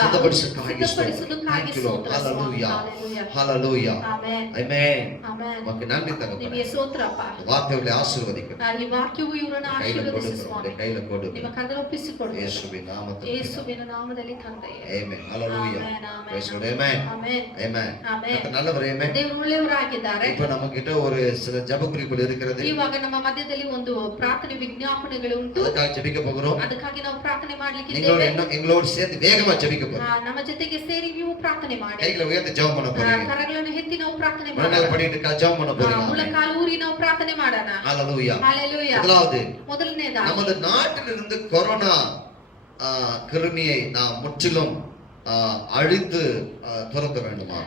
ಸಿದ್ಧಪಡಿಸುವುದಕ್ಕಾಗಿ ಸಿದ್ಧಪಡಿಸುವುದಕ್ಕಾಗಿ ಸ್ತೋತ್ರ ಸ್ವಾಮಿ. ஹalleluya. Hallelujah. ஹalleluya. ಆಮೆನ್. ஆமென். ಆಮೆನ್. உமக்கு நன்றி தகப்பனே. ನಿಮಗೆ ಸ್ತೋತ್ರ ಅಪ್ಪ. இந்த வார்த்தைகளை ஆசீர்வதிக்கட்டும். ಈ ವಾಕ್ಯವು ಇವರನ್ನು கையில ಆಶೀರ್ವದಿಸಿ கொடுக்கிறோம். ಸ್ವಾಮಿ. கையில கொடு. ನಿಮ್ಮ ಕೈಯಲ್ಲಿ ಒಪ್ಪಿಸಿಕೊಡು. இயேசுவின் நாமத்தில். ಯೇಸುವಿನ ನಾಮದಲ್ಲಿ ತಂದೆಯೇ. Amen. Hallelujah. Amen, amen. Praise God. Amen. Amen. Amen. Amen. கர்த்தர் நல்லவர். Amen. ದೇವರು ಒಳ್ಳೆಯವರಾಗಿದ್ದಾರೆ. இப்ப நம்ம கிட்ட ஒரு சில ஜெப குறிப்புகள் இருக்கிறது. ಇವಾಗ ನಮ್ಮ ಮಧ್ಯದಲ್ಲಿ ಒಂದು ಪ್ರಾರ್ಥನೆ ವಿಜ್ಞಾಪನೆಗಳು ಉಂಟು. அதுக்காக ஜெபிக்க போகிறோம். ಅದಕ್ಕಾಗಿ ನಾವು ಪ್ರಾರ್ಥನೆ ಮಾಡ್ಲಿಕ್ಕೆ நீங்களோட ಇದ್ದೇವೆ. எங்களோடு சேர்ந்து வேகமா ஜெபிக்க போறோம். ನಮ್ಮ ಜೊತೆಗೆ ಸೇರಿ ನೀವು ಪ್ರಾರ್ಥನೆ ಮಾಡಿ. கைகளை உயர்த்தி ஜெபம் பண்ண போறீங்க. ಕರಗಳನ್ನು ಎತ್ತಿ ನಾವು ಪ್ರಾರ್ಥನೆ முழங்கால் ಮಾಡೋಣ. படிட்டு ஜெபம் பண்ண போறீங்க. ಮುಳಕಾಲು ಊರಿ ನಾವು ಪ್ರಾರ್ಥನೆ ಮಾಡೋಣ. ஹalleluya. Hallelujah. முதலாவது ಮೊದಲನೇದಾಗಿ நமது நாட்டிலிருந்து கொரோனா கிருமியை நாம் முற்றிலும் அழித்து துரத்த வேண்டுமா?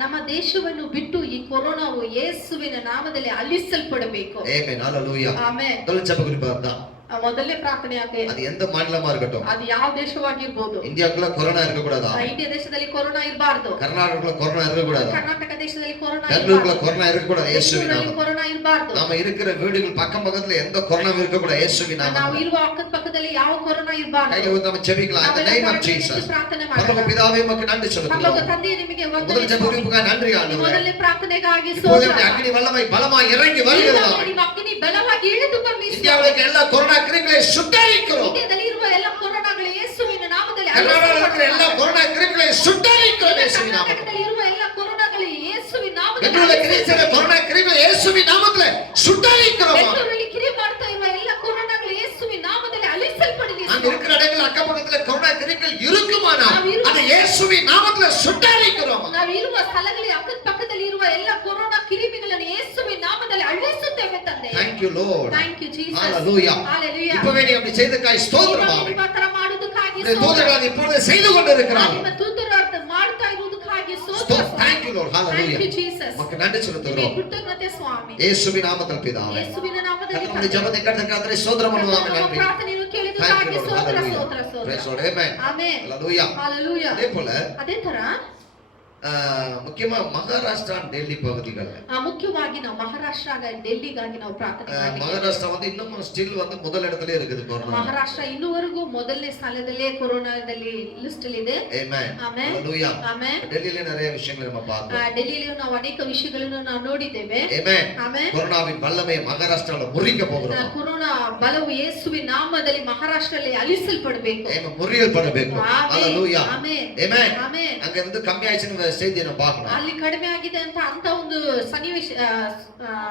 ನಮ್ಮ ದೇಶವನ್ನು ಬಿಟ್ಟು ಈ ಕೊರೋನಾವು ಯೇಸುವಿನ ನಾಮದಲ್ಲಿ ಅಲಿಸಲ್ಪಡಬೇಕು. ஆமென். ஹalleluya. ಆಮೆನ್. முதல் ஜெப குறிப்பு அதான். ಮೊದಲನೇ ಪ್ರಾರ್ಥನೆ ಯಾಕೆ? அது எந்த மாநிலமா இருக்கட்டும். ಅದು ಯಾವ ದೇಶವಾಗಿರ್ಬೋದು. இந்தியாக்குள்ள கொரோனா இருக்க கூடாதா? ಇಂಡಿಯಾ ದೇಶದಲ್ಲಿ ಕೊರೋನಾ ಇರಬಾರ್ದು. கர்நாடகக்குள்ள கொரோனா இருக்க கூடாதா? ಕರ್ನಾಟಕ ದೇಶದಲ್ಲಿ ಕೊರೋನಾ பெங்களூருக்குள்ள ಇರಬಾರ್ದು. கொரோனா இருக்க கூடாது. இயேசுவின் நாமத்தில். ಕೊರೋನಾ ಇರಬಾರ್ದು. நாம இருக்கிற வீடுகள் பக்கம் பக்கத்துல எந்த கொரோனாவும் இருக்க கூடாது. இயேசுவின் ನಾವು நாமத்தில். ಇರುವ ಅಕ್ಕದ ಪಕ್ಕದಲ್ಲಿ ಯಾವ ಕೊರೋನಾ ಇರಬಾರ್ದು. கைகளை ஊத்தி நம்ம ஜெபிக்கலாம். in the name of Jesus. ಪ್ರಾರ್ಥನೆ பரலோக ಮಾಡೋಣ. பிதாவே உமக்கு நன்றி ಪರಲೋಕ செலுத்துகிறோம். ತಂದೆಯೇ ನಿಮಗೆ முதல் ವಂದನೆ. ஜெப குறிப்புக்காக நன்றி ஆண்டவரே. ಮೊದಲನೇ ಪ್ರಾರ್ಥನೆಗಾಗಿ இப்போது ಸ್ತೋತ್ರ. அக்னி வல்லமை பலமாய் இறங்கி வருகிறதா? ನಿಮ್ಮ ಅಗ್ನಿ ಬಲವಾಗಿ ಇಳಿದು ಬರಲಿ. இந்தியாவுக்கு எல்லா கொரோனா கிருமிகளை சுட்டரிக்கிறோம். ಇಂಡಿಯಾದಲ್ಲಿ ಇರುವ ಎಲ್ಲ ಕೊರೋನಾಗಳು ಯೇಸುವಿನ ನಾಮದಲ್ಲಿ கர்நாடகாவில் இருக்கிற எல்லா ಅಳಿಸಲ್ಪಡಲಿ. கொரோனா கிருமிகளை சுட்டரிக்கிறோம் இயேசுவின் நாமத்தில். ಕರ್ನಾಟಕದಲ್ಲಿ ಇರುವ ಎಲ್ಲ ಕೊರೋನಾಗಳು ಯೇಸುವಿನ ನಾಮದಲ್ಲಿ பெங்களூரில் இருக்கிற கொரோனா கிருமிகளை இயேசுவின் நாமத்தில் சுட்டரிக்கிறோம். ಬೆಂಗಳೂರಲ್ಲಿ ಕ್ರಿಯೆ ಮಾಡ್ತಾ ಇರುವ ಎಲ್ಲ ಕೊರೋನಾಗಳು ಯೇಸುವಿನ நாமದಲ್ಲಿ ಅಳಿಸಲ್ಪಡಲಿ. அங்க இருக்கிற இடங்கள் அக்கப்பக்கத்துல கொரோனா கிருமிகள் இருக்குமானால் அதை இயேசுவின் நாமத்துல சுட்டரிக்கிறோம். ನಾವು ಇರುವ ಸ್ಥಳಗಳಲ್ಲಿ ಅಕ್ಕದ ಪಕ್ಕದಲ್ಲಿ ಇರುವ ಎಲ್ಲ ಕೊರೋನಾ ಕಿರಿಮಿಗಳನ್ನು ಯೇಸುವಿನ ನಾಮದಲ್ಲಿ ಅಳಿಸುತ್ತೇವೆ ತಂದೆ. Thank you Lord. Thank you Jesus. Hallelujah. Hallelujah. இப்பவே நீ அப்படி செய்ததற்காக ஸ்தோத்திரம் ஆமென். ನಿಮ್ಮ ತರ ಮಾಡುವುದಕ್ಕಾಗಿ இந்த தூதர்கள் இப்பொழுது செய்து கொண்டிருக்கிறார்கள். ನಿಮ್ಮ ದೂತರು ಮಾಡ್ತಾ ಇರುವುದಕ್ಕಾಗಿ ಸ್ತೋತ್ರ. Thank you Lord. Hallelujah. Thank you Jesus. உமக்கு நன்றி செலுத்துகிறோம். ನಿಮಗೆ ಕೃತಜ್ಞತೆ ಸ್ವಾಮಿ. இயேசுவின் நாமத்தில் பிதாவே. ಯೇಸುವಿನ ನಾಮದಲ್ಲಿ கர்த்தருடைய ஜெபத்தை கேட்டதற்காக ஸ்தோத்திரம் பண்ணுவாங்க. நன்றி. ಪ್ರಾರ್ಥನೆಯನ್ನು Thank ಕೇಳಿದ್ದಕ್ಕಾಗಿ you Lord. ಸ್ತೋತ್ರ Hallelujah. ಸ್ತೋತ್ರ ಸ್ತೋತ್ರ. Praise God. Amen. Amen. Hallelujah. Hallelujah. அதே போல ಅದೇ ತರ முக்கியமா மகாராஷ்டிரா டெல்லி பகுதிகள் ಮುಖ್ಯವಾಗಿ ನಾವು ಮಹಾರಾಷ್ಟ್ರ ಡೆಲ್ಲಿಗಾಗಿ ನಾವು ಪ್ರಾರ್ಥನೆ ಮಾಡ್ಲಿಕ್ಕೆ. மகாராஷ்டிரா வந்து இன்னமும் ஸ்டில் வந்து முதல் இடத்துல இருக்குது கொரோனா. ಮಹಾರಾಷ್ಟ್ರ ಇನ್ನೂವರೆಗೂ ಮೊದಲನೇ ಸ್ಥಳದಲ್ಲೇ ಕೊರೋನಾದಲ್ಲಿ ಲಿಸ್ಟ್ ಅಲ್ಲಿ ಇದೆ. Amen. ಆಮೆನ್. Hallelujah. ಆಮೆನ್. டெல்லியில நிறைய விஷயங்களை நம்ம பார்த்தோம். ಡೆಲ್ಲಿಯಲ್ಲಿ ನಾವು ಅನೇಕ ವಿಷಯಗಳನ್ನು ನಾವು ನೋಡಿದ್ದೇವೆ. Amen. ಆಮೆನ್. கொரோனாவின் வல்லமை மகாராஷ்டிரால முறிக்க போகிறோம். ಕೊರೋನಾ ಬಲವು ಯೇಸುವಿನ ನಾಮದಲ್ಲಿ ಮಹಾರಾಷ್ಟ್ರದಲ್ಲಿ ಅಲಿಸಲ್ಪಡಬೇಕು. முறியல் படಬೇಕು. Hallelujah. ಆಮೆನ್. Amen. ಆಮೆನ್. அங்க இருந்து கம்மி ஆயிடுச்சுன்னு செய்தியை நம்ம பார்க்கணும். ಅಲ್ಲಿ ಕಡಿಮೆ ಆಗಿದೆ ಅಂತ ಒಂದು ಸನ್ನಿವೇಶ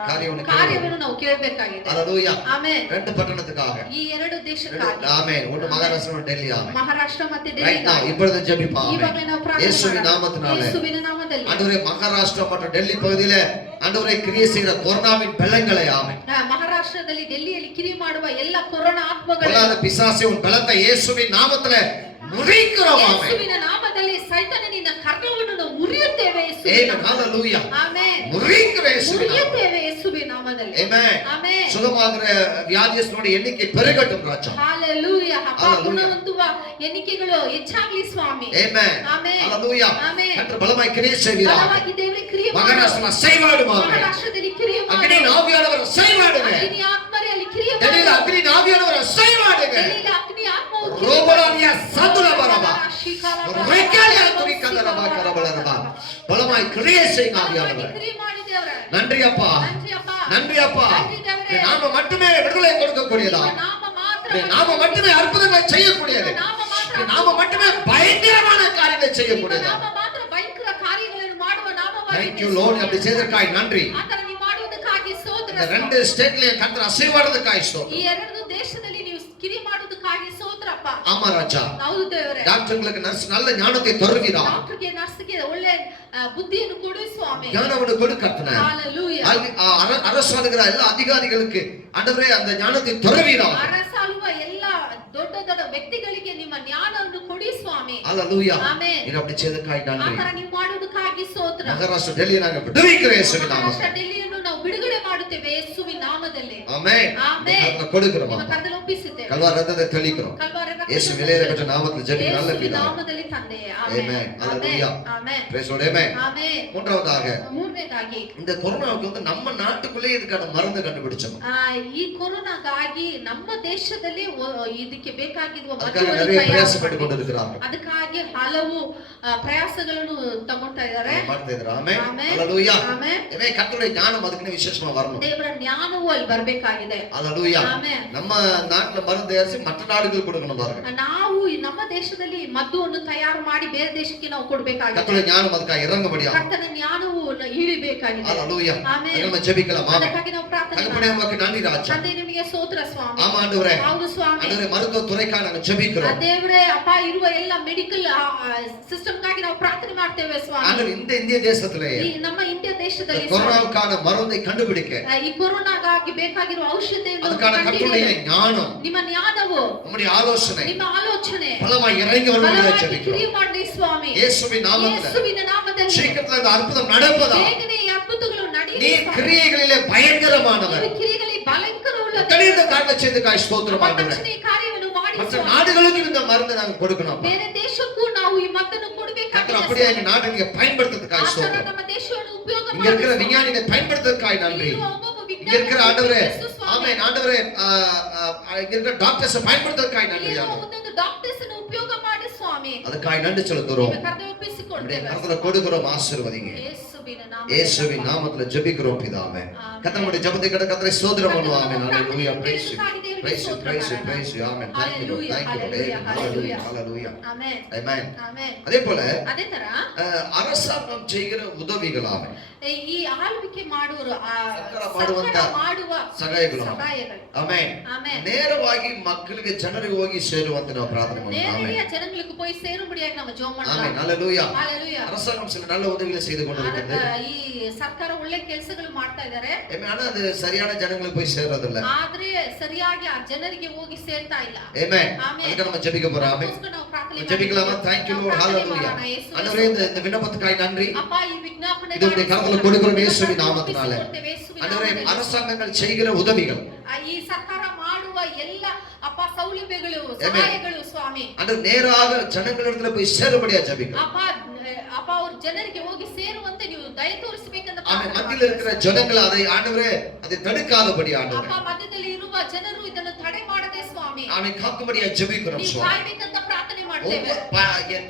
ಕಾರ್ಯವನ್ನು ನಾವು ಕೇಳಬೇಕಾಗಿದೆ. ஹalleluya. ಆಮೆನ್. ரெண்டு பட்டணத்துக்காக. ಈ ಎರಡು ದೇಶಕ್ಕಾಗಿ. ஆமென். ஒன்னு மகாராஷ்டிரா ஒன்னு டெல்லி. ஆமென். ಮಹಾರಾಷ್ಟ್ರ ಮತ್ತೆ ಡೆಲ್ಲಿ. ரைட் நவ இப்பொழுது ஜெபிப்போம். ಇವಾಗಲೇ ನಾವು ಪ್ರಾರ್ಥನೆ ಯೇಸುವಿನ ನಾಮத்தினால. ಯೇಸುವಿನ ನಾಮದಲ್ಲಿ. ஆண்டவரே மகாராஷ்டிரா மற்றும் டெல்லி பகுதியில ஆண்டவரே கிரியை செய்கிற கொரோனாவின் பெல்லங்களை. ஆமென். ಮಹಾರಾಷ್ಟ್ರದಲ್ಲಿ ಡೆಲ್ಲಿಯಲ್ಲಿ ಕಿರಿ ಮಾಡುವ ಎಲ್ಲ ಕೊರೋನಾ ಆತ್ಮಗಳು. பொல்லாத பிசாசே உன் பலத்தை இயேசுவின் நாமத்திலே முறிக்கிறோம். ஆமென். ಯೇಸುವಿನ ನಾಮದಲ್ಲಿ ಸೈತಾನನ ನಿನ್ನ ಕರ್ಣವನ್ನು ನಾವು ಮುರಿಯುತ್ತೇವೆ ಯೇಸುವಿನ ಆಮೆನ್. ನಾಮದಲ್ಲಿ. ஹalleluya. ಆಮೆನ್. முறிக்கிற இயேசுவின் நாமத்தில். ಮುರಿಯುತ್ತೇವೆ ಯೇಸುವಿನ ನಾಮದಲ್ಲಿ. ஆமென். ಆಮೆನ್. சுகமாகிற வியாதியஸ்தரோட எண்ணிக்கை பெருகட்டும் ராஜா. ஹalleluya. ಅಪ್ಪ Hallelujah. ಗುಣವಂತುವ ಎಣಿಕೆಗಳು ಹೆಚ್ಚಾಗಲಿ ಸ್ವಾಮಿ. ஆமென். ಆಮೆನ್. ஹalleluya. ಆಮೆನ್. கர்த்தர் பலமாய் கிரியை செய்வீராக. ಬಲವಾಗಿ ದೇವರೇ ಕ್ರಿಯೆ ಮಾಡು. மகாராஷ்டிரா செய்வாடுவாங்க. ಮಹಾರಾಷ್ಟ್ರದಲ್ಲಿ ಕ್ರಿಯೆ ಮಾಡು. அக்னி ஆவியானவர் செய்வாடுங்க. ಅಗ್ನಿ ಆತ್ಮರೇ ಅಲ್ಲಿ ಕ್ರಿಯೆ ಮಾಡು. டெல்லியில அக்னி ஆவியானவர் செய்வாடுங்க. ಡೆಲ್ಲಿಯಲ್ಲಿ ಅಗ್ನಿ ಆತ್ಮವು ಕ್ರಿಯೆ ಮಾಡು. ரோபலானியா சதுல பரபா. ಶಿಖಾಲ ரைக்காலியா துரி கந்தரபா கரபலரபா. பலமாய் கிரியை செய்யுங்க ஆவியானவர். ಕ್ರಿಯೆ ಮಾಡಿ ದೇವರೇ. நன்றி அப்பா. நன்றி அப்பா. நன்றி அப்பா. நன்றி தேவரே. நாம மட்டுமே விடுதலை கொடுக்கக்கூடியதா. நாம மாத்திரம். நாம மட்டுமே அற்புதங்களை செய்யக்கூடியது. நாம மாத்திரம். நாம மட்டுமே பயங்கரமான காரியங்களை செய்யக்கூடியது. ನಾಮ ಮಾತ್ರ ಭಯಂಕರ ಕಾರ್ಯಗಳನ್ನು ಮಾಡುವ ನಾಮವಾಗಿ. Thank you Lord. அப்படி செய்ததற்காய் நன்றி. ಆತರ ನೀವು ಮಾಡುವುದಕ್ಕಾಗಿ ಸ್ತೋತ್ರ. இந்த ரெண்டு ஸ்டேட்லயும் கர்த்தர் அசைவாடுறதுக்காய் ஸ்தோத்திரம். ಈ ಎರಡು ದೇಶದಲ್ಲಿ ನೀವು ಕಿರಿ ಮಾಡುವುದಕ್ಕಾಗಿ ಸ್ತೋತ್ರಪ್ಪ. ஆமா ராஜா. ಹೌದು ದೇವರೇ. டாக்டர்களுக்கு நர்ஸ் நல்ல ஞானத்தை தருவீரா. ಡಾಕ್ಟರ್ಗೆ ನರ್ಸ್ಗೆ ಒಳ್ಳೆ ಬುದ್ಧಿಯನ್ನು ಕೊಡು ಸ್ವಾಮಿ. ஞானವನ್ನು கொடு கர்த்தனே. ஹalleluya. அரசாளுகிற எல்லா அதிகாரிகளுக்கு ஆண்டவரே அந்த ஞானத்தை தருவீரா. ಅರಸಾಳುವ ಎಲ್ಲ ದೊಡ್ಡ ದೊಡ್ಡ ವ್ಯಕ್ತಿಗಳಿಗೆ ನಿಮ್ಮ ಜ್ಞಾನವನ್ನು ಕೊಡಿ ಸ್ವಾಮಿ. ஹalleluya. ಆಮೆನ್. இது அப்படி செய்ததற்காய் நன்றி. ಆತರ ನೀವು ಮಾಡುವುದಕ್ಕಾಗಿ ಸ್ತೋತ್ರ. மகாராஷ்டிரா டெல்லி நாங்க விடுவிக்கிற இயேசுவின் ಮಹಾರಾಷ್ಟ್ರ நாமத்தில். ಡೆಲ್ಲಿಯನ್ನು ನಾವು ಬಿಡುಗಡೆ ಮಾಡುತ್ತೇವೆ ಯೇಸುವಿನ ನಾಮದಲ್ಲಿ. ஆமென். ಆಮೆನ್. கர்த்தர் கொடுக்கிறோம். ನಿಮ್ಮ ಕರ್ತನಲ್ಲಿ ಒಪ್ಪಿಸುತ್ತೇವೆ. கல்வாரி ரத்தத்தை தெளிக்கிறோம். ಕಲ್ವಾರಿ ರಕ್ತವನ್ನು இயேசு விலையேற பெற்ற நாமத்தில் ஜெபிக்கிறோம் நல்ல ಯೇಸುವಿನ பிதாவே. ನಾಮದಲ್ಲಿ ತಂದೆಯೇ. Amen. Amen. Hallelujah. Amen. Praise the Lord. Amen. Amen. மூன்றாவதாக ಮೂರನೇದಾಗಿ இந்த கொரோனாவுக்கு வந்து நம்ம நாட்டுக்குள்ளே இதுக்கான மருந்து கண்டுபிடிச்சோம். ಈ ಕೊರೋನಾಗಾಗಿ ನಮ್ಮ ದೇಶದಲ್ಲಿ ಇದಕ್ಕೆ ಬೇಕಾಗಿರುವ அதுக்காக ಮದ್ದುವನ್ನು நிறைய ತಯಾರು பிரயாசப்பட்டு ಮಾಡಿ. கொண்டிருக்கிறார்கள். ಅದಕ್ಕಾಗಿ ಹಲವು ಪ್ರಯಾಸಗಳನ್ನು ತಗೊಳ್ತಾ ಇದ್ದಾರೆ. ಮಾಡ್ತಾ ಇದ್ದಾರೆ. ಆಮೆನ್. ಆಮೆನ್. ஹalleluya. ಆಮೆನ್. எனவே கர்த்தருடைய ஞானம் அதுக்கு விசேஷமா வரணும். ದೇವರ ಜ್ಞಾನವು ಅಲ್ಲಿ ಬರಬೇಕಾಗಿದೆ. ஹalleluya. ಆಮೆನ್. நம்ம நாட்டுல மருந்து தயாரிச்சு மற்ற நாடுகளுக்கு கொடுக்கணும் பாருங்க. ನಾವು ನಮ್ಮ ದೇಶದಲ್ಲಿ ಮದ್ದುವನ್ನು ತಯಾರು ಮಾಡಿ ಬೇರೆ ದೇಶಕ್ಕೆ ನಾವು ಕೊಡಬೇಕಾಗಿದೆ. கர்த்தருடைய ஞானம் அதுக்காக இறங்கும்படியா. ಕರ್ತನ ಜ್ಞಾನವು ಇಳಿಬೇಕಾಗಿದೆ. ஹalleluya. ಆಮೆನ್. நம்ம ஜெபிக்கலாம். ஆமென். ಅದಕ್ಕಾಗಿ ನಾವು ಪ್ರಾರ್ಥನೆ தகப்பனே ಮಾಡೋಣ. உமக்கு நன்றி ராஜா. ತಂದೆ ನಿಮಗೆ ಸ್ತೋತ್ರ ಸ್ವಾಮಿ. ஆமா ஆண்டவரே. ಹೌದು ಸ್ವಾಮಿ. ஆண்டவரே மருத்துவ துறைக்காக நாங்க ஜெபிக்கிறோம். ದೇವರೇ ಅಪ್ಪ ಇರುವ ಎಲ್ಲ ಮೆಡಿಕಲ್ ಸಿಸ್ಟಮ್ಗಾಗಿ ನಾವು ಪ್ರಾರ್ಥನೆ ಮಾಡ್ತೇವೆ ಸ್ವಾಮಿ. ஆண்டவர் இந்த இந்திய தேசத்திலேயே ಈ ನಮ್ಮ ಇಂಡಿಯಾ ದೇಶದಲ್ಲಿ கொரோனாவுக்கான மருந்தை கண்டுபிடிக்க ಈ ಕೊರೋನಾಗಾಗಿ ಬೇಕಾಗಿರುವ ಔಷಧಿಯನ್ನು அதுக்கான கர்த்தருடைய ஞானம் ನಿಮ್ಮ ಜ್ಞಾನವು உம்முடைய ஆலோசனை ನಿಮ್ಮ ಆಲೋಚನೆ பலமாய் இறங்கி வருவதாக ಬಲವಾಗಿ ஜெபிக்கிறோம். ಕ್ರಿಯೆ ಮಾಡಿ ಸ್ವಾಮಿ. இயேசுவின் நாமத்தில் ಯೇಸುವಿನ ನಾಮದಲ್ಲಿ சீக்கிரத்தில் இந்த அற்புதம் நடப்பதா. ಬೇಗನೆ ಈ ಅದ್ಭುತಗಳು நீ ನಡೆಯಲಿ ಸ್ವಾಮಿ. கிரியைகளிலே பயங்கரமானவர். ನೀವು ಕ್ರಿಯೆಗಳಲ್ಲಿ ಭಯಂಕರವುಳ್ಳ கடிந்த காரண செய்துக்காய் ஸ்தோத்திரம் ஆண்டவரே. ತಕ್ಷಣ ಈ ಕಾರ್ಯವನ್ನು ಮಾಡಿ மற்ற ಸ್ವಾಮಿ. நாடுகளுக்கு இந்த மருந்து நாங்க கொடுக்கணும். ಬೇರೆ ದೇಶಕ್ಕೂ ನಾವು ಈ ಮದ್ದನ್ನು கர்த்தர் ಕೊಡಬೇಕಾಗಿದೆ. அப்படியே எங்க நாட்டை நீங்க பயன்படுத்துறதுக்காய் ಆ ತರ ஸ்தோத்திரம். ನಮ್ಮ ದೇಶವನ್ನು ಉಪಯೋಗ இங்க இருக்கிற ಮಾಡಿ விஞ்ஞானிகளை பயன்படுத்துறதுக்காய் நன்றி. ಇಲ್ಲಿರುವ ಒಬ್ಬೊಬ್ಬ இங்க இருக்கிற ஆண்டவரே ಸ್ವಾಮಿ. ஆமென் ஆண்டவரே இங்க இருக்கிற டாக்டர்ஸ் பயன்படுத்துறதுக்காய் நன்றி ಇಲ್ಲಿರುವ ஆண்டவரே. ಒಂದೊಂದು ಡಾಕ್ಟರ್ಸ್ ಅನ್ನು ಉಪಯೋಗ ಮಾಡಿ ಸ್ವಾಮಿ. அதுக்காய் நன்றி செலுத்துறோம். ನಿಮಗೆ ಕರ್ತವ್ಯ ಒಪ್ಪಿಸಿಕೊಳ್ತೇವೆ. கர்த்தரை கொடுக்கிறோம் ஆசீர்வதிங்க. ಯೇಸುವಿನ ನಾಮದಲ್ಲಿ. இயேசுவின் நாமத்துல ஜெபிக்கிறோம் பிதாவே. கர்த்தருடைய ஜெபத்தை கேட்ட கர்த்தரை ஸ்தோத்திரம் பண்ணுவோம். ஆமென். ஹalleluya. praise you. praise you. praise you. praise you. Amen. thank you Lord. thank you Lord. hallelujah. hallelujah. Amen. amen. Amen. அதே போல ಅದೇ ತರ அரசாங்கம் செய்கிற உதவிகளாக ಈ ಆಳ್ವಿಕೆ ಮಾಡುವರು ಸರ್ಕಾರ ಮಾಡುವಂತ ಮಾಡುವ ಸಹಾಯಗಳು. ಸಹಾಯಗಳು. ಆಮೆನ್. ಆಮೆನ್. ನೇರವಾಗಿ ಮಕ್ಕಳಿಗೆ ಜನರಿಗೆ ಹೋಗಿ ಸೇರುವಂತೆ ನಾವು ಪ್ರಾರ್ಥನೆ ಮಾಡೋಣ. நேரடியா ஆமென். ஜனங்களுக்கு போய் சேரும்படியாக நம்ம ஜெபம் ஆமென். பண்ணலாம். ஹalleluya. ஹalleluya. அரசாங்கம் சில நல்ல உதவிகளை செய்து கொண்டிருக்கிறது. ಈ ಸರ್ಕಾರ ಒಳ್ಳೆ ಕೆಲಸಗಳು ಮಾಡ್ತಾ ಇದ್ದಾರೆ. ஆமென். ஆனா அது சரியான ஜனங்களுக்கு போய் சேர்றது இல்ல. ಆದ್ರೆ ಸರಿಯಾಗಿ ಆ ಜನರಿಗೆ ಹೋಗಿ ಸೇರ್ತಾ ಇಲ್ಲ. ஆமென். ಆಮೆನ್. அதுக்கு நம்ம ஜெபிக்க போறோம். ஆமென். ಅದಕ್ಕೋಸ್ಕರ ನಾವು ಪ್ರಾರ್ಥನೆ ஜெபிக்கலாமா? thank you Lord. hallelujah. ஆண்டவரே இந்த விண்ணப்பத்துக்காய் நன்றி. ಅಪ್ಪ ಈ ವಿಜ್ಞಾಪನೆ இது உடைய கரத்துல கொடுக்கிறோம் இயேசுவின் நாமத்தினால. ஆண்டவரே அரசாங்கங்கள் செய்கிற உதவிகள் ಈ ಸರ್ಕಾರ ಮಾಡುವ ಎಲ್ಲ ಅಪ್ಪ ಸೌಲಭ್ಯಗಳು ಸಹಾಯಗಳು ಸ್ವಾಮಿ ஆண்டவர் நேராக ஜனங்களிடத்துல போய் சேரும்படியா ஜெபிக்கிறோம். ಅಪ್ಪ ಅವ್ರ ಜನರಿಗೆ ಹೋಗಿ ಸೇರುವಂತೆ ನೀವು ದಯ ತೋರಿಸಬೇಕಂತ ஆமென். மத்தியில் இருக்கிற ஜனங்கள் அதை ஆண்டவரே அதை தடுக்காதபடி ஆண்டவரே ಅಪ್ಪ ಮಧ್ಯದಲ್ಲಿ ಇರುವ ಜನರು ಇದನ್ನು ತಡೆ ಮಾಡದೆ ಸ್ವಾಮಿ அவனை காக்கும்படியா ஜெபிக்கிறோம் ನೀವು சுவாமி. ಕಾಯಬೇಕಂತ ಪ್ರಾರ್ಥನೆ ಮಾಡ್ತೇವೆ.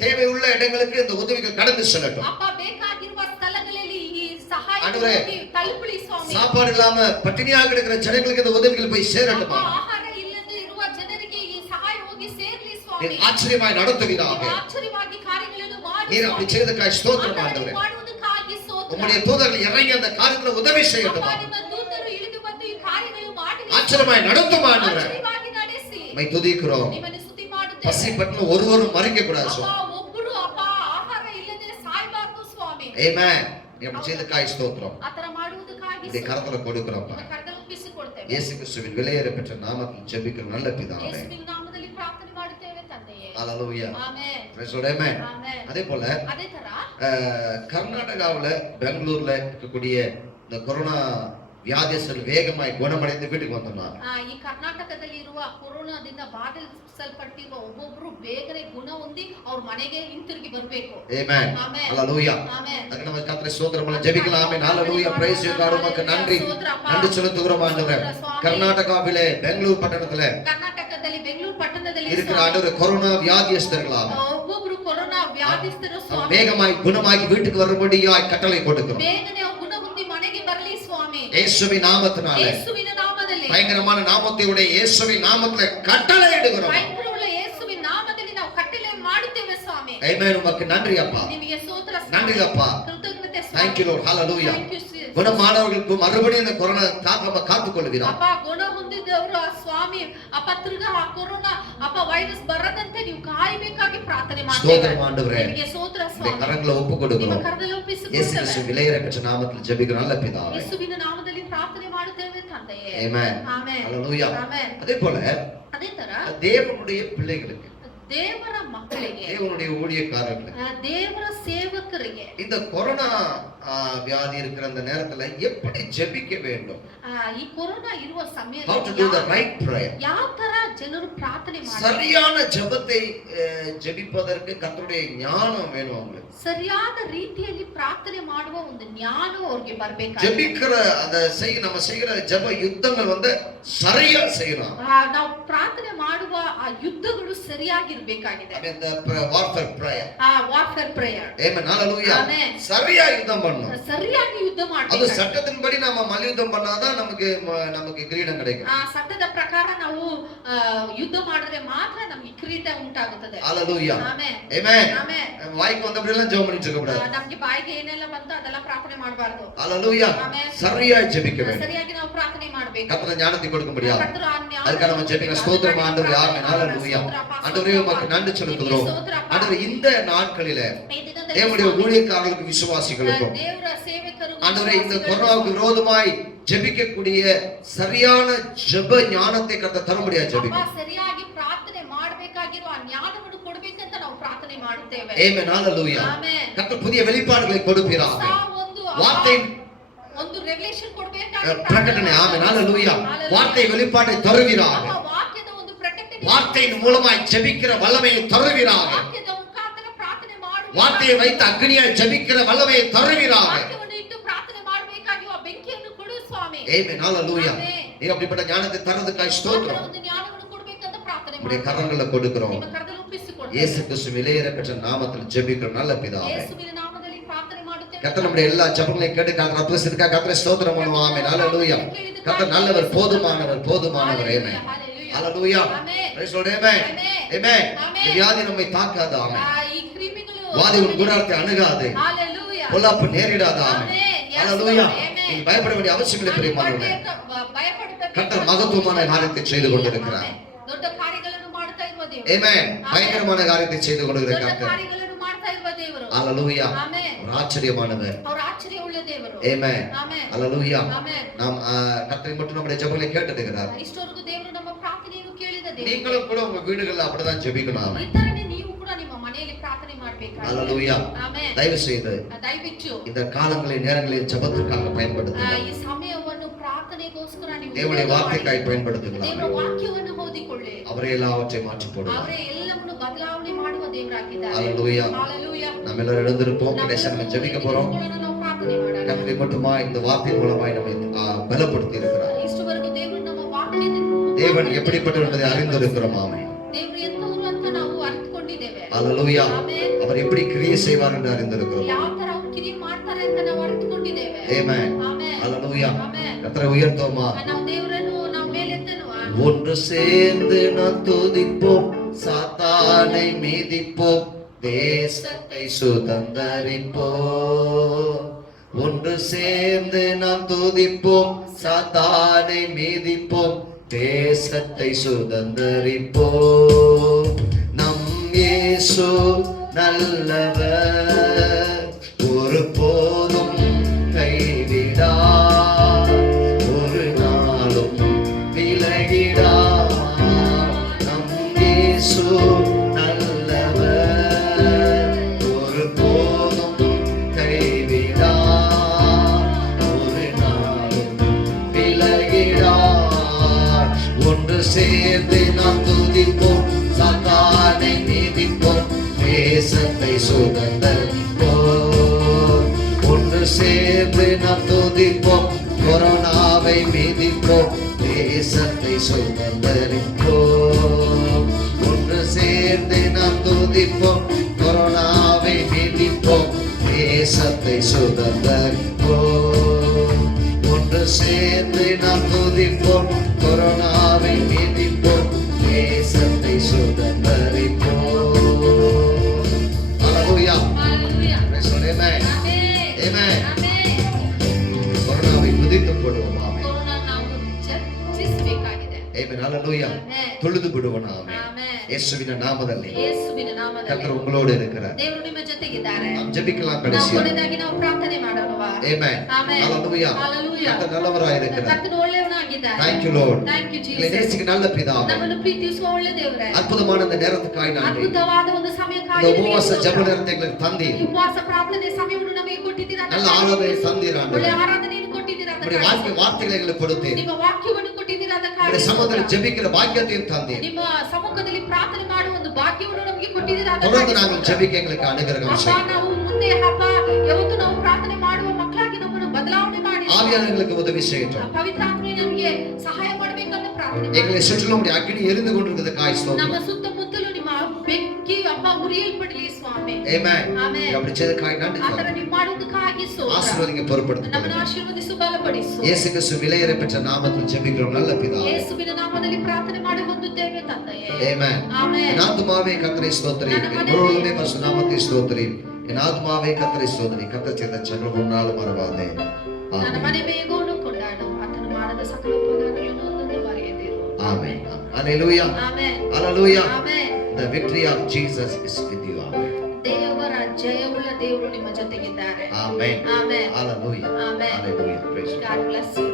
தேவை உள்ள இடங்களுக்கு இந்த உதவிகள் கடந்து செல்லட்டும். ಅಪ್ಪ ಬೇಕಾಗಿರುವ ಸ್ಥಳಗಳಲ್ಲಿ ಈ ಸಹಾಯ ಆಂಡವರೇ, ತಲುಪಲಿ ಸ್ವಾಮಿ. சாப்பாடு இல்லாம பட்டினியாக இருக்கிற ஜனங்களுக்கு இந்த உதவிகள் போய் சேரட்டும். ಅಪ್ಪ, ಆಹಾರ ಇಲ್ಲದೆ ಇರುವ ಜನರಿಗೆ ಈ ಸಹಾಯ ಹೋಗಿ ಸೇರ್ಲಿ ಸ್ವಾಮಿ. ஆச்சரியமாய் நடத்துவீராக. ನೀವು ಆಶ್ಚರ್ಯವಾಗಿ ಕಾರ್ಯಗಳನ್ನು ಮಾಡಿ ಮಾಡು நீர் அப்படி ಸ್ವಾಮಿ. செய்ததற்காக ஸ்தோத்திரம் ಆತನ ஆண்டவரே. ನೀವು ಮಾಡುವುದಕ್ಕಾಗಿ ಸ್ತೋತ್ರ. உம்முடைய தூதர்கள் இறங்கி அந்த காரியத்துல உதவி செய்யட்டும். ಅಪ್ಪ, ನಿಮ್ಮ ದೂತರು ಇಳಿದು ಬಂದು ಈ ಕಾರ್ಯಗಳು ಮಾಡಿ ஆச்சரியமாய் நடத்தும் ஆண்டவரே. ಆಶ್ಚರ್ಯವಾಗಿ ನಡೆಸಿ உம்மை துதிக்கிறோம். ನಿಮ್ಮನ್ನು ಸ್ತುತಿ ಮಾಡುತ್ತೇವೆ. பசி பட்டின ஒருவரும் மறிக்க கூடாது ಅಪ್ಪ, சுவாமி. ಒಬ್ಬರು ಅಪ್ಪ ಆಹಾರ ಇಲ್ಲದೆ ಸಾಯಬಾರದು ಸ್ವಾಮಿ. ஆமென். நீ அப்படி செய்ததற்காக ஸ்தோத்திரம். ಆತರ ಮಾಡುವುದಕ್ಕಾಗಿ உம்முடைய கரத்துல கொடுக்கிறோம். ನಿಮ್ಮ ಕರ್ತವ್ಯ ಒಪ್ಪಿಸಿಕೊಡ್ತೇವೆ. இயேசு கிறிஸ்துவின் விலையேற பெற்ற நாமத்தில் ஜெபிக்கிற நல்ல பிதாவே. ಯೇಸುವಿನ ನಾಮದಲ್ಲಿ ಪ್ರಾರ್ಥನೆ ಮಾಡುತ್ತೇವೆ ತಂದೆಯೇ. Hallelujah. Amen. Praise the Lord. Amen. Amen. அதே போல ಅದೇ ತರ கர்நாடகாவுல பெங்களூர்ல இருக்கக்கூடிய இந்த கொரோனா வியாதியஸ்தர்கள் வேகமாய் குணமடைந்து வீட்டுக்கு வந்தாங்க. ಈ ಕರ್ನಾಟಕದಲ್ಲಿ ಇರುವ ಕೊರೋನಾದಿಂದ ಬಾಧಿಸಲ್ಪಟ್ಟಿರುವ ಒಬ್ಬೊಬ್ರು ಬೇಗನೆ ಗುಣ ಹೊಂದಿ ಅವ್ರ ಮನೆಗೆ ಹಿಂತಿರುಗಿ ಬರಬೇಕು. Amen. Amen. Hallelujah. ಆಮೆನ್. அதுக்கு நம்ம கர்த்தரை ஸ்தோத்திரம் ஜெபிக்கலாம். ஆமென். Hallelujah. Praise you God. உமக்கு நன்றி செலுத்துகிறோம் ஆண்டவரே. கர்நாடகாவிலே பெங்களூர் பட்டணத்திலே ಕರ್ನಾಟಕದಲ್ಲಿ ಬೆಂಗಳೂರು ಪಟ್ಟಣದಲ್ಲಿ இருக்கிற ஆண்டவரே கொரோனா வியாதியஸ்தர்களாக ಒಬ್ಬೊಬ್ರು ಕೊರೋನಾ ವ್ಯಾಧಿಸ್ಥರು ಸ್ವಾಮಿ வேகமாய் குணமாகி வீட்டுக்கு வரும்படியாய் கட்டளை கொடுக்கிறோம். ಬೇಗನೆ ಅವ್ರು ಗುಣ ಹೊಂದಿ ಮನೆಗೆ ಬರಲಿ ಸ್ವಾಮಿ. இயேசுவின் நாமத்தினாலே ಯೇಸುವಿನ ನಾಮದಲ್ಲಿ பயங்கரமான நாமத்தை உடைய இயேசுவின் நாமத்திலே கட்டளை இடுகிறோம். ಭಯಂಕರವುಳ್ಳ ಯೇಸುವಿನ ನಾಮದಲ್ಲಿ ನಾವು ಕಟ್ಟಳೆ ಮಾಡುತ್ತೇವೆ ಸ್ವಾಮಿ. ஆமென். உமக்கு நன்றி அப்பா. ನಿಮಗೆ ಸ್ತೋತ್ರ ಸ್ವಾಮಿ. நன்றி அப்பா. ಕೃತಜ್ಞತೆ ಸ್ವಾಮಿ. Thank you Lord. Hallelujah. Thank you, Jesus. குணமானவர்களுக்கு மறுபடியும் இந்த கொரோனா தாக்காம காத்துக்கொள்வீராம். ಅಪ್ಪ ಗುಣ ಹೊಂದಿದವರು ಸ್ವಾಮಿ ಅಪ್ಪ ತಿರ್ಗಾ ಆ ಕೊರೋನಾ ಅಪ್ಪ ವೈರಸ್ ಬರದಂತೆ ನೀವು ಕಾಯಬೇಕಾಗಿ ಪ್ರಾರ್ಥನೆ ಮಾಡ್ತೇವೆ. ஸ்தோத்திரம் ஆண்டவரே. ನಿಮಗೆ ಸ್ತೋತ್ರ இந்த ಸ್ವಾಮಿ. கரங்களை ஒப்பு ನಿಮ್ಮ கொடுக்கிறோம். ಕರದಲ್ಲಿ இயேசு ಒಪ್ಪಿಸಿಕೊಡುತ್ತೇವೆ. கிறிஸ்து விலையேற பெற்ற நாமத்தில் ஜெபிக்கிற நல்ல பிதாவே. ಯೇಸುವಿನ ನಾಮದಲ್ಲಿ ಪ್ರಾರ್ಥನೆ ಮಾಡುತ್ತೇವೆ ತಂದೆಯೇ. Amen. ಆಮೆನ್. Hallelujah. ಆಮೆನ್. அதே போல ಅದೇ ತರ தேவனுடைய பிள்ளைகளுக்கு ದೇವರ ಮಕ್ಕಳಿಗೆ தேவனுடைய ஊழியக்காரர்களுக்கு ದೇವರ ಸೇವಕರಿಗೆ இந்த கொரோனா வியாதி இருக்கிற அந்த நேரத்துல எப்படி ஜெபிக்க வேண்டும்? ಈ ಕೊರೋನಾ ಇರುವ How to do the ಸಮಯದಲ್ಲಿ right prayer? ಯಾವ ತರ ಜನರು ಪ್ರಾರ್ಥನೆ ಮಾಡ್ತಾರೆ? சரியான ஜெபத்தை ஜெபிப்பதற்கு கர்த்தருடைய ஞானம் வேணும் அவங்களுக்கு. ಸರಿಯಾದ ರೀತಿಯಲ್ಲಿ ಪ್ರಾರ್ಥನೆ ಮಾಡುವ ಒಂದು ಜ್ಞಾನ ಅವ್ರಿಗೆ ಬರಬೇಕಾಗಿದೆ. ஜெபிக்கிற நம்ம செய்கிற ஜெப யுத்தங்கள் சரியா செய்யணும். ನಾವು ಪ್ರಾರ್ಥನೆ ಮಾಡುವ ಆ ಯುದ್ಧಗಳು ಸರಿಯಾಗಿರ್ಬೇಕಾಗಿದೆ. I mean the warfare prayer. Warfare prayer. Amen. Hallelujah. Amen. சரியா யுத்தம் பண்ணணும். ಸರಿಯಾಗಿ ಯುದ್ಧ அது ಮಾಡಬೇಕು. சட்டத்தின்படி நாம மல்யுத்தம் பண்ணாதான் நமக்கு கிரீடம் கிடைக்கும். ಸತ್ಯದ ಪ್ರಕಾರ ನಾವು ಯುದ್ಧ ಮಾಡಿದ್ರೆ ಮಾತ್ರ ನಮಗೆ ಕಿರೀಟ ಉಂಟಾಗುತ್ತದೆ. Hallelujah. ಆಮೆನ್. Amen. ಆಮೆನ್. வாய்க்கு வந்தபடி எல்லாம் ஜெபம் பண்ணிட்டு இருக்க கூடாது. ನಮಗೆ ಬಾಯಿಗೆ ಏನೆಲ್ಲ ಬಂತು ಅದೆಲ್ಲ ಪ್ರಾರ್ಥನೆ ಮಾಡಬಾರದು. Hallelujah. Amen. சரியா ஜெபிக்க வேண்டும். ಸರಿಯಾಗಿ ನಾವು ಪ್ರಾರ್ಥನೆ ಮಾಡಬೇಕು. கர்த்தர் ஞானத்தை கொடுக்க முடியாது. ಕರ್ತರು ಆ ಜ್ಞಾನ அதுக்காக நம்ம ஜெபிக்க ஸ்தோத்திரம் ஆண்டவரே. ஆமென். ஹalleluya. ஆண்டவரே உமக்கு நன்றி செலுத்துகிறோம். ஆண்டவரே இந்த நாட்களிலே தேவனுடைய ஊழியக்காரர்களுக்கு விசுவாசிகளுக்கும் ದೇವರ ಸೇವಕರು ஆண்டவரே இந்த கொரோனாவுக்கு விரோதமாய் ஜெபிக்கக்கூடிய சரியான ஜெப ஞானத்தை கர்த்தர் தர முடியாது ஜெபிக்க. ಸರಿಯಾಗಿ ಪ್ರಾರ್ಥನೆ ಮಾಡಬೇಕಾಗಿರುವ ಆ ಜ್ಞಾನವನ್ನು ಕೊಡಬೇಕಂತ ನಾವು ಪ್ರಾರ್ಥನೆ ಮಾಡುತ್ತೇವೆ. ஆமென். ஹalleluya. ಆಮೆನ್. கர்த்தர் புதிய வெளிப்பாடுகளை கொடுப்பார். ಒಂದು வார்த்தை ಒಂದು ರೆವಲೇಷನ್ ಕೊಡಬೇಕಾಗಿ பிரகடனை. ஆமென். ஹalleluya. வார்த்தை வெளிப்பாட்டை தருகிறார். ವಾಕ್ಯದ ಒಂದು ಪ್ರಕಟಣೆ வார்த்தையின் மூலமாய் ஜெபிக்கிற வல்லமையை தருகிறார். ವಾಕ್ಯದ ಮುಖಾಂತರ ಪ್ರಾರ್ಥನೆ ಮಾಡುವ வார்த்தையை வைத்து அக்னியாய் ஜெபிக்கிற வல்லமையை தருகிறார். ವಾಕ್ಯವನ್ನು ಇಟ್ಟು ಪ್ರಾರ್ಥನೆ ಮಾಡಬೇಕಾಗಿ ಆ ಬೆಂಕಿಯನ್ನು ಕೊಡು ಸ್ವಾಮಿ. ஆமென். ஹalleluya. நீ அப்படிப்பட்ட ஞானத்தை தரதுக்காக ஸ்தோத்திரம். ಒಂದು ಜ್ಞಾನವನ್ನು ಕೊಡಬೇಕಂತ ಪ್ರಾರ್ಥನೆ நம்முடைய ಮಾಡಿ கரங்களை கொடுக்கிறோம். ನಿಮ್ಮ ಕರದಲ್ಲಿ ಒಪ್ಪಿಸಿಕೊಡು. இயேசு கிறிஸ்து விலையேற பெற்ற நாமத்தில் ஜெபிக்கிற நல்ல பிதாவே. ಯೇಸುವಿನ ನಾಮದಲ್ಲಿ ಪ್ರಾರ್ಥನೆ ಮಾಡುತ್ತೇವೆ. கர்த்தர் நம்முடைய எல்லா ஜெபங்களையும் கேட்டு கர்த்தர் அற்புதத்திற்காக கர்த்தரை ஸ்தோத்திரம் பண்ணுவோம். ஆமென். ஹalleluya. கர்த்தர் நல்லவர், போதுமானவர். ஆமென். ஹalleluya. Praise the Lord. Amen. Amen. இந்த வியாதி நம்மை தாக்காது. ஆமென். ಈ ಕ್ರಿಮಿಗಳು வாதி உன் கூடாரத்தை அணுகாது. ஹalleluya. பொல்லாப்பு நேரிடாது. ஆமென். ஹalleluya. நீ பயப்பட வேண்டிய அவசியம் இல்லை பிரியமானவர்களே. ಭಯಪಡಬೇಕು. கர்த்தர் மகத்துவமான காரியத்தை செய்து கொண்டிருக்கிறார். ದೊಡ್ಡ ಕಾರ್ಯಗಳನ್ನು ಮಾಡ್ತಾ ಇರುವ ದೇವರು. ஆமென். பயங்கரமான காரியத்தை செய்து கொண்டிருக்கிற ದೊಡ್ಡ கர்த்தர். ಕಾರ್ಯಗಳನ್ನು ಮಾಡ್ತಾ ಇರುವ ದೇವರು. ஹalleluya. ಆಮೆನ್. ஒரு ஆச்சரியமானவர். ಅವರ ಆಶ್ಚರ್ಯ ಉಳ್ಳ ದೇವರು. ஆமென். ಆಮೆನ್. ஹalleluya. ಆಮೆನ್. நாம் கர்த்தரை மட்டும் நம்முடைய ஜெபங்களை கேட்டுக்கிறார். ಇಷ್ಟವರೆಗೂ ದೇವರು ನಮ್ಮ ಪ್ರಾರ್ಥನೆಯನ್ನು ಕೇಳಿದ ದೇವರು. நீங்களும் கூட உங்க வீடுகள்ல அப்படிதான் ஜெபிக்கணும். ஆமென். ಈ ತರನೇ ನೀವು ಕೂಡ ನಿಮ್ಮ ಮನೆಯಲ್ಲಿ ಪ್ರಾರ್ಥನೆ ಮಾಡಬೇಕಾಗಿದೆ. ஹalleluya. ಆಮೆನ್. தயவு செய்து ದಯವಿಟ್ಟು இந்த காலங்களில் நேரங்களில் ஜெபத்திற்காக பயன்படுத்துங்கள். ಈ ಸಮಯವನ್ನು ಪ್ರಾರ್ಥನೆಗೋಸ್ಕರ ನೀವು தேவனுடைய வார்த்தைக்காய் பயன்படுத்துங்கள். ದೇವರ ವಾಕ್ಯವನ್ನು ಓದಿಕೊಳ್ಳಿ. அவரே எல்லாவற்றையும் மாற்றி போடுவார். ಅವರೇ ಎಲ್ಲವನ್ನು ಬದಲಾವಣೆ ಮಾಡುವ ದೇವರಾಗಿದ್ದಾರೆ. ஹalleluya. ஹalleluya. நம்ம எல்லாரும் எழுந்திருப்போம். கடைசியா நம்ம ஜெபிக்க போறோம். ನಾವು ಪ್ರಾರ್ಥನೆ ಮಾಡೋಣ. கர்த்தரை மட்டுமா இந்த வார்த்தை மூலமாய் நம்மை பலப்படுத்தி இருக்கிறார். ಇಷ್ಟವರೆಗೂ ದೇವರು ನಮ್ಮ ವಾಕ್ಯದಿಂದ தேவன் எப்படிப்பட்டவர் என்பதை அறிந்திருக்கிறோம். ஆமென். ದೇವರು ಎಂತವರು ಅಂತ ನಾವು ಅರಿತುಕೊಂಡಿದ್ದೇವೆ. ஹalleluya. ಆಮೆನ್. அவர் எப்படி கிரியை செய்வார் என்று அறிந்திருக்கிறோம். ಯಾವ ತರ ಅವರು ಕಿರಿಯ ಮಾಡ್ತಾರೆ ಅಂತ ನಾವು ಅರಿತುಕೊಂಡಿದ್ದೇವೆ. ஆமென். ಆಮೆನ್. ஹalleluya. ಆಮೆನ್. கர்த்தரை உயர்த்துவோமா? ನಾವು ದೇವರನ್ನು ನಾವು ಮೇಲೆತ್ತುವ. ஒன்று சேர்ந்து நாம் துதிப்போம், சாத்தானை மீதிப்போம், தேசத்தை சுதந்தரிப்போம். ஒன்று சேர்ந்து நாம் துதிப்போம், சாத்தானை மீதிப்போம், தேசத்தை சுதந்தரிப்போம். நம் இயேசு நல்லவர், ஒரு போதும் கைவிடார், ஒரு நாளும் விலகிடார். நம் இயேசு நல்லவர், ஒரு போதும் கைவிடார், ஒரு நாளும் விலகிடார். ஒன்று சேர்ந்து நாம் துதிப்போம், சாத்தானை மீதிப்போம், தேசத்தை சுதந்தரிப்போம். ஒன்று சேர்ந்து நாம் துதிப்போம், கொரோனாவை மீதிப்போம், தேசத்தை சுதந்தரிப்போம். ஒன்று சேர்ந்து நாம் துதிப்போம், கொரோனாவை மீதிப்போம், தேசத்தை சுதந்தரிப்போம். ஒன்று சேர்ந்து நாம் துதிப்போம், கொரோனாவை மீதிப்போம், தேசத்தை சுதந்தரிப்போம். ஹல்லேலூயா. Praise the Lord. Amen. Amen. கொரோனாவை மிதித்து போடுவோம். ஆமென். ಕೊರೋನಾ ನಾವು ಜಯಿಸಬೇಕಾಗಿದೆ. Amen. Hallelujah. Amen. ತುಳಿದು ಬಿಡುவோம். ಆಮೆನ್. ಆಮೆನ್. ಯೇಸುವಿನ ನಾಮದಲ್ಲಿ ಯೇಸುವಿನ ನಾಮದಲ್ಲಿ ಕರ್ತರು ಉங்களோடு இருக்கிறார். ದೇವರು ನಿಮ್ಮ ಜೊತೆಗಿದ್ದಾರೆ. நாம் ஜெபிக்கலாம் ನಾವು கடைசியா. ಕೊನೆಯದಾಗಿ ನಾವು ಪ್ರಾರ್ಥನೆ ಮಾಡೋಣವಾ? Amen. Amen. Hallelujah. Hallelujah. கர்த்தர் நல்லவராய் இருக்கிறார். ಕರ್ತನು ಒಳ್ಳೆಯವನಾಗಿದ್ದಾನೆ. Thank you Lord. Thank you எங்களை Jesus. நேசிக்க நல்ல பிதாவே. ನಮ್ಮನ್ನು ಪ್ರೀತಿಸುವ ಒಳ್ಳೆ ದೇವರೇ. அற்புதமான இந்த நேரத்துக்காய் நன்றி. ಅದ್ಭುತವಾದ ಒಂದು இந்த ಸಮಯಕ್ಕಾಗಿ உபவாಸ ஜெப நேரத்தை எங்களுக்கு தந்தீர். ಈ ಉಪವಾಸ ಪ್ರಾರ್ಥನೆ ಸಮಯವನ್ನು ನಮಗೆ ಕೊಟ್ಟಿದ್ದೀರಾ. நல்ல ஆராதனை தந்தீர் ಒಳ್ಳೆ ஆண்டவரே. ಆರಾಧನೆಯನ್ನು ಕೊಟ್ಟಿದ್ದೀರಾ. உம்முடைய வார்த்தைகளை எங்களுக்கு கொடுத்தீர். ನಿಮ್ಮ ವಾಕ್ಯವನ್ನು ಕೊಟ್ಟಿದ್ದೀರಾ. உம்முடைய சமூகத்தில் ஜெபிக்கிற பாக்கியத்தையும் தந்தீர். ನಿಮ್ಮ ಸಮ್ಮುಖದಲ್ಲಿ ಪ್ರಾರ್ಥನೆ ಮಾಡುವ ಒಂದು ಭಾಗ್ಯವನ್ನು ನಮಗೆ ಕೊಟ್ಟಿದ್ದೀರಾ. தொடர்ந்து நாங்கள் ஜெபிக்க எங்களுக்கு அனுகிரகம் ಅಪ್ಪ, செய்யும். ನಾವು ಮುಂದೆ ಹಬ್ಬ ಯಾವತ್ತು ನಾವು ಪ್ರಾರ್ಥನೆ ಮಾಡುವ ಮಕ್ಕಳಾಗಿ ನಮ್ಮನ್ನು ಬದಲಾವಣೆ ಮಾಡಿ ஆவியானவர் எங்களுக்கு உதவி செய்யட்டும். ಪವಿತ್ರ ಆತ್ಮನೇ ನಮಗೆ ಸಹಾಯ ಮಾಡಬೇಕಂತ ಪ್ರಾರ್ಥನೆ ಮಾಡಿ. எங்களை சுற்றிலும் உம்முடைய அக்கினி எரிந்து கொண்டிருக்கிறதுக்காய் ನಮ್ಮ ஸ்தோத்திரம். ಸುತ್ತಮುತ್ತಲು ನಿಮ್ಮ ಬೆಂಕಿ ಅಪ್ಪ ಉರಿಯಲ್ಪಡಲಿ ಸ್ವಾಮಿ. Amen. Amen. அப்படி செய்ததுக்காய் நன்றி ಆತರ தந்தீர். ನೀವು ಮಾಡುವುದಕ್ಕಾಗಿ ಸ್ತೋತ್ರ. ஆசீர்வதிங்க பொறுப்படுத்திக் ನಮ್ಮನ್ನು கொள்ளுங்க. ಆಶೀರ್ವದಿಸು ಬಲಪಡಿಸು. இயேசு கிறிஸ்து விலையேற பெற்ற நாமத்தில் ஜெபிக்கிறோம் நல்ல பிதாவே. ಯೇಸುವಿನ ನಾಮದಲ್ಲಿ ಪ್ರಾರ್ಥನೆ ಮಾಡಿ ಹೊಂದುತ್ತೇವೆ ತಂದೆಯೇ. Amen. ಆಮೆನ್. என் ஆத்துமாவே கர்த்தரை ஸ்தோத்திரி. என் முழுவதுமே பரிசுத்த நாமத்தை ஸ்தோத்திரி. என் ஆத்துமாவே கர்த்தரை ஸ்தோத்திரி. கர்த்தர் செய்த சகல நன்மைகளும் மறவாதே. ನನ್ನ ஆமென். ಮನೆ ಬೇಗವನ್ನು ಕೊಂಡಾಡು. ಆತನು ಮಾಡಿದ ಸಕಲ ಉಪಕಾರಗಳನ್ನು ಒಂದೊಂದೇ ಮರೆಯದಿರು. Amen. Hallelujah. Amen. Hallelujah. Amen. The victory of Jesus is with you. Amen. ದೇವರ ಜಯವುಳ್ಳ ದೇವರು ನಿಮ್ಮ ಜೊತೆಗಿದ್ದಾರೆ. Amen. Amen. Hallelujah. Amen. Hallelujah. Praise God. God bless you.